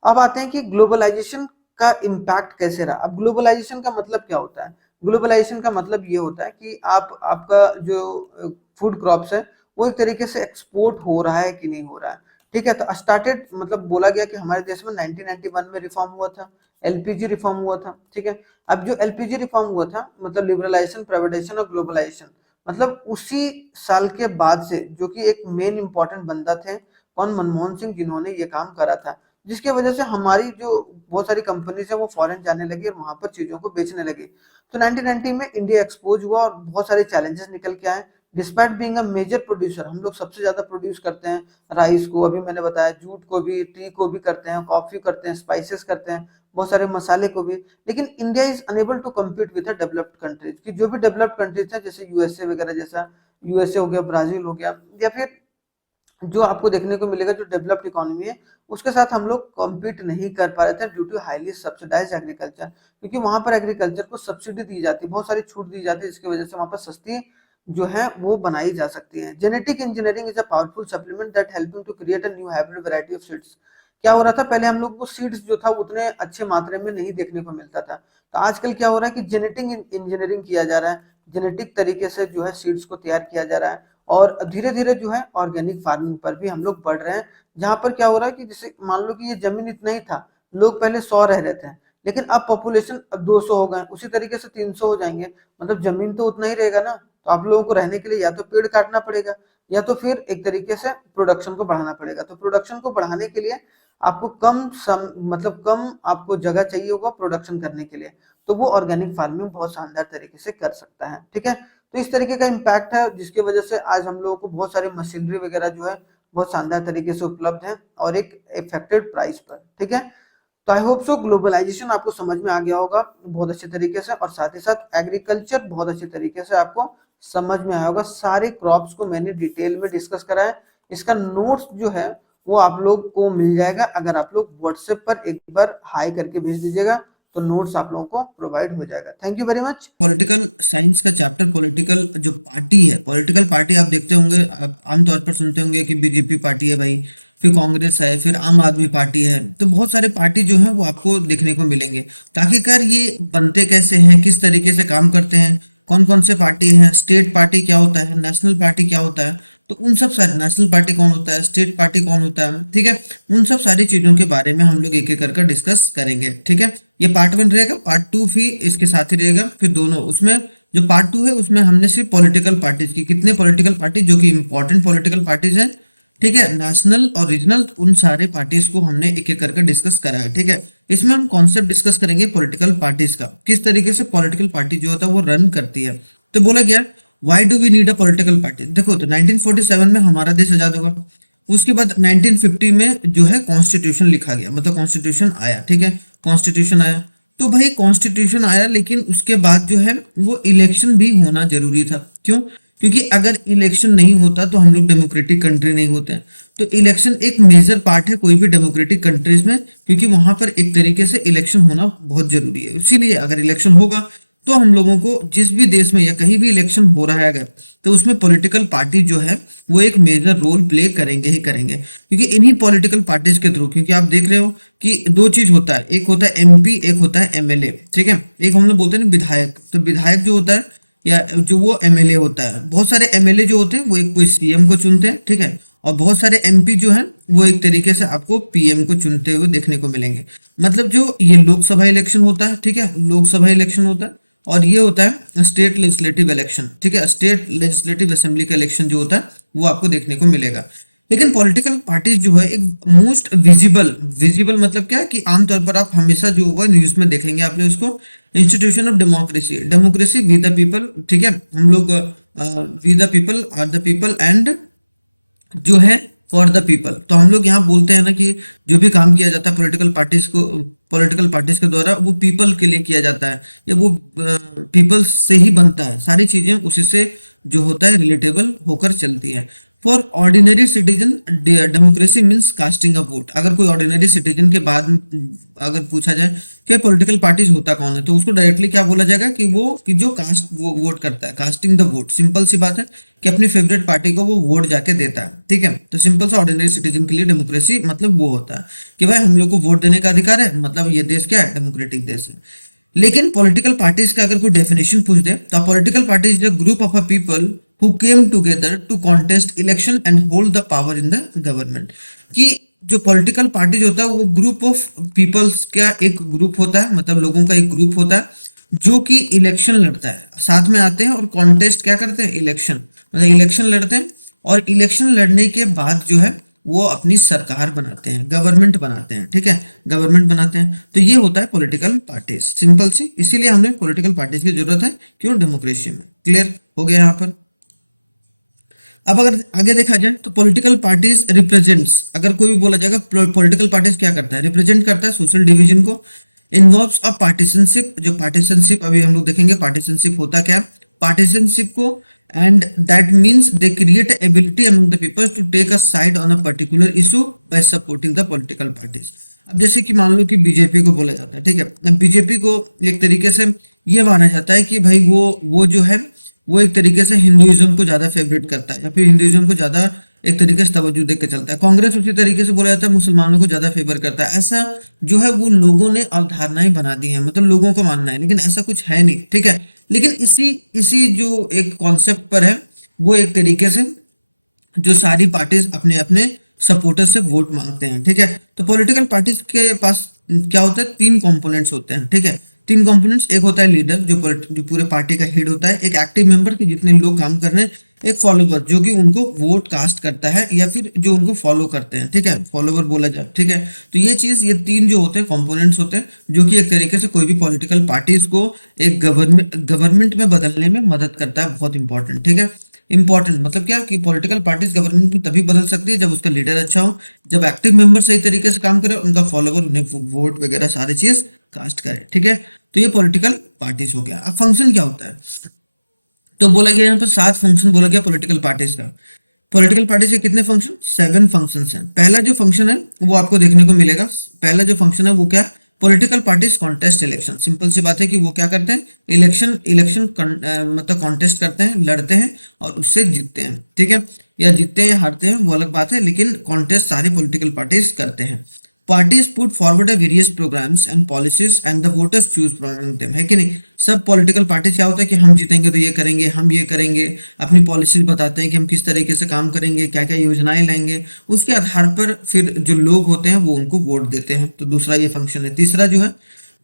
अब आते हैं कि ग्लोबलाइजेशन का इम्पैक्ट कैसे रहा। अब ग्लोबलाइजेशन का मतलब क्या होता है? ग्लोबलाइजेशन का मतलब ये होता है कि आपका जो फूड क्रॉप्स है वो एक तरीके से एक्सपोर्ट हो रहा है कि नहीं हो रहा है, ठीक है। तो स्टार्टेड मतलब बोला गया कि हमारे देश में 1991 में रिफॉर्म हुआ था, एलपीजी रिफॉर्म हुआ था, ठीक है। अब जो एलपीजी रिफॉर्म हुआ था मतलब लिबरलाइजेशन, प्राइवेटाइजेशन और ग्लोबलाइजेशन, मतलब उसी साल के बाद से, जो कि एक मेन इंपॉर्टेंट बंदा थे कौन, मनमोहन सिंह, जिन्होंने ये काम करा था, जिसके वजह से हमारी जो बहुत सारी कंपनीज है वो फॉरेन जाने लगी और वहां पर चीजों को बेचने लगी। तो 1990 में इंडिया एक्सपोज हुआ और बहुत सारे चैलेंजेस निकल के आए। Despite being a major producer, हम लोग सबसे ज्यादा प्रोड्यूस करते हैं राइस को, अभी मैंने बताया, जूट को भी, टी को भी करते हैं, कॉफी करते हैं, स्पाइसेस करते हैं, बहुत सारे मसाले को भी। लेकिन India is unable to compete with developed countries, की जो भी डेवलप्ड कंट्रीज है जैसे यूएसए वगैरह, जैसा यूएसए हो गया, ब्राजील हो गया, या फिर जो आपको देखने को मिलेगा जो डेवलप्ड इकोनॉमी है, उसके साथ हम लोग कॉम्पीट नहीं कर पा रहे थे due to highly subsidize agriculture, क्योंकि वहां पर एग्रीकल्चर को सब्सिडी दी जाती है, बहुत सारी छूट दी जाती है, जिसकी वजह से वहां पर सस्ती जो है वो बनाई जा सकती है। Genetic engineering is a powerful supplement that helping to create a new hybrid variety of seeds. क्या हो रहा था, पहले हम लोग को सीड्स जो था उतने अच्छे मात्रा में नहीं देखने को मिलता था, तो आजकल क्या हो रहा है कि जेनेटिक इंजीनियरिंग किया जा रहा है, जेनेटिक तरीके से जो है सीड्स को तैयार किया जा रहा है, और धीरे धीरे जो है ऑर्गेनिक फार्मिंग पर भी हम लोग बढ़ रहे हैं, जहां पर क्या हो रहा है कि जैसे मान लो कि ये जमीन इतना ही था, लोग पहले 100 रह रहे थे, लेकिन अब पॉपुलेशन अब 200 हो गए, उसी तरीके से 300 हो जाएंगे, मतलब जमीन तो उतना ही रहेगा ना। तो आप लोगों को रहने के लिए या तो पेड़ काटना पड़ेगा, या तो फिर एक तरीके से प्रोडक्शन को बढ़ाना पड़ेगा। तो प्रोडक्शन को बढ़ाने के लिए आपको मतलब कम आपको जगह चाहिए होगा प्रोडक्शन करने के लिए, तो वो ऑर्गेनिक फार्मिंग बहुत शानदार तरीके से कर सकता है, ठीक है। तो इस तरीके का इम्पैक्ट है, जिसकी वजह से आज हम लोगों को बहुत सारी मशीनरी वगैरह जो है बहुत शानदार तरीके से उपलब्ध है और एक इफेक्टेड प्राइस पर, ठीक है। तो आई होप सो ग्लोबलाइजेशन आपको समझ में आ गया होगा बहुत अच्छे तरीके से, और साथ ही साथ एग्रीकल्चर बहुत अच्छे तरीके से आपको समझ में आया होगा। सारे क्रॉप्स को मैंने डिटेल में डिस्कस करा है, इसका नोट्स जो है वो आप लोग को मिल जाएगा, अगर आप लोग व्हाट्सएप पर एक बार हाई करके भेज दीजिएगा तो नोट्स आप लोगों को प्रोवाइड हो जाएगा। Thank you very much. Political science का चैप्टर, पॉलिटिकल जो पार्टी है, पॉलिटिकल पार्टी आप देखते होंगे, आप आमतौर पर सुनते होंगे कि बीजेपी पार्टी है भाई, फिर कांग्रेस है, फिर आम आदमी पार्टी है, तो बहुत सारे पार्टी जो है वो आपको देखने को मिलेंगे। तो आखिरकार ये बनते कैसे हैं, किस तरीके से काम करते हैं, कौन कौन से पार्टी हैं, स्टेट पार्टी क्या होता है, नेशनल पार्टी क्या होता है, तो उन सब सारे, नेशनल पार्टी कौन होता है, स्टेट पार्टी कौन होता है, ठीक है, उन सब सारी चीजों के बारे में हम लोग एक एक करके डिस्कस करेंगे, ठीक है। ये पार्ट 1 रहेगा, पार्ट 2 भी इसके साथ ही रहेगा, फिर दोनों उसमें जो पार्ट 2 है उसमें हमने सिर्फ पॉलिटिकल पार्टीज की, कितने पॉलिटिकल पार्टी जो कि इंपॉर्टेंट पॉलिटिकल पार्टीज हैं, ठीक है, नेशनल और रीजनल, उन सारे पार्टीज को हमने एक एक करके डिस्कस करा है, ठीक है। इसमें हम कॉन्सेप्ट डिस्कस करेंगे पॉलिटिकल पार्टीज का, किस तरीके से पॉलिटिकल पार्टी जो होता है वो रन करती है। तो बोला गया why do we need a political party. देखो, तो 1947 में हमारा देश आजाद हुआ, उसके बाद 1950 में जो है कॉन्स्टिट्यूशन लिखा गया, मतलब कॉन्स्टिट्यूशन आया, ठीक है, कॉन्स्टिट्यूशन आया। तो भाई कॉन्स्टिट्यूशन आया, लेकिन उसके बाद जो है वो इलेक्शन भी होना जरूरी था। क्यों? क्योंकि अगर इलेक्शन नहीं होता तो हम लोग डेमोक्रेटिक कंट्री नहीं होते हैं। तो इलेक्शन एक मेजर पार्ट है कोई भी डेमोक्रेटिक कंट्रीज में, क्योंकि वहां पर एक तरीके से इलेक्शन होना बहुत जरूरी है। इसीलिए अगर इलेक्शन होगा तो हम लोगों को जिस भी देश में या कहीं भी इलेक्शन हो रहा है अगर, तो उसमें पॉलिटिकल पार्टी जो है वो एक मेजर रोल प्ले करेंगे ही करेंगे, क्योंकि इन्हीं पॉलिटिकल पार्टीज के थ्रू, क्योंकि आप देख रहे हो कि दो चीज होता है, एक होता है एमपी, एक होता है एमएलए, ठीक है। एक हम लोग बोलते हैं विधायक, तो विधायक जो होता है या जो वो एमएलए होता है, बहुत सारे एमएलए जो होते हैं वो एक कोई सीएम को चुनते हैं, ठीक है, और बहुत सारे एमपी जो हैं वो एक तरीके से आपको पीएम को चुनते हुए देखने को मिलेंगे। मतलब जो ये लोकसभा इलेक्शन होता है, ठीक है, लोकसभा इलेक्शन होता है, और ये होता है स्टेट लेजिस्लेटिव इलेक्शन, ठीक है, स्टेट लेजिस्लेटिव असेंबली का इलेक्शन जो होता है वो आपको देखने को मिलेगा। लेकिन पॉलिटिकल पार्टीज जो है एक मोस्ट विजिबल, विजिबल मतलब क्या है कि आमतौर पर आप हमेशा जो होगा न्यूज में देखेंगे आप लोग इसको, institution of democracy, democracy we the people, ठीक है, हम लोग we the people are the people and जो है फॉर द पीपल। तो हम लोग यहाँ बोलते हैं ना कि जो भी काम किया जाता है पॉलिटिकल पार्टीज के द्वारा वो पीपल के लिए किया जाता है, या वो पीपल से ही बनता है, सारी चीजें उसी से जो होता है रिलेटेबल होकर चलती है। For ordinary citizen democracy means casting a vote. अगर कोई ऑर्डिनरी सिटीजन के बाद अगर पूछा जाए कि पॉलिटिकल पार्टीज होता कौन है, तो उसको डायरेक्टली क्या बोला जाएगा कि वो कि जो कास्ट वो वोट करता है, कास्टिंग द वोट। सिंपल सी बात है कि अपनी फेवरेट पार्टी को वो वोट जाके देता है, ठीक है। तो सिंपल सा ऑर्डिनरी सिटीजन के लिए डेमोक्रेसी मतलब वो होता है कि भाई हम लोग को वोट देने का अधिकार है, मतलब ये देश क्या है, डेमोक्रेटिक देश है। लेकिन पॉलिटिकल पार्टीज का अगर कोई डेफिनेशन पूछ दे तो political party is a group of a people who came together to contest election and hold the power in the government. कि जो पॉलिटिकल पार्टीज होता है वो ग्रुप ऑफ पीपल्स का एक ग्रुप होता है, मतलब लोगों का एक ग्रुप होता है जो कि इलेक्शन लड़ता है, साथ में आते हैं और कॉन्टेस्ट क्या करते हैं, इलेक्शन, मतलब इलेक्शन लड़ते हैं, और इलेक्शन लड़ने के बाद जो है वो अपनी सरकार बनाते हैं, गवर्नमेंट बनाते हैं, ठीक है, गवर्नमेंट बनाते हैं। तो ये होता है पॉलिटिकल पार्टीज, सिंपल सी, इसीलिए हमें पॉलिटिकल पार्टीज की जरूरत है, क्यों, डेमोक्रेसी में। क्लियर हो गया यहाँ पर। अब अगर आगे देखा जाए तो पॉलिटिकल पार्टीज रिप्रेजेंट्स, अगर कोई भी बोला जाएगा पॉलिटिकल पार्टीज क्या करता है, रिप्रेजेंट करता है सोशल डिवीजन को, इन्वॉल्व्स अ पार्टीशनशिप, जो पार्टीशनशिप अभी हम लोग देखेंगे पार्टीशनशिप होता क्या, पार्टीशनशिप को, and that means they create ability among the peoples to take a side on a particular issue by supporting the political parties. अब जैसे कि मान लो कि बीजेपी को बोला जाता है, ठीक है, बीजेपी को एक तरीके से ये माना जाता है कि भाई वो जो है वो एक तरीके से हिंदुइज्म को ज्यादा फेवरेट करता है, या फिर हिंदुइज्म को ज्यादा एक तरीके से तवज्जो देकर चलता है। कांग्रेस उसी तरीके से बोला जाता है मुसलमानों को ज्यादा फेवर करता है। ऐसा जो है वो लोगों ने अवधारणाएं बना दी हैं, मतलब लोगों को मानना है, लेकिन ऐसा कुछ है नहीं, ठीक है। लेकिन इसी इसी जो एक कॉन्सेप्ट पर है वो एक तरीके से जो सारी पार्टीज अपने अपने सपोर्टर से वोट मांगते हैं, ठीक है। तो पॉलिटिकल पार्टीज के पास क्या होता है, तीन कंपोनेंट्स होते हैं, ठीक है, तीन कंपोनेंट्स। एक होता है लीडर जो पूरे पार्टी का हेड होता है, एक एक्टिव मेंबर के जितने लोग काम कर रहे हैं, एक फॉलोवर जो कि उनको वोट कास्ट करता है या फिर जो उनको फॉलो करते हैं, ठीक है, फॉलोवर बोला जाए, ठीक है। तो ये चीज, ये तीन जो होते हैं कंपोनेंट्स होते हैं जो कि एक तरीके से कोई भी पॉलिटिकल पार्टीज को एक गवर्नमेंट में बदलने में मदद करता है, बहुत इंपॉर्टेंट, ठीक है। इंपॉर्टेंट मतलब क्या कि पॉलिटिकल पार्टीज गवर्नमेंट में तभी बदल सकती है जब उसका लीडर अच्छा हो, जब एक्टिव मेंबर सही तरीके से काम करे, उनका फॉलोवर उन्हें वोट वगैरह सारी चीज कास्ट करे, ठीक है। तो ये पॉलिटिकल पार्टीज हो गया। अब फंक्शन क्या होता है, तो बोला गया यहाँ पर 7 फंक्शन बोला गया पॉलिटिकल पार्टीज का। पॉलिटिकल पार्टीज के कितने फंक्शन, 7 फंक्शंस हैं। पहला जो फंक्शन है वो आपको देखने को मिलेगा, पहला जो फंक्शन है वो क्या, political parties contest election. Simple सी बात है कि वो क्या करते हैं, इलेक्शन इलेक्शन मतलब कॉन्टेस्ट करते हैं, लड़ते हैं और उससे जीतते हैं, ठीक है, या जीतते हैं या हारते हैं वो अलग बात है, लेकिन कॉन्टेस्ट सारी पॉलिटिकल पार्टीज करते हैं। Parties put forward various programmes and policies and the voters choose from them, है कि नहीं। सब पॉलिटिकल पार्टीज क्या होता है कि हम जीतेंगे तो ये करेंगे, हम ये करेंगे, अपनी पॉलिसीज बताते हैं कि हम किस तरीके से काम करेंगे, क्या क्या योजनाएं लाएंगे, उसके आधार पर फिर जो लोग होते हैं वो उनको वोट देते हैं। तो दूसरा ये फंक्शन है। तीसरा जो है,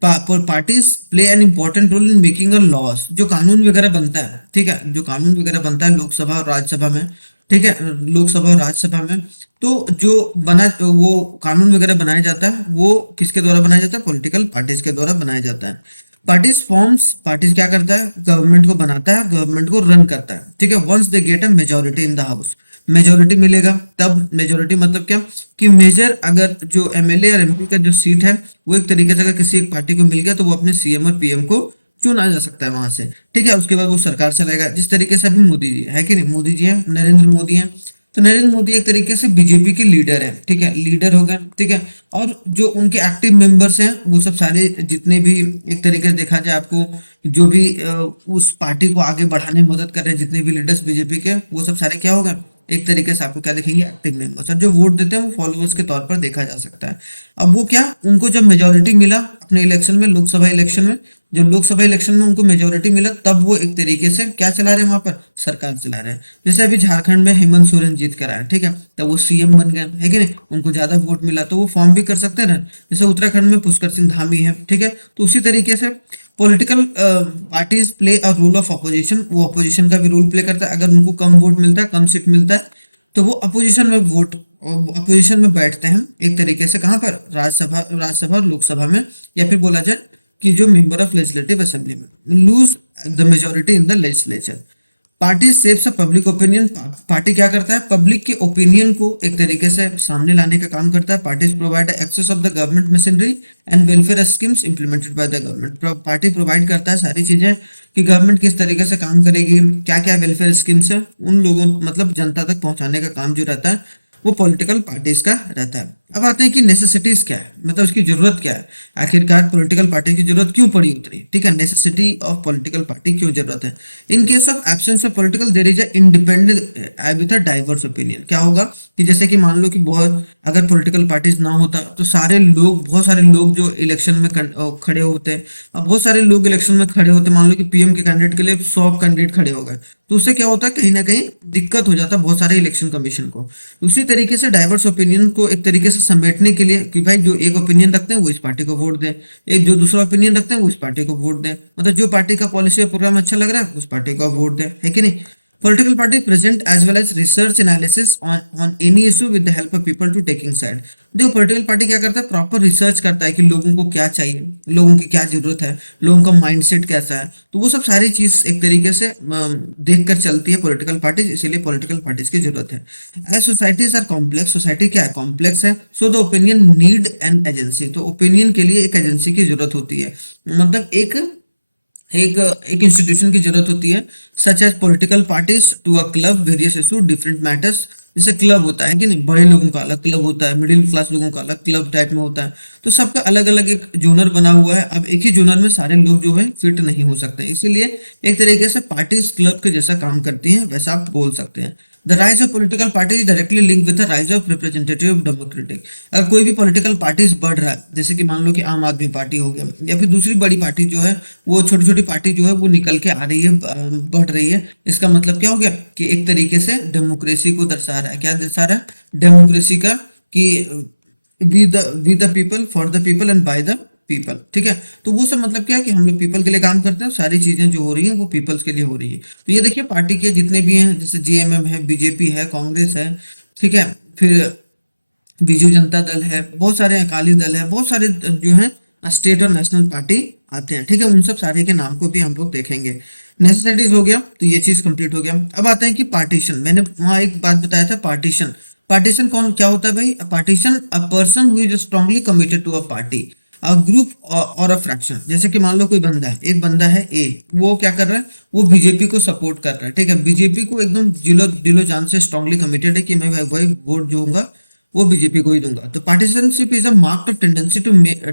parties play an important role in making a laws, जो कानून वगैरह बनता है, ठीक है, जो कानून वगैरह बनता है लोकसभा और राज्यसभा में, ठीक है, लोकसभा और राज्यसभा में, तो जो बना वो कानून वगैरह बनाया जाता है वो किसके द्वारा बनाया जाता है, पॉलिटिकल पार्टीज के द्वारा बनाया जाता है। पार्टीज क्या करता है, गवर्नमेंट को बनाता है, गवर्नमेंट को रन करता है, ठीक है। Once they get a majority in the house, majority मिलेगा तब, मेजोरिटी मतलब क्या कि मेजर, अगर जो एमएलए और एमपी का जो सीट है वो एक तरीके से अगर किसी एक पार्टी को मिल गया तो वो अपने सीएम और पीएम को चुना जा सकता है वहां से, ठीक है। उसके बाद वो सरकार चलाएगा, जिस तरीके से अभी मोदी जी है कि नहीं, मोदी जी हैं, नरेंद्र मोदी हैं। तो नरेंद्र मोदी एक तरीके से बीजेपी के लीडर हैं, ठीक है, लीडर हो गए, ठीक है। और जो उनके एक्टिव मेंबर्स हैं वो सब सारे जितने भी एक तरीके से देखा जाए आपको, जो भी उस पार्टी को आगे बढ़ाने में मदद कर रहे हैं, जितने भी लीडर्स बीजेपी के, वो सब सारे क्या हो गए, एक तरीके से आपको क्या दिखेंगे, एक्टिव मेंबर्स। और जो वोट देते हैं वो फॉलोअर्स के तौर पर देखा जा सकता है। अब वो क्या, उनको जब मेजोरिटी मिला अपने इलेक्शन में, लोकसभा इलेक्शन में, जब लोकसभा इलेक्शन में उनको मेजोरिटी मिला तब वो एक तरीके से क्या चला रहे हैं, वहां पर सरकार चला रहे हैं। जैसे अभी झारखंड में हेमंत सोरेन जीत कर आए, ठीक है, तब वो सीएम बन गए, है कि नहीं, उनको ज्यादा वोट मिला तो वो फॉर्म भी कर सकते हैं। जैसे उत्तराखंड में पुष्कर सिंह धामी है, ठीक है। तो उसी तरीके से political parties play a role of opposition, वो अपोजिशन का भी रोल प्ले करता है। अगर उनको कम वोट मिलता है, कम सीट मिलता है, तो वो अपोजिशन में बैठते हैं एक तरीके से, कहाँ पर, राज्यसभा और लोकसभा में, या फिर बोला जाए कि जो मेंबर ऑफ लेजिस्लेटिव असेंबली में lose the majority in the legislature. Party shapes public opinion. Party क्या करता है, पब्लिक के ओपिनियन को एक तरीके से सामने लाने का काम करता है। Parties provide access of the government machinery and welfare schemes implemented by the government. Party provide करता है सारी चीजें कि गवर्नमेंट किस तरीके से काम करेगी, क्या क्या वेलफेयर स्कीम्स है, उन लोगों मतलब जनता तक पहुंचाने का काम जो रहता है वो पॉलिटिकल पार्टीज का रहता है। अब आते हैं कि नेसेसिटीज क्या है, मतलब उसकी जरूरत क्या है, आखिरकार पॉलिटिकल पार्टी की जरूरत क्यों पड़ी उतनी, ठीक है। नेसेसिटी ऑफ पॉलिटिकल पार्टी क्यों जरूरत है। In case of absence of political there is a independent with a diverse opinion. क्या होगा कि जैसे कि मान लो कि बहुत अगर पॉलिटिकल पार्टीज ना होता तो सारे लोग, बहुत सारे लोग जो इलेक्शन में खड़े होते हैं, अब बहुत सारे लोग इलेक्शन में खड़े होते, मान लो कि पीएम के कैंडिडेट के लिए 100 कैंडिडेट खड़े हो गए, तो उससे क्या होता है, कहीं ना कहीं दिक्कत हो जाता है बहुत सारे इलेक्शन कमीशन को। उसी तरीके से डाइवर्स ओपिनियन को एक तरीके से समेटने के लिए कि भाई जो एक ओपिनियन रखते हैं वो इस पार्टी को वोट दें, एक जो दूसरा ओपिनियन रखते हैं वो इस पार्टी को वोट दें, मतलब जो पार्टी का पॉलिसी और प्रोग्राम अच्छा लग रहा है उस पार्टी को वोट दें, है कि नहीं। Political party present as well as research analysis on any issue with the help of people to taking side। देखो पॉलिटिकल पार्टी क्या करता है, प्रॉपर रिसर्च करता है कि लोगों को क्या चाहिए, लोगों की क्या जरूरत है, लोगों का माइंडसेट कैसा है, तो वो सब सारी चीज एक तरीके से देख कर चलती है पॉलिटिकल पार्टी, इसीलिए पॉलिटिकल पार्टीज की जरूरत है। As societies are complex, society क्या है, कॉम्प्लेक्स है, so the opinion need an agency. तो ओपिनियन के लिए एक एजेंसी की जरूरत होती है, मतलब एक एक एक इंस्टीट्यूशन की जरूरत होती है, such as political parties to a club various issue different matters. जैसे क्लब होता है कि नहीं, बड़े लोगों का अलग क्लब होता है, मिडिल क्लास लोगों का अलग क्लब टाइप में होता है, तो सबका अलग अलग एक जोनर बना हुआ है। अब एक ही जोनर में सारे लोग जो है फिट नहीं हो सकते, इसीलिए एक तरीके से पार्टीज क्लब के जैसा काम करती हैं, वैसा आप बोल सकते हैं। The rise of political party is directly link with the rise of representative democratic. अगर कोई भी पॉलिटिकल पार्टीज बढ़ रहा है, जैसे कि मान लो कि आम आदमी पार्टी हो गया या फिर दूसरी बड़ी पार्टी जो है, वो छोटी छोटी पार्टी जो है वो निकल के आ रही है, बढ़ रही है, इसका मतलब क्या हो गया कि एक तरीके से डेमोक्रेसी को दर्शा रहा है। क्या दर्शा रहा है, डेमोक्रेसी का, कि we the people for the people and by the people, ठीक है। तो वो सब मतलब क्या है कि हम लोग पीपल के लिए काम करते हैं, सारी चीजें जो हो रही हैं वो पीपल्स के लिए हो रही है। तो ये देखिए पार्टी के जितने भी हैं, जैसे जीएमएम है, बीजेपी है, कांग्रेस है, ठीक है, फिर बीजू जनता दल है, बहुत सारे अकाली दल है, बहुत सारे जो है स्टेट और नेशनल पार्टी आते हैं, ठीक है। उन सब सारे के नाम को भी हम लोग देखेंगे। नेसेसिटीज हो गया, तो ये चीज कंप्लीट हो गया। अब आते हैं कि पार्टीशन। मैंने वहां एक बात बताया था, पार्टीशन। पार्टीशन कौन क्या होता है भाई, partisan a person who is strongly committed to a party, a group or a fraction. जैसे कि मान लो कोई बंदा है, एक बंदा है ए, वो क्या कर रहा है, वो बीजेपी को सपोर्ट कर रहा है, ठीक है, बीजेपी को एकदम दिलो दिलो जान से स्ट्रांगली कमिटेड है कि मैं भाई वोट जो होगा वो बीजेपी को ही दूंगा। तो partisanship is a marked of tendency to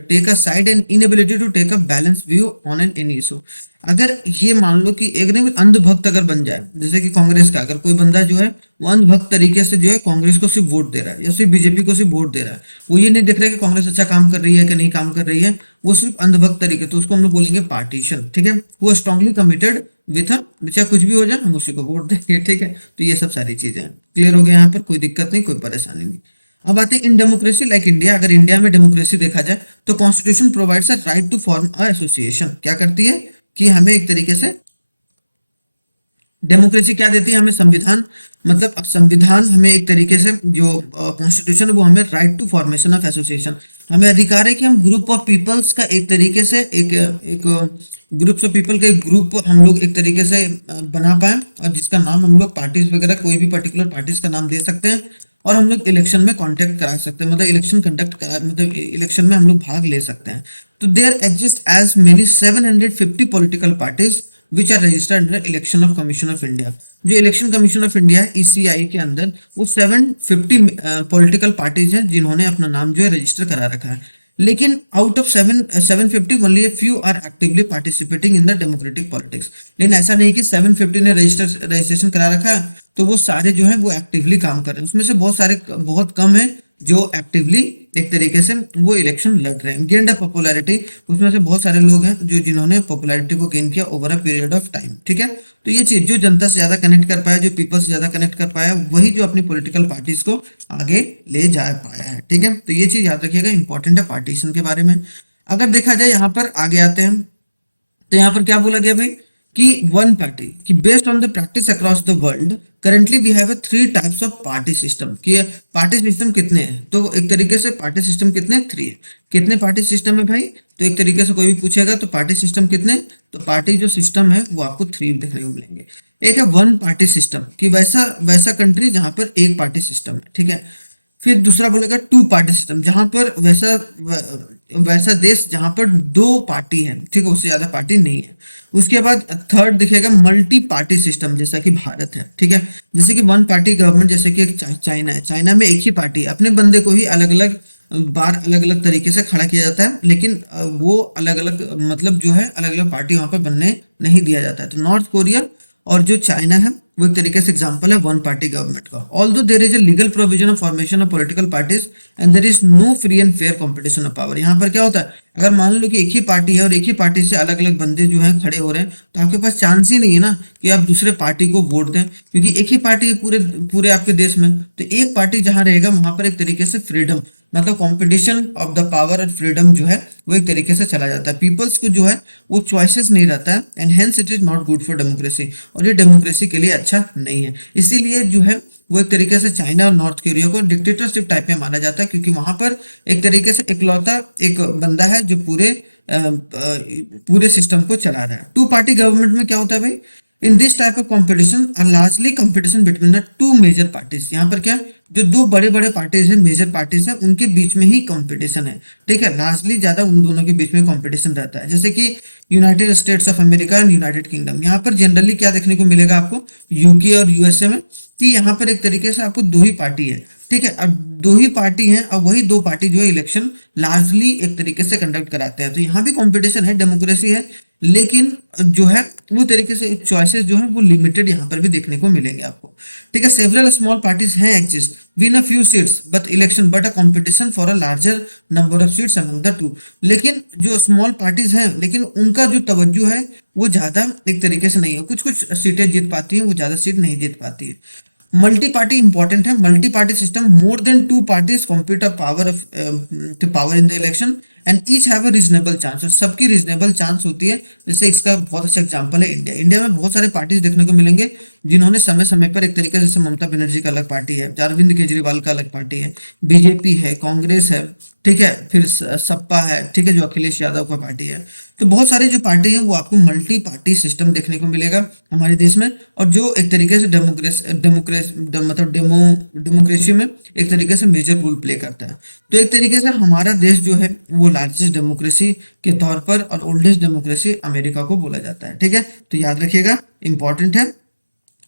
take a side and inability to take a balance view on an any issue. अगर ये मान लो कि एक ने अंधभक्त अगर बन जाए, जैसे कि कांग्रेस का अगर कोई बंदा जो है वो अंधभक्त तरीके से जो है कांग्रेस को सिर्फ वोट दे रहा है या सिर्फ बीजेपी को सिर्फ वोट दे रहा है, वो ये नहीं देख रहा है कि कांग्रेस अच्छा काम कर रही है कि नहीं काम कर रही है, वो सिर्फ अंधभक्त तरीके, तो उसको हम लोग बोलेंगे पार्टीशन, ठीक है। वो स्ट्रांगली कमिटेड विथ चाहे कुछ भी हो जाए हम उसी को वोट देंगे, ठीक है। तो ये सब सारी चीजें क्लियर हो गए, यहाँ पर कोई दिक्कत नहीं, कोई परेशानी नहीं। अब आते हैं इन डेमोक्रेसी लाइक इंडिया। अगर इंडिया में डेमोक्रेसी देखा जाए तो constitution provides a right to form a association. क्या करती है कि हमें एक तरीके से डेमोक्रेसी क्या देती है हमें, संविधान, मतलब अब संविधान हमें एक तरीके से जो कॉन्स्टिट्यूशन है वो हमें right to formation of association, हमें अधिकार है कि हम ग्रुप ऑफ पीपल्स का एक तरीके से एक एक ग्रुप्स ऑफ पीपल का एक ग्रुप हम लोग एक तरीके से बना पाए, और जिसका नाम हम लोग पार्टीज वगैरह कोई भी पर्टिकुलर पार्टीज का नाम दे सकते हैं, और हम लोग इलेक्शन में कॉन्टेक्ट करा सकते हैं, मतलब इलेक्शन कंडक्ट करा, मतलब इलेक्शन में हम लोग भाग ले सकते हैं। तो there exist as many 750 political parties which are registered under election of commission of India. जो इलेक्शन कमीशन ऑफ इंडिया है ईसीआई के अंदर, वो 750 पॉलिटिकल पार्टीज हैं जिन्होंने अपना नाम जो है रजिस्टर करा रखा है। लेकिन out of 750 only a few are actively participating in the democratic politics. लेकिन ऐसा नहीं कि 750 ने रजिस्ट्रेशन करा रखा है तो वो सारे जो है वो एक्टिवली काम कर रहे हैं, उसमें से बहुत कम है जो एक्टिवली एक तरीके से वो इलेक्शन लड़ रहे हैं। गेंड ऑफ पॉपुलैरिटी, उसमें से बहुत सारे लोग हैं जो जिन्होंने पॉपुलैरिटी को गेन किया over a period of time, ठीक है। तो ये चीज जो जनता से ज्यादा कनेक्ट कर पाया, जो पीपल से ज्यादा कनेक्ट कर पाया, वही जो अपनी पॉलिटिकल पार्टीज को आगे ले जा पाया है, ठीक है। तो ये चीज याद रखिएगा, इंपॉर्टेंट है पार्टीशन के बारे में। अगर देखा जाए यहाँ पर आगे आते हैं, तो यहाँ पर क्या बोला गया भाई कि वन पार्टी कि based on the practice across the world currently we have three types of party system कि पार्टी सिस्टम कितने हैं। तो एक तरीके से पार्टी सिस्टम कितने, थ्री है। कितने पार्टी सिस्टम है भाई, तो एक तरीके से कोई भी पूछेगा तो पार्टी सिस्टम कितने, तो पार्टी जो सिस्टम है वो आपको थ्री देखने को मिलेंगे। एक है वन पार्टी सिस्टम कि वैसा वैसा कंट्री जहां पर एक पार्टी सिस्टम है, ठीक है। फिर दूसरा बोलेगा टू पार्टी सिस्टम, जहां पर वैसा देश जहां पर दो पार्टी है, ठीक है, उससे ज्यादा पार्टी नहीं है। उसके बाद थर्ड दिखेगा मल्टी पार्टी सिस्टम, जैसा कि भारत है, ठीक है। जैसे कि वन पार्टी गवर्नमेंट, जैसे कि चाइना है, चाइना में एक ही पार्टी, अपने बंदे को ही अलग अलग बार अलग अलग तरीके से खड़ा किया जाता है, लेकिन वो अलग अलग मतलब जो है अलग अलग पार्टी वहां पर बनने नहीं दिया जाता है। तो नॉर्थ कोरिया और जो चाइना है वो एक तरीके से एग्जांपल है वन पार्टी गवर्नमेंट का। Although there is a legal provision of formation of political parties and there is no free and fair competition of power. यहाँ पर क्या होता है, अगर मान लो कि एक ही पार्टी है और एक ही पार्टी से अलग अलग बंदे जो हैं खड़े हो रहे हैं, तो आपके पास चांस ही नहीं है ना कि आप दूसरे पार्टी को वोट दें, क्योंकि एक ही पार्टी है पूरे पूरे आपके देश में। तो एक पार्टी जहां रहेगा वहां पर एक तरीके से फ्रीडम मतलब कंपटीशन ऑफ द पावर और फ्रीडम जो है वो एक तरीके से चला जाता है। पीपल्स को जो है वो चॉइसेस नहीं रहता है, and hence it is not good for democracy, और ये डेमोक्रेसी के लिए अच्छा नहीं है। इसीलिए जो है वो एक तरीके से चाइना और नॉर्थ कोरिया को डिक्टेटरशिप टाइप में माना जाता है, क्योंकि वहां पर एक तरीके से इकलौता एक बंदा है जो पूरे सिस्टम को चला रहा है। टू पार्टी गवर्नमेंट में क्या होता है भाई, in this type of competition are largely competition between the two major parties. यहाँ पर क्या, जो दो बड़े बड़े पार्टीज हैं, मेजर पार्टीज हैं, उनके बीच में ही कंपटीशन है, ठीक है। लार्जली ज्यादा उन दोनों के बीच में कंपटीशन रहता है, जैसे कि United states of America and United kingdom. यहाँ पर जनरली क्या देखने को मिलेगा आपको, यूके और यूएसए में, कि यहाँ पर एक तरीके से आपको दो ही पार्टी है, ठीक है। अब दो ही पार्टी है, अब वही दो पार्टी जो है इलेक्शन लार्जली एक तरीके से कंडक्ट कराते हैं। तो यहाँ भी कंपटीशन है, डेमोक्रेसी है, लेकिन जो है वो तरीके से चॉइसेस जो है वो लिमिटेड यहाँ पर भी देखने को मिलेंगे आपको, ठीक है। सेवरल स्मॉल पार्टीज हैं exist win a few seats but election but a competition for a larger number of seats among the two. लेकिन जो स्मॉल पार्टीज हैं, लेकिन उनका जो तवज्जो है वो ज्यादा एक तरीके से नहीं है, कुछ कुछ सीटें जीत पाती हैं, वो ज्यादा सीट नहीं जीत पाती है। मल्टी पार्टी इंपॉर्टेंट है, multi party system more than two parties compete power in the election and each have a reasonable chance, और सबकी रीजनेबल चांस होती है। जैसे इसका बहुत अच्छा एग्जांपल है इंडिया। इंडिया में बहुत सारे पार्टीज देखने को मिलेंगे जिन्होंने समय समय पर एक तरीके से, जैसे ममता बनर्जी का अलग पार्टी है, अरविंद केजरीवाल का अलग पार्टी है, बीजेपी है, कांग्रेस है, ठीक है, फिर सपा है, ठीक है, जो अखिलेश यादव का पार्टी है। तो बहुत सारी जो पार्टी है वो आपको मल्टी पार्टी सिस्टम देखने को मिलेगा हमारे देश में, और जो एक तरीके से डेमोक्रेसी में एक तरीके से मेजर रोल प्ले करता है। तो एक तरीके से हमारा देश जो है वो लार्जेस्ट डेमोक्रेसी के तौर पर और ओल्डेस्ट डेमोक्रेसी अमेरिका को बोला जाता है, ठीक है। तो याद रखिएगा, इंपॉर्टेंट है।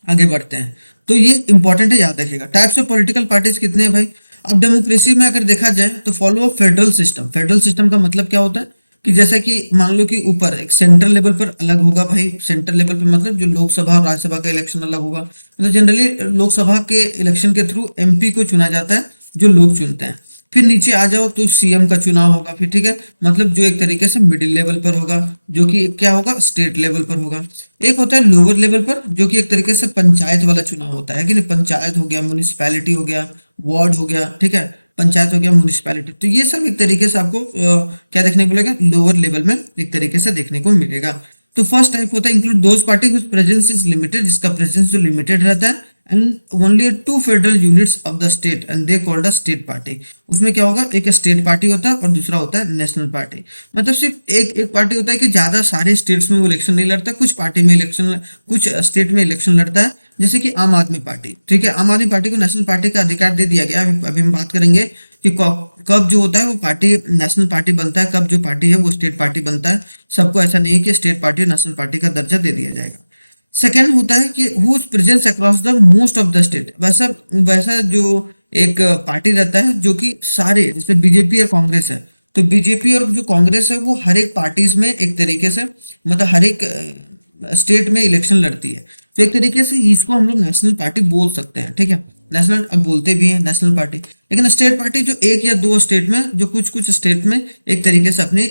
आगे बढ़ते हैं, तो ये इंपॉर्टेंट है, याद रखिएगा। टाइप्स ऑफ पॉलिटिकल पार्टीज कितने हैं भाई। अब डेमोक्रेसी में अगर देखा जाए तो follow federal system. Federal system का मतलब क्या होता है कि जैसा कि मान लो कि ऊपर एक सेंट्रल लेवल पर अलग होगा भाई, सेंट्रल लेवल पर मतलब जो लोकसभा और राज्यसभा का इलेक्शन अलग होगा। मतलब जनरली लोकसभा के इलेक्शन के थ्रू एमपी को चुना जाता है, जो लोग चुनते हैं। फिर नीचे आ जाओ तो सीएम का चुनाव होगा, फिर ठीक है, मतलब जो एक तरीके से मिडिल लेवल पर होगा, जो कि क्या होगा, स्टेट लेवल पर होगा। एक होता है लोअर लेवल पर, जो कि एक तरीके से पंचायत वाला चुनाव होता है कि नहीं, पंचायत हो गया, म्यूनिसिपैलिटी हो गया, वार्ड हो गया, ठीक है, पंचायत हो गया, म्यूनिसिपैलिटी। तो ये सब एक तरीके से आपको क्या देखने को मिलेगा, लोअर लेवल में एक तरीके से देखने को मिलेगा। तो फर्स्ट टाइप होता है include those party whose presence is limited, जिसका प्रेजेंस जो लिमिटेड रहता है, and only to federal units of the state and they called a state party. उसमें क्या होगा, एक स्टेट पार्टी होता है और दूसरा होता है नेशनल पार्टी। मतलब सिर्फ एक एक पार्टी होता है कि ज्यादा सारे स्टेट्स में वो इलेक्शन नहीं लड़ता, कुछ पार्टी में इलेक्शन, कुछ स्टेट में इलेक्शन लड़ता है, जैसे कि आम आदमी पार्टी, ठीक है। आम आदमी पार्टी को नेशनल पार्टी का अधिकार दे दिया गया। अभी हम बात करेंगे कि कब जो होता है वो पार्टी नेशनल पार्टी बनता है, कब जो पार्टी है वो स्टेट पार्टी बनता है। सबको ऐसा नहीं है कि स्टेट पार्टी और नेशनल पार्टी का दर्जा दे दिया जाएगा। सेकेंड होता है कि whose presence across the most of the state. वैसा वैसा जो एक पार्टी रहता है जो कि सारे, जैसे बीजेपी और कांग्रेस है, तो बीजेपी और जो कांग्रेस है वो हर एक पार्टीज में एक तरीके से मतलब हर एक स्टेट में इलेक्शन लड़ती है। तो एक तरीके से इसको हम लोग नेशनल पार्टी बोल सकते हैं, ठीक है। नेशनल अब बोलते भी हैं नेशनल पार्टी, लेकिन स्टेट पार्टी जो एक या दो स्टेट में, जो कुछ कुछ स्टेट में एक तरीके से अपनी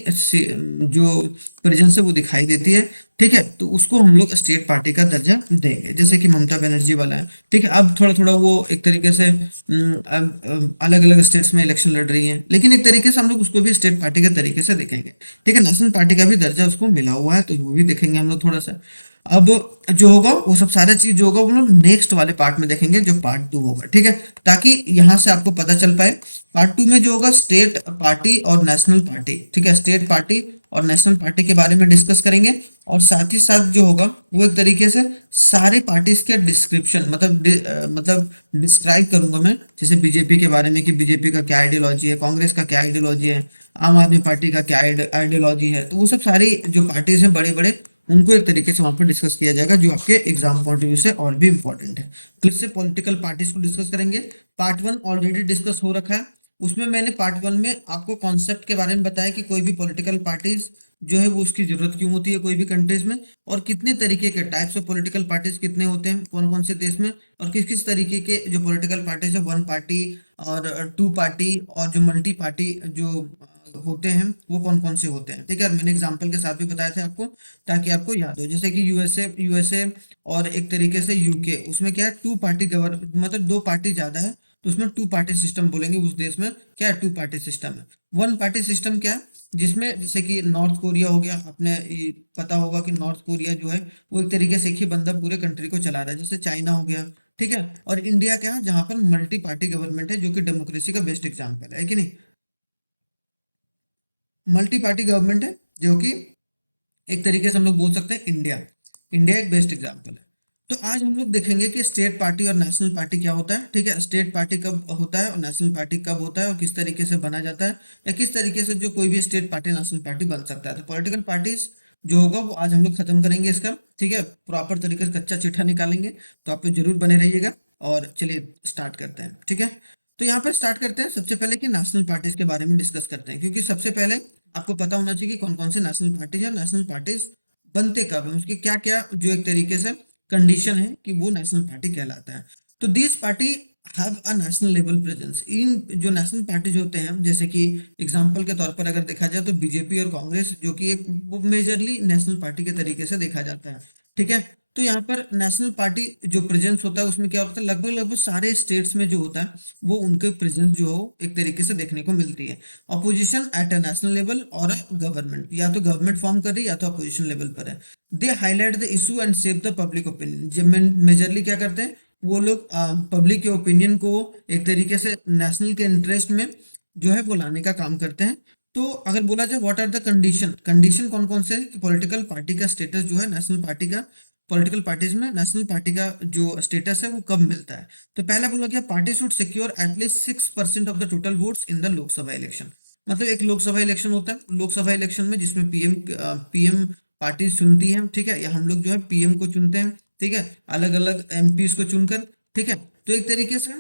जो प्रेजेंस है वो दिखाई देती है, ठीक है। तो उसको हम लोग स्टेट पार्टी का दर्जा देंगे, जैसे कि ममता बनर्जी वाला है, ठीक है। अब थोड़ा थोड़ा वो एक तरीके से अलग अलग स्टेट्स में इलेक्शन लड़ रही हैं, लेकिन एक तरीके से हम लोग उसको भी स्टेट पार्टी के तरीके से देखेंगे, ठीक है। नेशनल पार्टी का भी दर्जा उसको मिला हुआ है, तो वो भी देखेंगे हम लोग थोड़ा सा। अब जो होगा वो सब सारा चीज जो होगा वो लोग नेक्स्ट वाले पार्ट में देखेंगे, जो पार्ट 2 होगा, ठीक है, ताकि यहाँ से आपको पता चल पाए। पार्ट 2 में जो होगा स्टेट पार्टी और नेशनल पार्टी, ठीक है, स्टेट पार्टी और नेशनल पार्टी के बारे में डिस्कस करेंगे। और साथ ही साथ जो होगा वो एक तरीके से सारे पार्टीज के डिस्क्रिप्शन, मतलब डिस्क्राइब करूंगा मैं, जैसे बीजेपी के बारे में कि बीजेपी का क्या आइडियोलॉजी है, कांग्रेस का क्या आइडियोलॉजी है, आम आदमी पार्टी का क्या आइडियोलॉजी है। तो वो सब सारी जो पार्टीज हैं बड़े बड़े, उनको एक तरीके से वहां पर डिस्कस किया जाएगा, जो आपके एग्जाम पॉइंट ऑफ व्यू से और भी इंपॉर्टेंट है। तो इससे पॉलिटिकल पार्टीज को डिस्कस करेंगे। पार्ट 1 ऑलरेडी डिस्कस हो रखा है, उसमें मैंने पार्ट 1 में आपको कॉन्सेप्ट के बारे में बताया कि कोई भी पॉलिटिकल पार्टीज जो है वो उसकी जरूरत क्यों होती है कोई भी कंट्रीज में, और कितने तरीके के टाइप्स ऑफ पॉलिटिकल पार्टीज कितने होते हैं कौन कौन से देश में, और किस किस तरीके के जो पॉलिटिकल पार्टीज है, वन पार्टी और टू पार्टी और जो मल्टी पार्टी जो होते हैं वो कौन कौन से होते हैं, ठीक है। और मैंने एग्जांपल के साथ भी बताया था आपको, ताकि आपको याद हो। जैसे कि यूएसए और एक तरीके से यूके, उसमें क्या है, टू पार्टी मतलब दो पार्टी ज्यादा है, तो उसमें टू पार्टी सिस्टम बोलेंगे। उस देश में क्या है, टू पार्टी सिस्टम है। वन पार्टी सिस्टम क्या है, जिसमें जैसे कि नॉर्थ कोरिया हो गया, आपने ये पता होगा कि नॉर्थ कोरिया जो है वो एक तरीके से एक ही बंदा पूरे कंट्री को चला रहा है, जैसे चाइना हो गया, ठीक है। और इंडिया क्या है, जहां पर मल्टी पार्टी गवर्नमेंट है, जो कि डेमोक्रेसी का बेस्ट एग्जाम्पल है कि नहीं। मल्टी पार्टी गवर्नमेंट है, जो कि एक तरीके से हम लोग बोल सकते हैं इंडिया, इंडिया एक बेस्ट एग्जांपल है। तो आज हम लोग देखेंगे कि स्टेट पार्टी और नेशनल पार्टी क्या होता है, ठीक है, स्टेट पार्टी कब होता है और नेशनल पार्टी कब होता है, और किस तरीके से बना जाता है, या किस तरीके से जो कोई भी स्टेट पार्टी नेशनल पार्टी बन सकता है। तो पॉलिटिकल पार्टीज जो होगा वो आज हम लोग खत्म करेंगे इसका, ठीक है, प्रॉपर तरीके से कच्चा चिट्ठा निकालेंगे। तो आप लोग जरूर बने रहिएगा। और चलिए स्टार्ट करते हैं, ठीक है। तो यहाँ पर स्टार्ट करते हैं सबसे पहले कि नेशनल पार्टीज के बारे में डिस्कस करते हैं, क्योंकि सबसे पहले आपको पता होना चाहिए कि कौन कौन से नेशनल पार्टीज है, नेशनल पार्टीज बनते कब है, उसकी क्या क्या जो एक तरीके से कंडीशन है कि वो नेशनल पार्टी कहलाता है। तो this party have a national level presence. इन जो नेशनल पार्टीज होते हैं, जैसे कि एग्जांपल के तौर पर अगर देखा जाए तो बीजेपी और कांग्रेस, जो कि एक मेजरली नेशनल पार्टी के तरीके से देखा जाता है, ठीक है। तो यहाँ पर नेशनल पार्टी जो प्रेजेंस होता है उसमें क्या होता है, लगभग लगभग सारे स्टेट्स में जो होता है वो उनके प्रेजेंस जो हो एक तरीके से देखने को मिलती है। Opposition at a national level और गवर्नमेंट, या तो गवर्नमेंट फॉर्म कर रही है या तो अपोजिशन लेवल पर है। They highlight the issue and shape the public opinion. जब मेजरली क्या करते हैं वो लोग, पब्लिक के ओपिनियन को एक तरीके से नेशनल के इंटरेस्ट में जो है वो लाने का काम करते हैं। तो अगर बोला जाए what are the condition, condition कौन कौन से है, पॉलिटिकल पार्टी का स्टेटस जो है नेशनल पार्टी का, पॉलिटिकल पार्टीज में नेशनल पार्टी का जो स्टेटस है वो कब मिलता है। तो पहला बोला गया party should secure at least 6% of the total votes in the Lok Sabha election. मतलब एक लोकसभा इलेक्शन होता है, लोकसभा इलेक्शन में जिसमें पीएम पार्टी चुनती है, ठीक है, या हम लोग जो है पीएम को चुनते हैं, ठीक है, अलग अलग एमपीज को चुनकर, ठीक है। तो एक तरीके से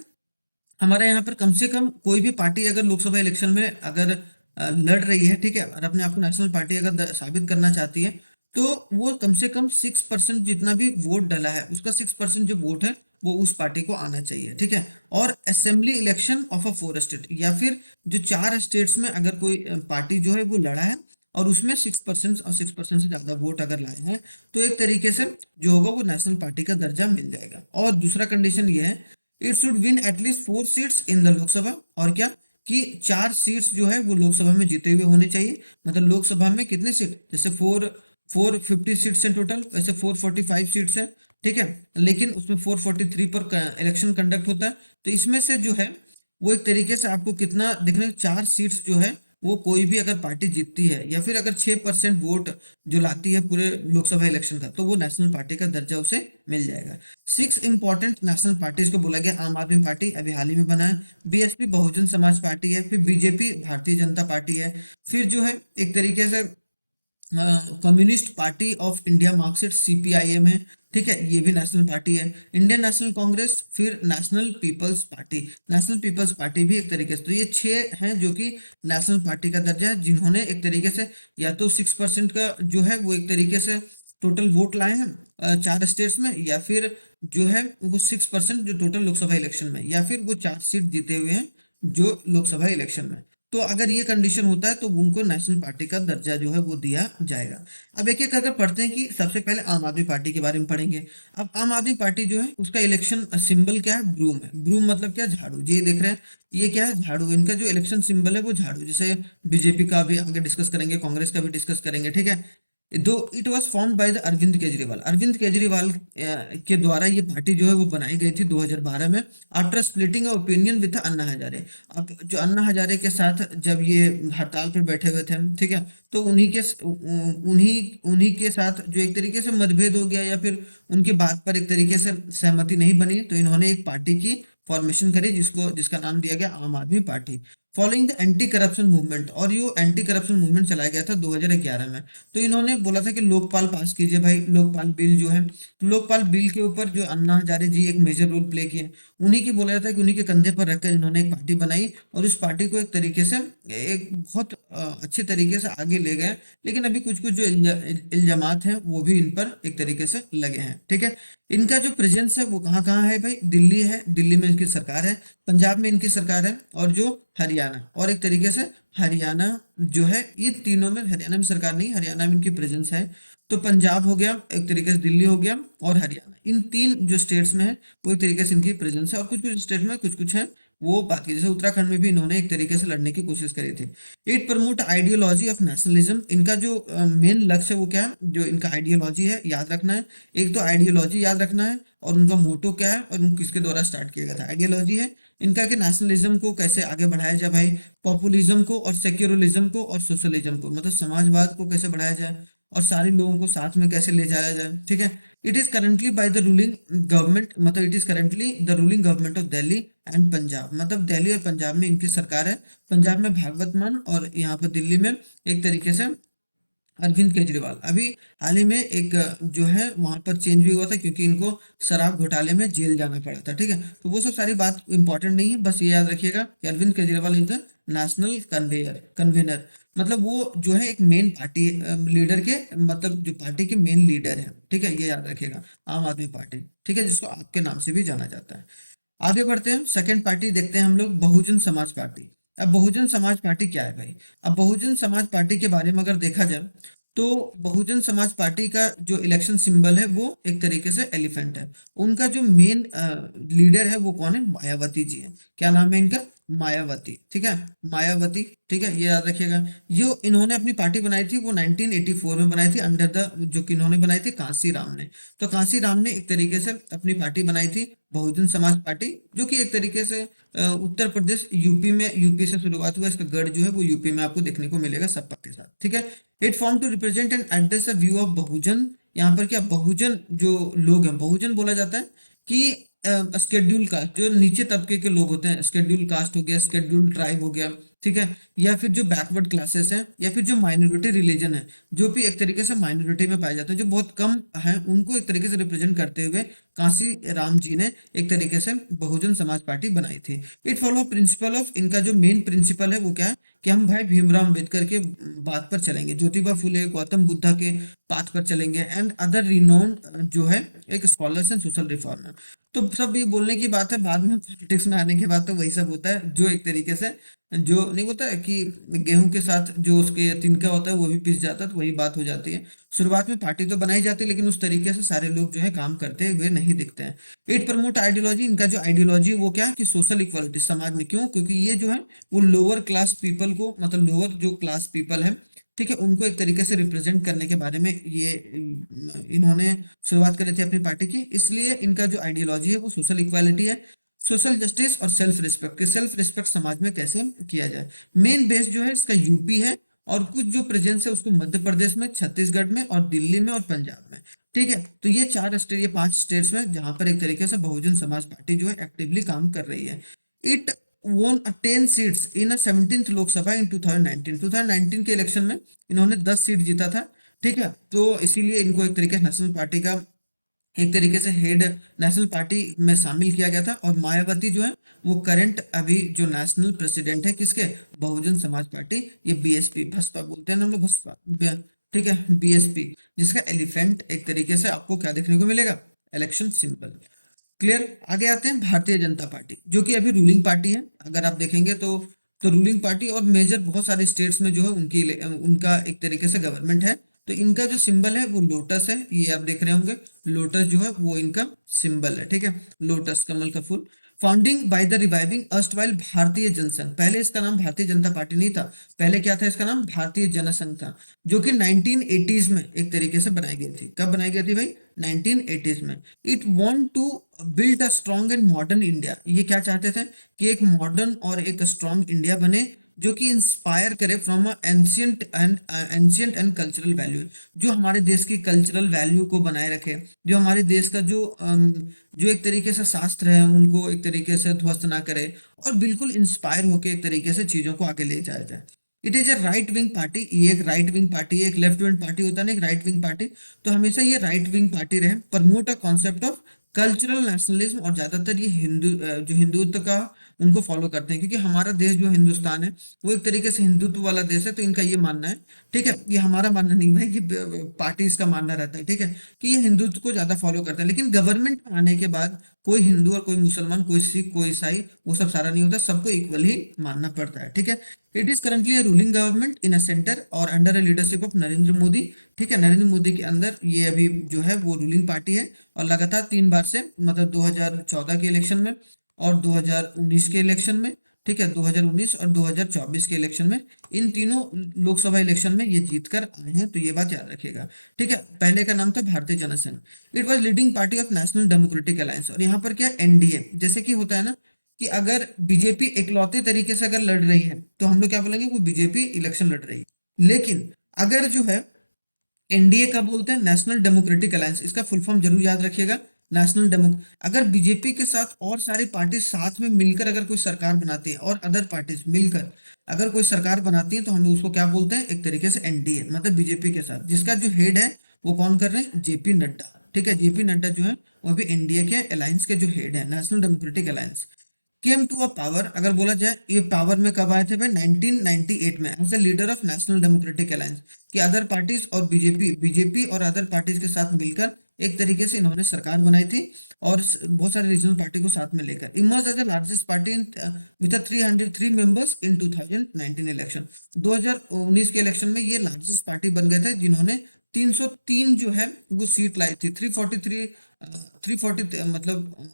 हमारे यहाँ पर कम से कम कोई भी पार्टी अगर लोकसभा इलेक्शन में अगर लड़ रही है, ठीक है, और अपने आप को नेशनल पार्टी अगर साबित करना चाहती है, तो वो कम से कम 6% जितना भी वोट डला है उसका 6% जो वोट है वो उस पार्टी को आना चाहिए, ठीक है। और assembly election of a 4 state, या फिर जो 4 स्टेट्स में अगर कोई पार्टी जो है वो लड़ा है और उसमें 6% और 6% से ज्यादा वोट अगर लाए हैं, तो एक तरीके से जो होगा वो नेशनल पार्टी का दर्जा मिल जाएगा। और दूसरा कंडीशन ये है, it should win at least 4 seats in the Lok Sabha. और क्या कि 4 सीट्स जो है वो लोकसभा में जीते हुए होने चाहिए। मतलब लोकसभा में कितने सीट, जैसे 450 सीट्स हैं टोटल, वैसे 445 सीट्स हैं, ठीक है, लेकिन उसमें 443 पर इलेक्शन कंडक्ट होता है। तो इसमें से जो है वो एक तरीके से आपको कितना देखने, 4 सीट्स जो है वो कोई भी अगर पार्टी जीतती है, या फिर अगर 6% वोट जो लाती है पूरे लोकसभा इलेक्शन का, तो वो नेशनल पार्टी का दर्जा उसे मिल जाएगा। 6 इंपॉर्टेंट नेशनल पार्टीज को बोला गया, आम आदमी पार्टी अभी हाल ही में बना है, बीएसपी बहुजन समाज पार्टी है, फिर बीजेपी भारतीय जनता पार्टी है, फिर जो है एक तरीके से Communist party of India Marxist CPIM है, ठीक है, ये भी नेशनल पार्टी है, इंडियन नेशनल कांग्रेस, फिर National People's Party. National People's Party भी एक तरीके से, तो ये 6 हैं जो कि नेशनल पार्टी का दर्जा है, जिन्होंने एक तरीके से या तो 6% का जो है वो एक तरीके से टोटल वोट लाए हैं 4 स्टेट्स में, या फिर जो है वो 6% जो टोटल लोकसभा इलेक्शन में, या फिर वो 4 सीट जीते हुए हैं जो लोकसभा इलेक्शन में। तो अगर ये कंडीशन होता है तो उनको नेशनल पार्टी का दर्जा जो है वो दिया जाएगा। अब एक एक करके पढ़ते हैं कि सबसे पहले आम आदमी पार्टी के बारे में पढ़ेंगे। अब आम आदमी पार्टी जो है उसका इलेक्शन सिंबल क्या है, ब्रूम है। ब्रूम मतलब क्या, झाड़ू। ये देख रहे हैं ये क्या है, झाड़ू। इनका जो इलेक्शन सिंबल है वो झाड़ू, जैसे बीजेपी का भी आगे डिस्कस करेंगे, कांग्रेस का भी डिस्कस करेंगे, ठीक है। दो it was formed by the Arvind Kejriwal. Arvind Kejriwal के द्वारा ये पार्टी जो है वो बनाई गई थी 2012 में, after splitting opinion with Anna Hazare. अब जो अन्ना हजारे के साथ जब ये हड़ताल पर बैठे हुए थे, ठीक है, तो उन्हीं उन्हीं के साथ जो एक तरीके से मतभेद हो गया, या फिर उनकी बात पर एक तरीके से सहमति नहीं बनी, तो इन्होंने एक पार्टी की फॉर्मेशन करी जिसका नाम दिया गया आम आदमी party, following the anti corruption movement. और ये एंटी करप्शन मूवमेंट चलाया गया था 2011 में। तो इन्होंने बोला था कि लोकपाल पास कीजिए भाई, लोकपाल बिल जो है। तो लोकपाल बिल के ऊपर जो अन्ना हजारे जी एक मेजर रोल प्ले किए, उन्हीं की बोला जाता है कि उन्हीं के कंधे पर रखकर इन्होंने एक पार्टी बनाई, और उस पार्टी को एक तरीके से एक बहुत अच्छे तरीके से आगे ले गए। लेकिन अभी कुछ कुछ जो इल्जामात हैं वो भी इन पर एक तरीके से लगे हैं, ठीक है। इनका जो प्रेजेंस है वो कहाँ कहाँ है भाई? दिल्ली है, दिल्ली में इनकी सरकार है, पंजाब में इनकी सरकार है, और जो हरियाणा, और एक तरीके से हरियाणा जो है, ये तीनों में, हरियाणा में सरकार नहीं, हरियाणा में इनकी प्रेजेंस है। तो पंजाब हो गया, एक तरीके से दिल्ली हो गया, और हरियाणा, इन तीन जो स्टेट्स में है वो एक तरीके से इनकी प्रेजेंस है। और कुछ कुछ स्टेट में कुछ कुछ है वो बाकी, जैसे उत्तराखंड में भी इन्होंने एक तरीके से लड़ने की कोशिश करी थी। It promote ideology of nationalism. इनका जो मेन लक्ष्य है वो क्या है, जो इनका आइडियोलॉजी है, याद रखना है। एक तो आइडियोलॉजी याद रखना है, और उनका मोटो क्या है, और उनको किसके द्वारा स्टार्ट किया गया था। आइडियोलॉजी है इनका कि नेशनलिज्म को कैसे आगे बढ़ाया जाए भाई, पॉपुलिज्म को और सेक्युलरिज्म को और सोशलिज्म को, मतलब समाजवाद को कैसे बढ़ाया जाए, और सारे लोगों को साथ में कैसे ले जाया जाए, ठीक है। It is currently by the ruling government, मतलब it is currently the ruling government of Delhi and Punjab, मतलब दिल्ली और पंजाब में इनकी सरकार है। पंजाब में भागवत मान, और यहाँ पर दिल्ली में एक तरीके से अरविंद केजरीवाल। अभी हाल ही में एक जो है वहां पर चेंज भी हुआ था, क्योंकि इनको शराब घोटाले में जेल जाना पड़ा था, ठीक है। तो वो सब सारी बात इंपॉर्टेंट नहीं है, बस ये याद रखिएगा कि Arvind Kejriwal is the national convener, मतलब वो जो है एक मेन पार्टी लीडर के, मतलब जो पार्टी के मेन लीडर है, ठीक है, ये याद रखिएगा, आम आदमी पार्टी, ठीक है, जिसको आपके नाम से भी जाना जाता है। आगे बढ़ते हैं, सेकंड पार्टी देखते हैं हम लोग, बहुजन समाज पार्टी। अब बहुजन समाज पार्टी क्या है भाई? अब बहुजन समाज पार्टी के बारे में अगर देखा जाए, तो बहुजन समाज पार्टी का जो इलेक्शन सिंबल है वो एक तरीके से एलिफेंट है। उनका जो मेन लीडर है वो कौन है? मायावती जी है। क्या नाम है इनका? मायावती, ठीक है, मायावती, ठीक है, ये याद रखिएगा। जो इन्होंने अपनी पार्टी बनाई थी वो 1984 में बनाई थी, अंडर द, जो कि इन्होंने बनाई थी कांसी राम ने। तो कांसी राम ने एक तरीके से अपनी पार्टी बनाई थी, बहुजन समाज पार्टी, जो कि एक तरीके से उत्तर प्रदेश, यूपी में, यूपी से शुरुआत हुआ, इसका गढ़ जो है वो यूपी में आपको देखने को मिलेगा सपा के साथ, ठीक है। It form to represent and address a view of Bahujan. यहाँ पर क्या बहुजन जो लोग हैं, बहुजन बोला जाता है कि स्केड्यूल कास्ट, जो नीचे तबके के लोग होते हैं, स्केड्यूल कास्ट हो गया, स्केड्यूल ट्राइब हो गया, ठीक है, या फिर जो बैकवर्ड क्लासेस हैं, या फिर जो माइनॉरिटी रिलीजन है, जो भी एक तरीके से माइनॉरिटी में पाए जाते हैं, जो बहुत कम हैं, उनको एक तरीके से रिप्रेजेंट करते हुए कांसी राम जी ने एक तरीके से बहुजन समाज पार्टी बनाई थी। इट फॉलो प्रिंसिपल ऑफ, इनका जो मेन प्रिंसिपल है वो क्या है कि हम भाई भीमराव अम्बेडकर के बात पर चलेंगे, ज्योतिबा फुले, गौतम बुद्धा के पाथ पर चलेंगे, एंड अदर रिनोन जो है एक स्कॉलर्स एंड सोशल रिफॉर्मर। तो सब ये बोलने की बात है, बाद में पॉलिटिक्स में आने के बाद तो वही सब होता है, जो एक तरीके से जो नहीं होता है कि गेहूं के साथ जो उसके तिनका होता है वो भी पिस जाता है, तो वही बात हो जाती है। शुरुआत में पार्टी तो बनाई जाती है, लेकिन उस तरीके से सारे लोग जो है काम करते हुए नहीं दिखते हैं। इट प्रमोट आइडियोलॉजी, इनका जो आइडियोलॉजी वो क्या है कि सोशल इक्वालिटी समाज में। क्यों? क्योंकि ये जो है वो लोअर क्लास पीपल को, मतलब लोअर जो क्लास पीपल है, ठीक है, उनको एक तरीके से रिप्रेजेंट करने के बारे में ये इन्होंने शुरुआत करी थी अपनी पार्टी की। इसलिए इनका जो आइडियोलॉजी है वो सोशल इक्वालिटी है, सोशल जस्टिस और सेल्फ रिस्पेक्ट, कि सेल्फ रिस्पेक्ट समाज में कैसे किया जाए। मेन बेस जो है इसका यूपी है, और कुछ जो प्रेजेंस है उसको मध्य प्रदेश में, छत्तीसगढ़ में, और दिल्ली में, और पंजाब में, ठीक है। तो ये चार स्टेट, ये 5 स्टेट्स में जहां पर एक तरीके से बहुजन समाज पार्टी जो है एक्टिवली काम कर रही है। It won 10 seats in 17th Lok Sabha in 2019 के इलेक्शन में इन्होंने 10 सीट जीता था, ठीक है। तो इसीलिए इनको एक तरीके से नेशनल पार्टी का एक तरीके से हेड नेशनल पार्टी में शामिल किया गया था। और मायावती जो है वो करंट अभी जो नेशनल प्रेसिडेंट है किसके? बहुजन समाज पार्टी, ये बीएसपी, बसपा बोलते हैं ना हम लोग, बसपा, ठीक है, बीएसपी, जिसका एलिफेंट एक तरीके से आपको क्या देखने को मिलेगा? Election symbol. क्लियर। आगे आते हैं भारतीय जनता पार्टी, जो कि अभी रूलिंग पार्टी है। अगर आप देखेंगे तो रूलिंग पार्टी, और मेजर बहुत सारे स्टेट्स में जो है उनका एक तरीके से गवर्नमेंट है। तो इनका जो सिंबल है वो लोटस है, ये आप देख रहे होंगे, लोटस जो है वो इनका सिंबल है, ठीक है, लोटस, कमल का फूल। Founding by the reviving erstwhile Bharatiya Jana Sangh, पहले इसका नाम भारतीय जनता पार्टी नहीं था, पहले क्या था, इसका नाम भारतीय जनसंघ था, जो कि 1980s में एक तरीके से बनाई गई थी। कब बनाई गई थी भाई? 1980s में। It want to build a strong and modern India, ये क्या चाहते थे कि एक मॉडर्न और एक स्ट्रॉन्ग इंडिया बने, जो कि इंस्पायर करे from ancient and cultural value, जो हमारे देश की कल्चरल वैल्यू को बनाए रखे, जो हमारे देश का जो एक तरीके से शास्त्र है उनको एक तरीके से ध्वस्त ना करे, और बिल्कुल इंस्पायर होकर एक तरीके से चीजों को आगे ले जाया जाए। It is a right wing party, ये एक राइट विंग पार्टी है, एक लेफ्ट विंग पार्टी होता है ना, एक राइट विंग पार्टी, तो हमेशा ये राइट विंग पार्टी रहे। Promote a concept of cultural nationalism, और ज्यादातर ये जो हिंदुत्व का उनको फॉलो करते हैं, क्योंकि हमारा देश जो हिंदुस्तान है वो एक तरीके से हिंदुत्व वाला देश है, तो इनका ये मानना है, ठीक है, ये हमारा मानना नहीं है, ये पार्टीज का मानना रहता है, ठीक है, कि ये हिंदुत्व को ज्यादा फॉलो करता है। लेकिन गवर्नमेंट में आने के बाद कोई हिंदू और कोई मुसलमान, कोई सिख, कोई ईसाई, वो सब सारा नहीं होता, सबको इक्वल ही मानना पड़ता है, ठीक है। It is currently a ruling government in a centre और under a leadership of Narendra Modi, ठीक है, नरेंद्र मोदी के अंदर ये अभी जो है वो रूलिंग पार्टी है, और लगातार 3 बार से, मतलब 2014 के इलेक्शन में और 2019 के इलेक्शन में, ठीक है, 2019 और 2024 के इलेक्शन में, इन तीनों लोकसभा इलेक्शन में ये जीत कर आए हैं, तो ये बात याद रखिएगा, ठीक है। पहले का नाम था Bharatiya Jansangh. It was leading party of National Democratic Alliance, और यहाँ पर क्या, एनडीए, जैसे कि होता है ना कि अगर बीजेपी इकलौते तरीके से अगर लड़ रही है तो हम लोग क्या बोलेंगे, वो बीजेपी इलेक्शन लड़ रही है। लेकिन अगर जो है एनडीए का बोलते हैं नेशनल डेमोक्रेटिक अलायंस, इसका फुल फॉर्म जरूर याद रखिएगा, नेशनल डेमो। अगर बीजेपी के साथ और सारी पार्टी साथ में मिलकर अगर कोई सरकार बनाती है, और अदर पार्टीज मिलकर अगर कोई सरकार बनाती है, तो हम लोग उसको क्या बोलते हैं, एक तरीके से एनडीए, मतलब बीजेपी के साथ जिसका जो हेड है वो कौन कर रहे हैं, जेपी नड्डा, ठीक है, जेपी नड्डा जो है वो भी एनडीए के अलायंस के जो हेड है, National Democratic Alliance. Came to a power, अगर बोला जाए ये पावर में कब आए थे भाई, 1998 में, as the leader of National Democratic Alliance, कि अदर पार्टीज और बीजेपी और अदर पार्टीज के साथ मिलकर एक तरीके से इन्होंने सरकार बनाई थी, और बहुत सारे रीजनल पार्टी को साथ में लेकर emerge as the largest party with 303 members in 2019 election. 2019 के इलेक्शन में ये लार्जेस्ट पार्टी बन गए थे, जिन्होंने 303 जो है वो सीट लाई थी, 343 340 मतलब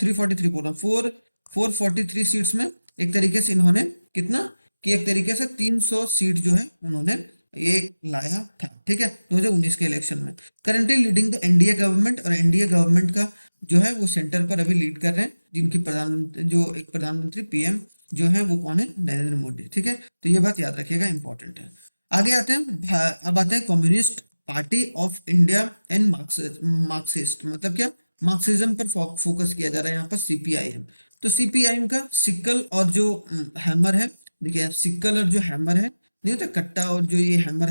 343 बोल रहा हूँ, 443 सीट्स में एक तरीके से इन्होंने कितना, कि एक तरीके से 300 सीट जो है उन्होंने ये लाया था, ठीक है, 2019 के इलेक्शन में। Currently leading the NDA government, और एनडीए गवर्नमेंट का जो है वो सेंटर पर अभी लीड कर रहे हैं, जिनकी प्रधानमंत्री, जो एक प्रधानमंत्री पीएम जो है वो कौन है, नरेंद्र मोदी, ठीक है, तो ये बात याद रखिएगा, इंपॉर्टेंट है। आगे आते हैं, अब आते हैं communist party of India and Marxist, मतलब क्या, मार्क्सिज्म पर फोकस किया जा रहा है यहाँ पर, सीपीआईएम। तो सीपीआईएम का सिक्कल और जो हैमर है, देखिए सिक्कल और जो हैमर है, नहीं होता कट्टा, और जो ये हैमर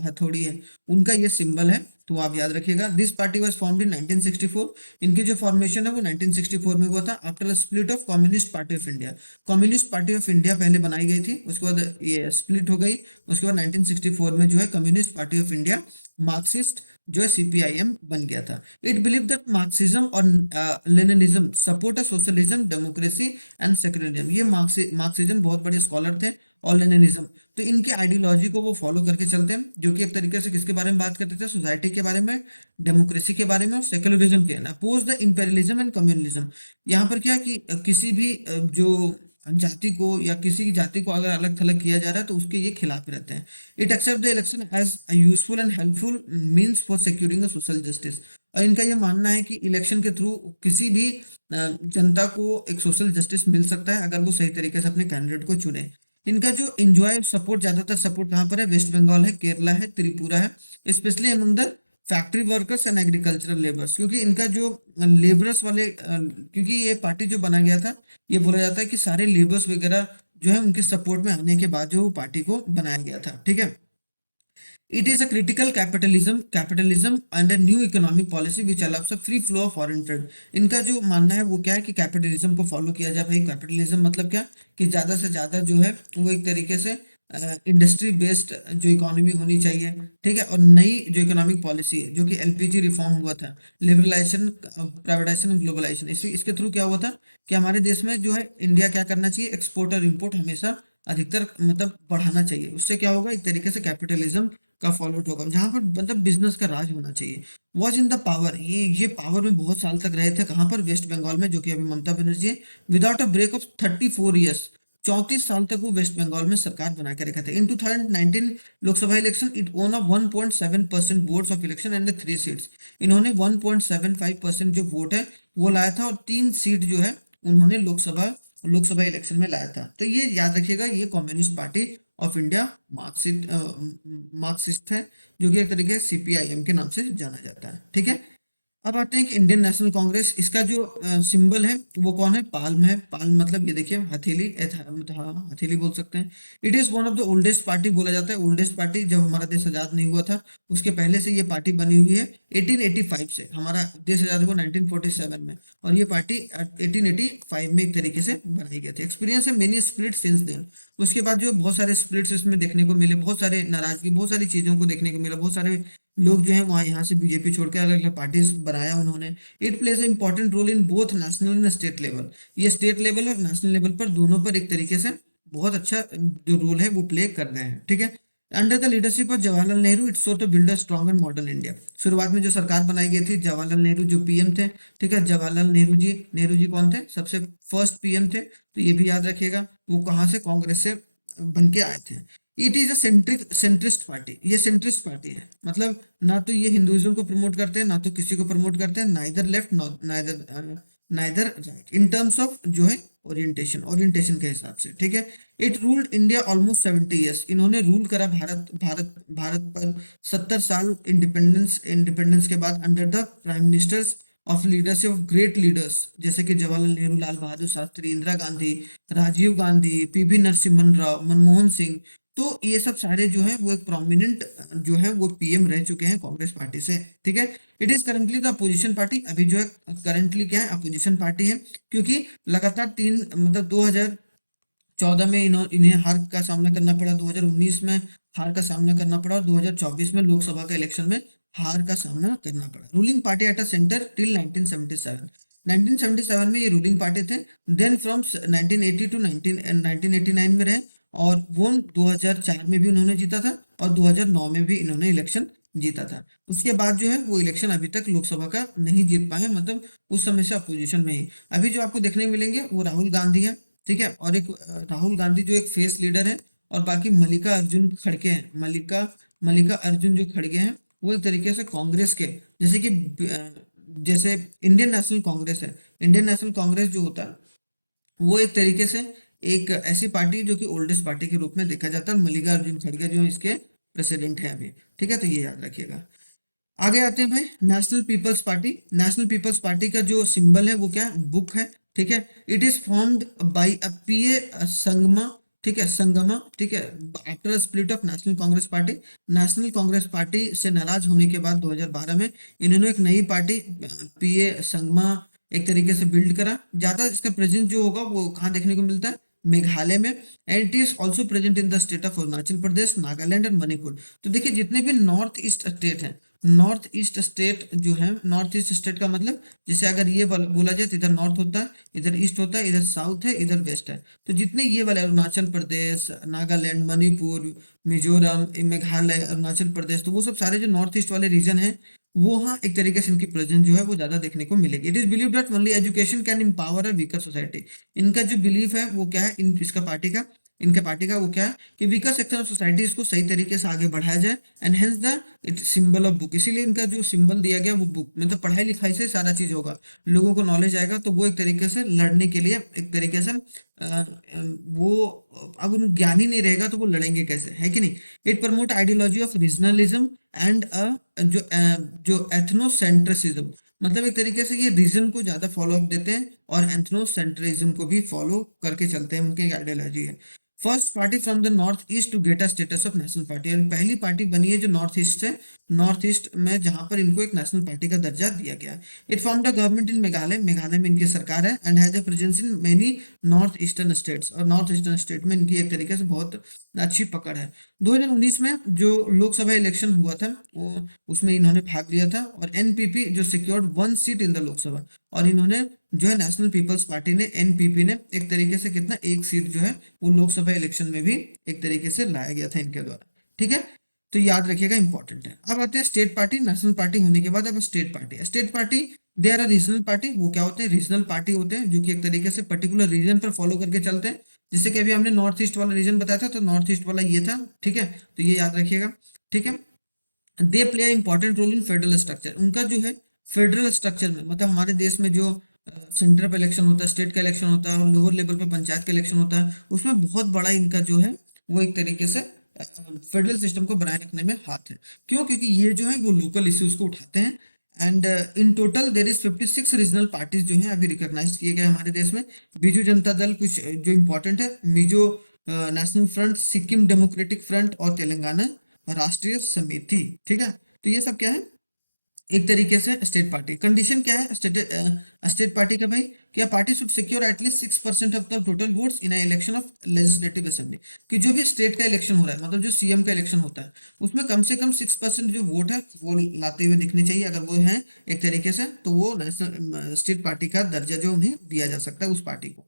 हथौड़ी है, उनका ये सिंबल है, तो आप याद रखिएगा। This party was formed in 1964, इनकी जो फॉर्मेशन है वो 1964 में हुआ था, after split of communist party of India. Communist party of India पहले बनाई गई थी, उसके बाद ये स्प्लिट हो गई, उसके बाद 1964 में जो है communist party of India, Marxist जो है सीपीआईएम बन गया था। इट बिलीव दैट मार्क्सिज्म और Leninism support a socialism, democracy and secularism. ये मार्क्सिज्म बहुत बड़े स्कॉलर थे, और लेनिनिज्म, तो इनके आइडियोलॉजी को वो फॉलो करके चलते हैं, जो कि एक तरीके से किसके बारे में बात करते थे, सोसाइटी के बारे में, डेमोक्रेसी के बारे में, और सेक्युलरिज्म के, oppose the imperialism and communalism. यहाँ पर क्या कि किसी भी जो जाति को या किसी जाति को अगर अलग थलग किया जा रहा है तो उसके ये खिलाफ रहते हैं। It accept the election as useful and helpful means for securing social justice, और इनका ये मानना है कि इलेक्शन के थ्रू किसी भी जनता को एक सोशल जस्टिस मिल सकता है, अगर वो सही तरीके से अपने कैंडिडेट को चुने। इनका जो एंजॉय सपोर्ट, ज्यादातर सपोर्ट कहाँ पर है, वेस्ट बंगाल है, केरला है, त्रिपुरा है, specially among the factory workers and agricultural labours, क्योंकि इनका जो लेबरर्स वाले, क्योंकि ये पार्टी जो बना गया था, ये बोला जाता है कि सारे लेबर्स वगैरह जो है उनके सपोर्ट में आने के बाद जो वो पार्टी को बनाया गया था, ठीक है। It is a critical capitalism and a new economic policy which allow us a free flow of foreign trade. इनका जो मानना है वो क्या है कि कैपिटलिज्म को फॉलो किया जाए। भाई कैपिटलिज्म मतलब क्या, कि ज्यादा से ज्यादा जो है वो एक तरीके से इंडस्ट्री बेस्ड जो इकोनॉमी होनी चाहिए, ठीक है, और नई जो इकोनॉमिक पॉलिसी है, जो कि एलपीजी रिफॉर्म हुआ था, लिबरलाइजेशन, प्राइवेटाइजेशन और ग्लोबलाइजेशन, इसके थ्रू क्या हुआ था कि हमारे देश में जो है इंडिया क्या करना चाहिए, एक्सपोर्ट और इम्पोर्ट हमेशा अधिकतर मतलब बढ़ाना चाहिए। उससे क्या होगा, एक तरीके से कैपिटलिज्म का फॉलोड होगा, जहाँ पर मतलब बिजनेस का राज होना चाहिए। वॉज इन द पावर, ये पावर में बहुत साल तक रहे थे, कहाँ पर, वेस्ट बंगाल में, जो कि अभी ममता बनर्जी है। Without a break of 34 years, 34 साल तक वो वेस्ट बंगाल में सरकार बना के रखे थे। इन 2019 Lok Sabha election it own 1.7% votes of election and 3 seats. इन्होंने 1.75% जो वोट है वो लाया था, और 3 सीट जो है उन्होंने लोकसभा लोकसभा इलेक्शन में लाया था। तो ये याद रखिएगा, ये communist party of India Marxist है, जो कि एक तरीके से सीपीआईएम के नाम से जाना जाता है। ठीक है, अब आते हैं कि इंडियन नेशनल कांग्रेस, इसका जो सिंबल है वो कौन है, पाल्म है। पाल्म मतलब ये देखिए हथेली, हाँ हथेली बोल सकते हैं। It is one of the oldest party बोला जाता है, ओल्डेस्ट पार्टी, जब हमारा देश आजाद नहीं हुआ था उसके पहले से ये पार्टी बनी हुई है। 1885 से, हमारा देश आजाद हुआ 1947 में, और ये पार्टी 1885 में एक तरीके से बनाई गई थी। एक्सपीरियंस है मेनी स्प्लिट सिंस देन, उसके बाद जो बहुत सारे स्प्लिट्स इसमें देखने को मिले, बहुत सारे नाराजगी, बहुत सारी चीजों को देखने को मिला, बहुत सारे लोग जो है वहाँ यहाँ से बीजेपी छोड़ के अलग अलग पार्टीज बनाया उन्होंने। It plays important role in both national and state level, ये स्टेट लेवल और नेशनल लेवल पर दोनों पर एक तरीके से बहुत अच्छा जो रोल है वो प्ले कर रहे हैं। ठीक है, under the leadership of Jawaharlal Nehru it's so to build a strong and modern India. शुरुआत में जो सरकार बनाई गई थी, जवाहरलाल नेहरू जो पीएम थे, ठीक है, जवाहरलाल नेहरू जी कौन थे, सबसे फर्स्ट पीएम थे, तो ये भी याद रखिएगा। वो कहाँ से, कांग्रेस से बन के आए थे। It is a centrist party, ये सेंट्रिस्ट पार्टी है, मतलब ना तो ये हिंदुइज्म को प्रमोट करते हैं, ना तो किसी को प्रमोट करते हैं, neither left neither right, in terms of जो है ओरिएंटेशन के हिसाब से। ठीक है, it ruled India almost 70 years, इन्होंने रूल करा भारत पर 70 साल इंडिपेंडेंस के बाद, under the prime ministers of leadership of great leaders, जैसे कि जवाहरलाल नेहरू, लाल बहादुर शास्त्री, इंदिरा गांधी, राजीव गांधी, पीवी नरसिम्हन राव, मनमोहन सिंह। तो ये सब सारे जो है वो एक प्रोमिनेंट जो है वो पीएम रह चुके हैं कांग्रेस पार्टी से। ठीक है, it is currently the opposition party, अभी जो है करंटली क्या है, अपोजिशन पार्टी है, क्योंकि लगातार 2014 में इन्हें हार का सामना करना पड़ा, 2019 में हार का सामना करना पड़ा, और 2024 में लोकसभा के इलेक्शन में हार का सामना करना पड़ा। Ruling party at a centre till 1977, 1977 में ये रूलिंग पार्टी थे। देन फ्रॉम 1980 टू 1989 में रहे, और वो 2004 में भी उन्होंने जीता था, और 2009 में भी इन्होंने इलेक्शन जीता था। उसके बाद जो है वो इलेक्शन अभी तक लोकसभा का नहीं जीत पाए, मतलब उस समय से अपोजिशन में ही। अभी जो आपको देखने मिलेंगे वो राहुल गांधी है, ठीक है, और एक राहुल गांधी जो एक फेस लीडर है, और बाकी मल्लिका अर्जुन खड़गे हैं, मल्लिका अर्जुन जो खड़गे हैं वो एक तरीके से कांग्रेस के, जैसे कि जैसे इंडियन नेशनल कांग्रेस है, इंडियन नेशनल कांग्रेस जो होता है वो एक तरीके से एक ऐसी पार्टी जो कि ओल्डेस्ट पार्टी के रूप में देखा जाता है। मल्लिका अर्जुन खड़गे जो इसके प्रेसिडेंट हैं अभी। ठीक है, तो ये याद रखिएगा। आगे आते हैं भाई, National People's Party. National People's Party का जो सिंबल है वो क्या है, बुक है। ठीक है, इट इज फॉर्म्ड बाय अ पीए संगमा, ठीक है, संगमा, ठीक है, after split of national Congress party. National Congress party से नाराज होने के बाद 2012 में इन्होंने एक नई पार्टी पीए संगमा एक तरीके से बिल्ड करा। ज्यादा इसका प्रेजेंस जो होगा वो कहाँ देखने को मिलता है, मेघालय में, and it is also present in the state of Arunachal Pradesh, Nagaland and Manipur. तो देखिए जितने भी नॉर्थ ईस्ट स्टेट हैं, नॉर्थ ईस्ट स्टेट जो है, नॉर्थ ईस्ट स्टेट का मतलब जैसे अगर ये बोला जाए तो इधर नॉर्थ होता है, इधर ईस्ट होता है, इधर साउथ है, इधर वेस्ट है। तो जितने ये वाले अरुणाचल प्रदेश, नागालैंड, मणिपुर, मिजोरम, मेघालय, अरुणाचल प्रदेश, तो वो सब सारे जो नॉर्थ ईस्ट वाले रीजन है, वो हाँ एक तरीके से इनकी प्रेजेंस जो है वो ज्यादा देखने को मिलेगी। It is believe that only education can empower a weaker society. इनका जो बिलीफ है वो क्या है, इनके पार्टी का वो क्या है कि वीकर सेक्शन ऑफ सोसाइटी इसको सही तरीके से आगे बढ़ाया जाए, and hence the it symbol of book. इसीलिए इनका जो सिंबल दिया गया वो बुक, मतलब पढ़ाई लिखाई से सारा चीज होगा, लोगों को नॉलेज आएगा, तो वो एक तरीके से लड़ने के लिए एक तरीके से वो, अब उन ज्ञान ही नहीं रहेगा तो वो लड़ेंगे कैसे, है कि नहीं। It promote ideology of regionalism and जो एथनोसेंट्रिसिज्म, मतलब एक तरीके से ये रीजन को ज्यादा फॉलो अप देते हैं, और एथनोसेंट्रिज्म को भी फॉलो करके चलते हैं, उनकी आइडियोलॉजी है। First party from the north east to get a status of national party, और पहली पार्टी बनी है जो नॉर्थ ईस्ट से, नॉर्थ ईस्ट में जहां पर इनको एक नेशनल पार्टी का दर्जा दिया गया है। It form the government in Meghalaya, Meghalaya में इनकी सरकार है, and has a presence in many north eastern states, और नॉर्थ ईस्टर्न स्टेट में इनकी एक तरीके से बहुत अच्छी पकड़ है। 2019 में जो लोकसभा इलेक्शन हुआ था वो उसमें इन्होंने भाग लिया था, और एनपीपी जो secured 1 seat in the Lok Sabha, और इन्होंने जो है नेशनल पीपल्स पार्टी ने, एनपीपी ने एक तरीके से कितना, 1 सीट जो है वो लोकसभा इलेक्शन में भी एक तरीके से लाया गया था इनके द्वारा। ठीक है, तो याद रखिएगा इंपॉर्टेंट है। अब आते हैं स्टेट पार्टी। नेशनल पार्टी होने के बाद अब state party. State party they are regional party. वो क्या होते हैं? रीजनल पार्टी होते हैं जो कि एक तरीके से पर्टिकुलर रीजन पर फॉलो करके चलते हैं। जैसे कि अभी हमने नॉर्थ ईस्ट वाला रीजन बताया था, तो नॉर्थ ईस्ट वाला ये था, ठीक है, तो ये याद रखिएगा, ठीक है। They play important role in federal structure. उनका जो है फेडरल स्ट्रक्चर में, मतलब हमारे देश में जो सेंटर पे इलेक्शन होता है, स्टेट का इलेक्शन होता है और लोअर लेवल पे पंचायत का इलेक्शन होता है, उसमें बहुत बड़ा इनका जो है वो एक तरीके से फेडरल सिस्टम को बनाए रखने में हाथ है। क्यों? क्योंकि ये जो है वो लोकल इश्यूज को उठाते हैं। And in total there is 56 regional parties जो है अभी रिकॉग्नाइज किए गए हमारे देश में। बीजू जनता दल कुछ जो इंपॉर्टेंट है, Mizo national front, Sikkim democratic front और तेलंगाना राष्ट्रीय समिति, ठीक है। तो ये सब क्या है? एक तरीके से स्टेट पार्टी। कंडीशन क्या है स्टेट पार्टी का भाई? क्या party should secure at least 6% of the total votes in election of legislative assembly. कि जो भी स्टेट का इलेक्शन हो रहा है, मतलब जो सीएम का इलेक्शन होता है, उसमें कम से कम 6% जो वोट है वो लाते हुए दिखने चाहिए। अगर वो है एक तरीके से, तो वो नेशनल स्टेट पार्टी का दर्जा जो उन्हें दिया जा सकता है उस पार्टी को।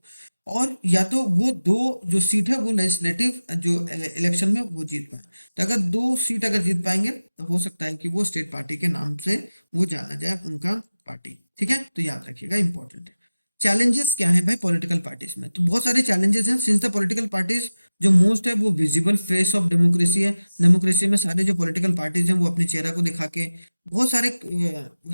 और या तो वो दो जो सीट है वो लेजिस्लेटिव जो इलेक्शन में वो जीत पाए। तो अगर 2 सीट अगर जीत पाएंगे तो हो सकता है कि वो स्टेट पार्टी के नाम से वो जाना जाए, उनका पार्टी, ठीक है। तो याद रखिएगा, इंपॉर्टेंट है। चैलेंजेस क्या है भाई पॉलिटिकल पार्टीज में? तो बहुत सारे चैलेंजेस हैं। सिंस द पॉलिटिकल पार्टीज जो मोस्ट है वो विजिबल फेस ऑफ डेमोक्रेसी है। डेमोक्रेसी में सारे जो पॉलिटिकल पार्टीज हैं वो अपने चेहरा को दिखा के बहुत सारे,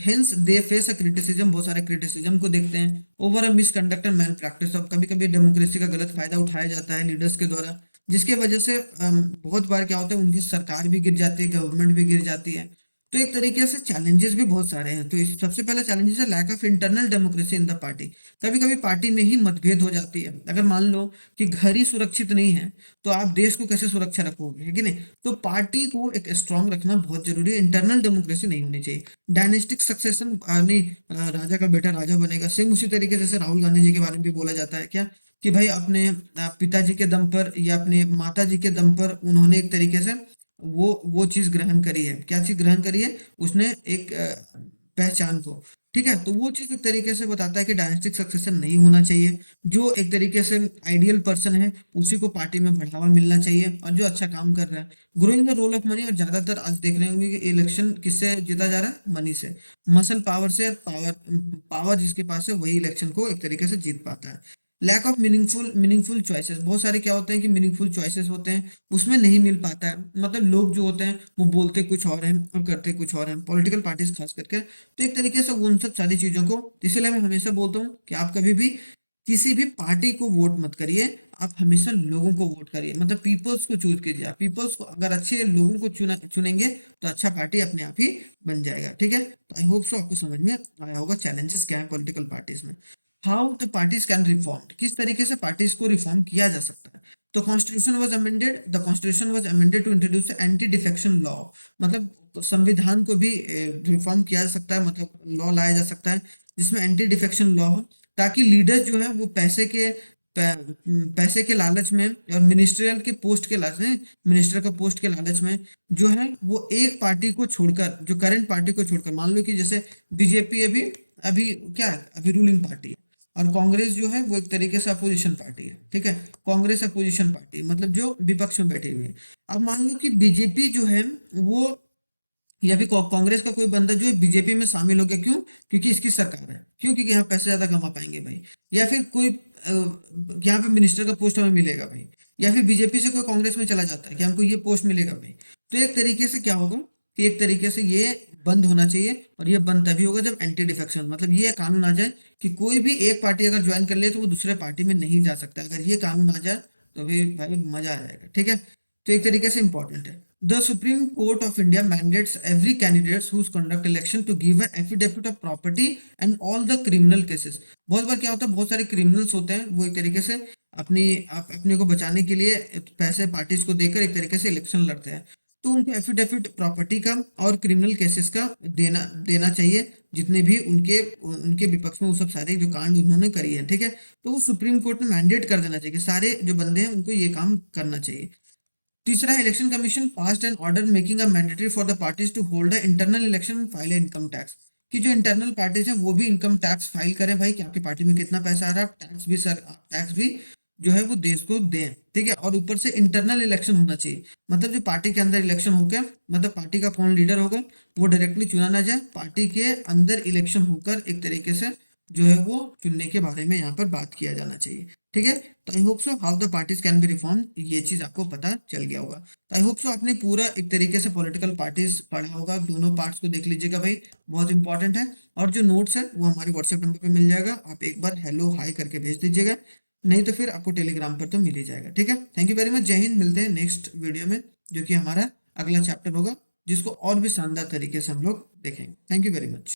hence they face a criticism, बहुत सारे क्रिटिसिज्म को देखते हैं। Over a misconduct and malpractice. अब कभी कभी डेमोक्रेसी का गलत फायदा उठाया जाता है लीडर्स के द्वारा, जिसके वजह से बहुत बार क्या होता है, उनकी सरकार भी गिर जाती है, गवर्नमेंट भी गिर जाती है। तो एक तरीके से चैलेंजेस भी बहुत सारे हैं। तो सबसे पहला चैलेंजेस है lack of internal democracy in the party. कभी कभी पार्टी में ही मतभेद हो जाती है। अगर मान लो कि घर ही सुरक्षित नहीं है तो आप देश को कैसे सुरक्षा रखोगे, है कि नहीं? तो पार्टी को एक स्ट्रांग रखना बहुत जरूरी है। इंटरनल डेमोक्रेसी नहीं होनी चाहिए। डायनेस्टिक सक्सेशन नहीं, राजा का बेटा राजा बनेगा, सेम उसी तरीके से जैसे राहुल गांधी जी के बारे में भी बोला जाता है क्या, कि भाई अपने पिताजी के दम पर या अपने माता जी के दम पर उन्होंने एक तरीके से वो चीज ग्रहण करी है। क्या चीज ग्रहण करी है? उसने एक पहचान को, ठीक है। तो वो चीज एक तरीके से बताता है कि डायनेस्टिक सक्सेशन नहीं होना चाहिए। जो एक तरीके से आइडियल पर्सन है उसी को पार्टी में बढ़ावा मिलना चाहिए, और जो अच्छा काम कर रहा है। Growing the role of money. और ज्यादातर आज देख रहे होंगे कि इलेक्शन किससे जीता जा रहा है? मनी से, मसल पावर से। पावर जिसके पास है वही इलेक्शन को एक तरीके से जीत पाता है। Lack of meaningful choices. बहुत सारे क्या होते हैं कि मीनिंगफुल चॉइसेस होते हैं, उसमें नहीं मिल पाता है। मतलब लोग जो होते हैं वो बोलते कुछ और हैं और करते कुछ और हैं, पॉलिटिकल पार्टीज खास करके। तो एक तरीके से उन सब सारी चीजों को, इसलिए मैं हमेशा बोलता हूँ कि आप कभी भी किसी भी पार्टी को वोट मत करिए, आप हमेशा लोगों को वोट करिए। मतलब पीपल्स को चूज कीजिए। आप पीपल्स को, अगर अच्छे लोगों को चुनेंगे तो अच्छा पार्टी अपने आप ही बन जाएगा, ठीक है। तो आई होप सो आपको समझ में आया होगा चैलेंजेस क्या है पॉलिटिकल पार्टीज में। How the parties can reform. किस तरीके से पार्टीज को रिफॉर्म किया जा सकता है? तो constitution was amended. The constitution was amended to introduce anti defection law. मतलब संविधान को भी रिफॉर्म किया जा सकता है, मतलब लॉ लाया जा सकता है जिसमें एंटी डिफेक्शन लॉ हो, ताकि लीडर्स जो है वो पैसे के लालच में और मिनिस्ट्रियल के पोस्ट के लालच में, मिनिस्टर का पोस्ट के लालच में जो है वो एक पार्टी को छोड़कर, जो करंट पार्टी को छोड़कर, मान लो कि जैसे बीजेपी अभी अभी क्या है, अभी रूलिंग पार्टी है, और कांग्रेस जो है वो एक तरीके से अपोजिशन पार्टी है, ठीक है। कांग्रेस अपोजिशन पार्टी मतलब जो विपक्ष में बैठी हुई है। अब मान लो कि बीजेपी जो है वो, या फिर कांग्रेस का कोई बंदा जो है बीजेपी में शामिल हो गया, क्यों? क्योंकि इसकी सरकार है, क्यों? क्योंकि यहाँ पैसे ज्यादा कमा पाएंगे भाई। या फिर कोई यहाँ पे मिनिस्टर का पोस्ट हमें मिलेगा भाई। या फिर बीजेपी से कोई कांग्रेस में चला जाता है कि हमको ये पोस्ट मिलेगा भाई। तो एक तरीके से क्या होगा कि एक तरीके से ये बंद होना चाहिए, और ये बंद तभी होगा जब एंटी डिफेक्शन, मतलब ये कानून आ जाए कि कोई भी एक पार्टी अगर ज्वाइन कर ले तो वो दूसरे पार्टी में नहीं जा सकता। अगर ये कानून आ जाए तो भी भाई मजा आ जाएगा, ठीक है। तो एक तरीके से इंपॉर्टेंट है। The Supreme Court of India mandates every candidate who's conduct election to give an affidavit of property and all the criminal cases। बहुत बार क्या होता है, बहुत सारे क्रिमिनल्स होते हैं, वो एक तरीके से अपने को बचाने के लिए पैसे पार्टीज को देकर एक तरीके से इलेक्शन लड़ते हैं। तो उनको एफिडेविट प्रॉपर्टी का और क्रिमिनल केसेस का देना चाहिए, जितने भी उनके उनके विपक्ष में वो सब सारे जो कांड उन्होंने करी है, ठीक है। तो वो सुप्रीम कोर्ट ने मैंडेट कर देना चाहिए, सारे जो बंदे हैं उनको ये काम करना चाहिए। तीसरा है election commission passed an order making a mandatory for the parties to hold the internal election file income tax. कि जो इंटरनल पार्टीज हैं वो भी इनकम टैक्स फाइल करें भाई, कि आपकी पार्टी में कितना पैसा आ रहा है, टैक्स भी सर, टैक्स भी जो है वो देश को दें, ठीक है। और ऊपर से इंटरनल इलेक्शन होना चाहिए, मतलब जो पार्टी के अंदर इलेक्शन होकर, मतलब पार्टी का कौन लीडर होगा वो डायरेक्टली चुना ना जाए, पार्टी के अंदर इलेक्शन होकर एक तरीके से जो है वो चुनने के बारे में यहाँ पर बात किया जाना चाहिए, ठीक है। तो I hope so how the parties can be reform, ये चीज आपको पता चल गया होगा। तो आई होप सो आपने पूरा एक तरीके से पॉलिटिकल पार्टीज पढ़ा होगा, दोनों पार्ट्स को देख लीजिएगा भाई, बहुत इंपॉर्टेंट है। और जो नोट्स है वो हमारे व्हाट्सएप नंबर पे मिल जाएगा, आप एक बार हेलो हाई करके भेज दीजिएगा, नहीं तो फिर आपको टेलीग्राम पर तो मिल ही जाएगा, ठीक है। थैंक यू वेरी मच, जय हिंद, मिलते हैं नेक्स्ट वीडियो में, जो कि हमारा अगला चैप्टर होगा, जिसको और भी शानदार तरीके से हम लोग देखेंगे। Thank you very much.